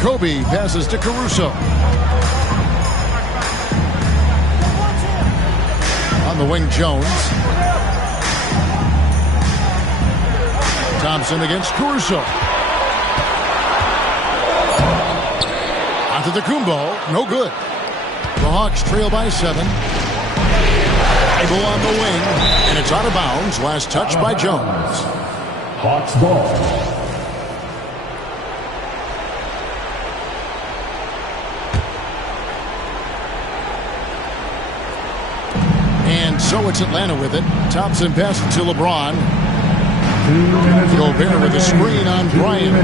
Kobe passes to Caruso. On the wing, Jones. Thompson against Caruso. Antetokounmpo, no good. The Hawks trail by 7. Thybulle on the wing, and it's out of bounds. Last touch by Jones. Hawks ball. And so it's Atlanta with it. Thompson passes to LeBron. Gobert with a screen on Bryant.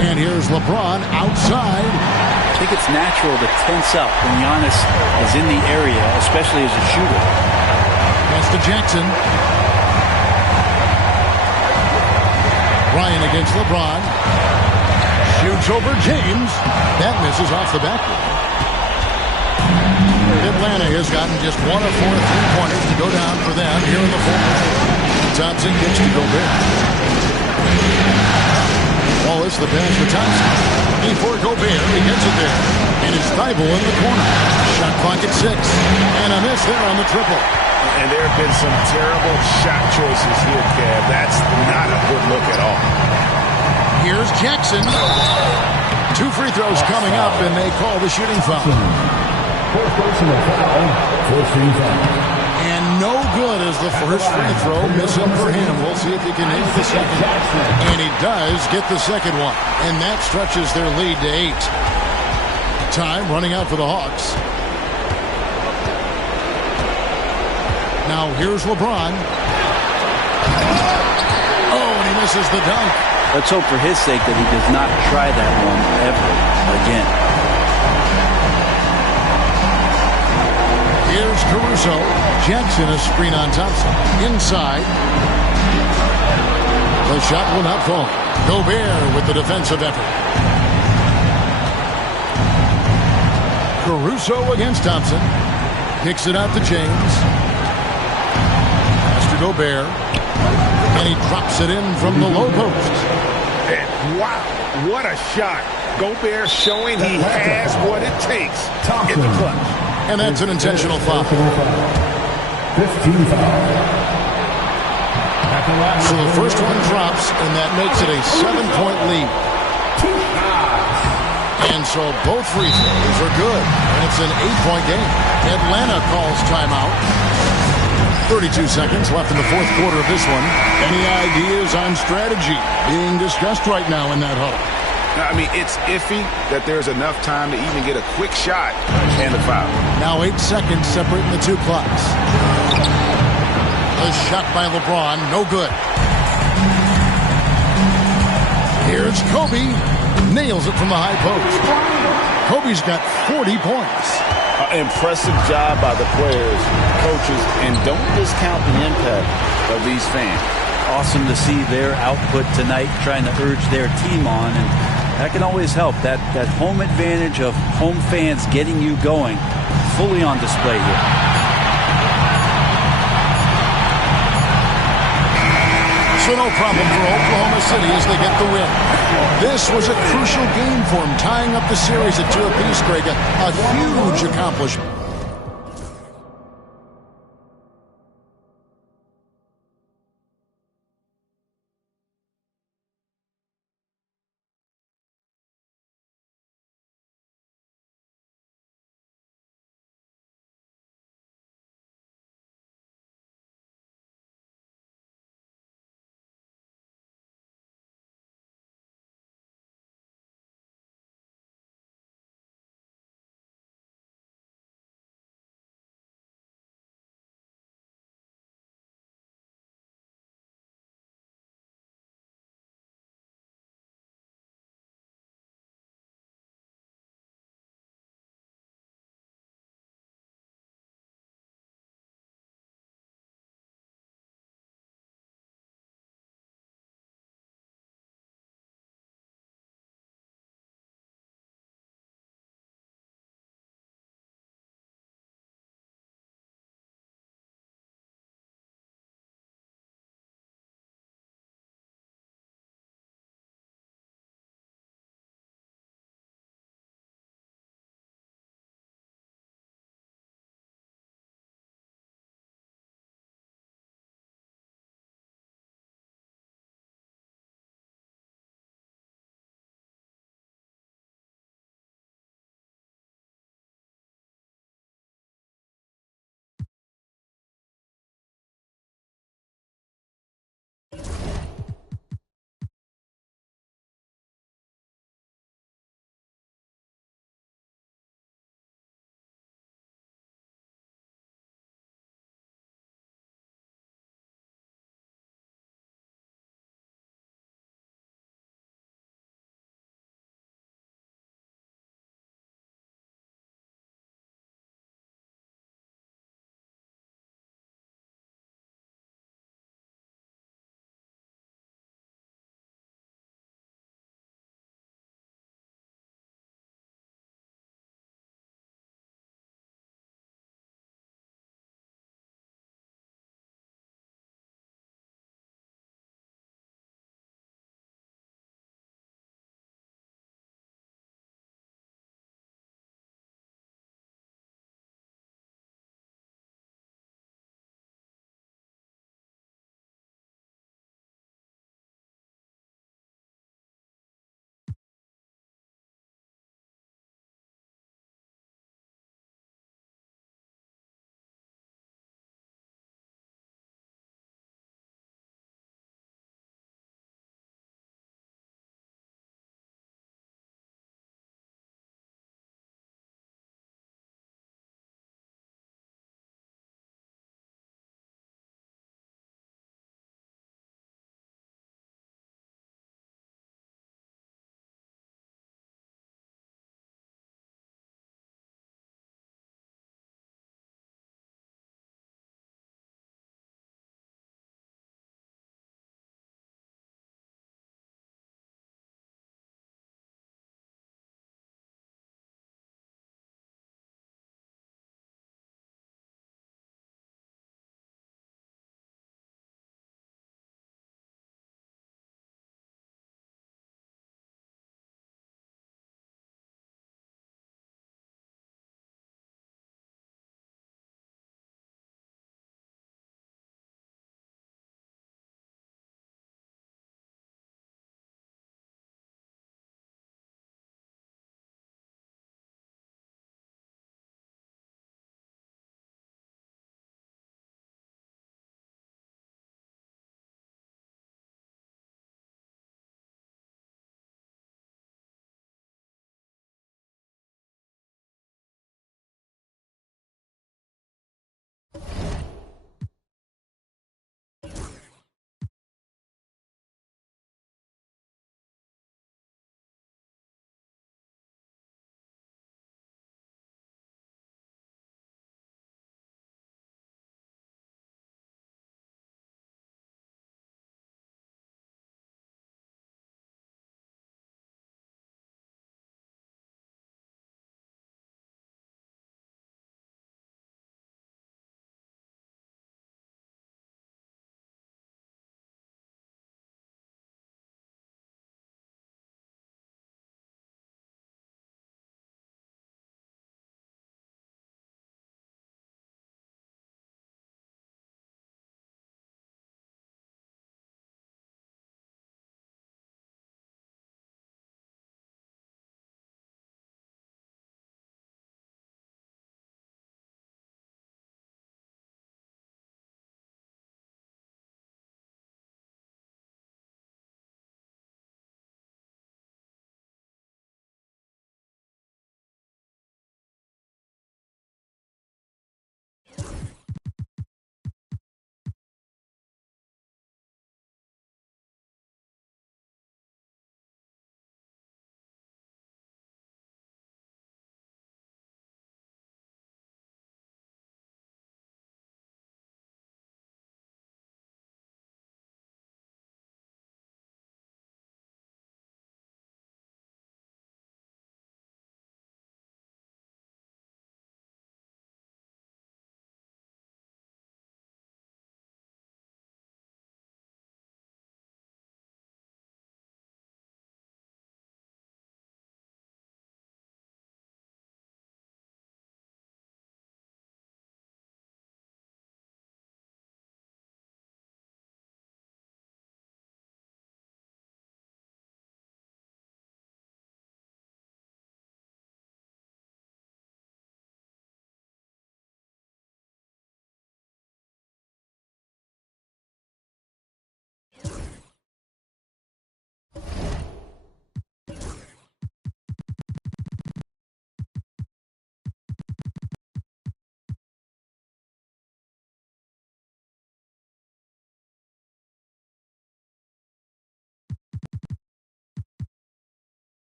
And here's LeBron outside. I think it's natural to tense up when Giannis is in the area, especially as a shooter. Pass to Jackson. Bryant against LeBron. Shoots over James. That misses off the backboard. Atlanta has gotten just 1 of 4 3-pointers to go down for them here in the fourth. Thompson gets to Gobert. Wallace, the pass for Thompson. Before Gobert, he gets it there. And it's Thybulle in the corner. Shot clock at 6. And a miss there on the triple. And there have been some terrible shot choices here, Kev. That's not a good look at all. Here's Jackson. 2 free throws coming up, and they call the shooting foul. First personal foul. First team foul. And no good as the first free throw. Missing for him. We'll see if he can hit the second. And he does get the second one. And that stretches their lead to 8. Time running out for the Hawks. Now here's LeBron. Oh, and he misses the dunk. Let's hope for his sake that he does not try that one ever again. Here's Caruso. Jackson, a screen on Thompson. Inside. The shot will not fall. Gobert with the defensive effort. Caruso against Thompson. Kicks it out to James. Gobert. And he drops it in from the low post. And wow, what a shot. Gobert showing he has what it takes in the clutch. And that's an intentional foul. 15 foul. So the first one drops, and that makes it a 7-point lead. And so both free throws are good, and it's an 8-point game. Atlanta calls timeout. 32 seconds left in the fourth quarter of this one. Any ideas on strategy being discussed right now in that huddle? I mean, it's iffy that there's enough time to even get a quick shot and a foul. Now 8 seconds separating the two clocks. A shot by LeBron, no good. Here's Kobe. Nails it from the high post. Kobe's got 40 points. Impressive job by the players, coaches, and don't discount the impact of these fans. Awesome to see their output tonight, trying to urge their team on, and that can always help. That home advantage of home fans getting you going, fully on display here. So no problem for Oklahoma City as they get the win. This was a crucial game for them, tying up the series at 2 apiece, Greg. A huge accomplishment.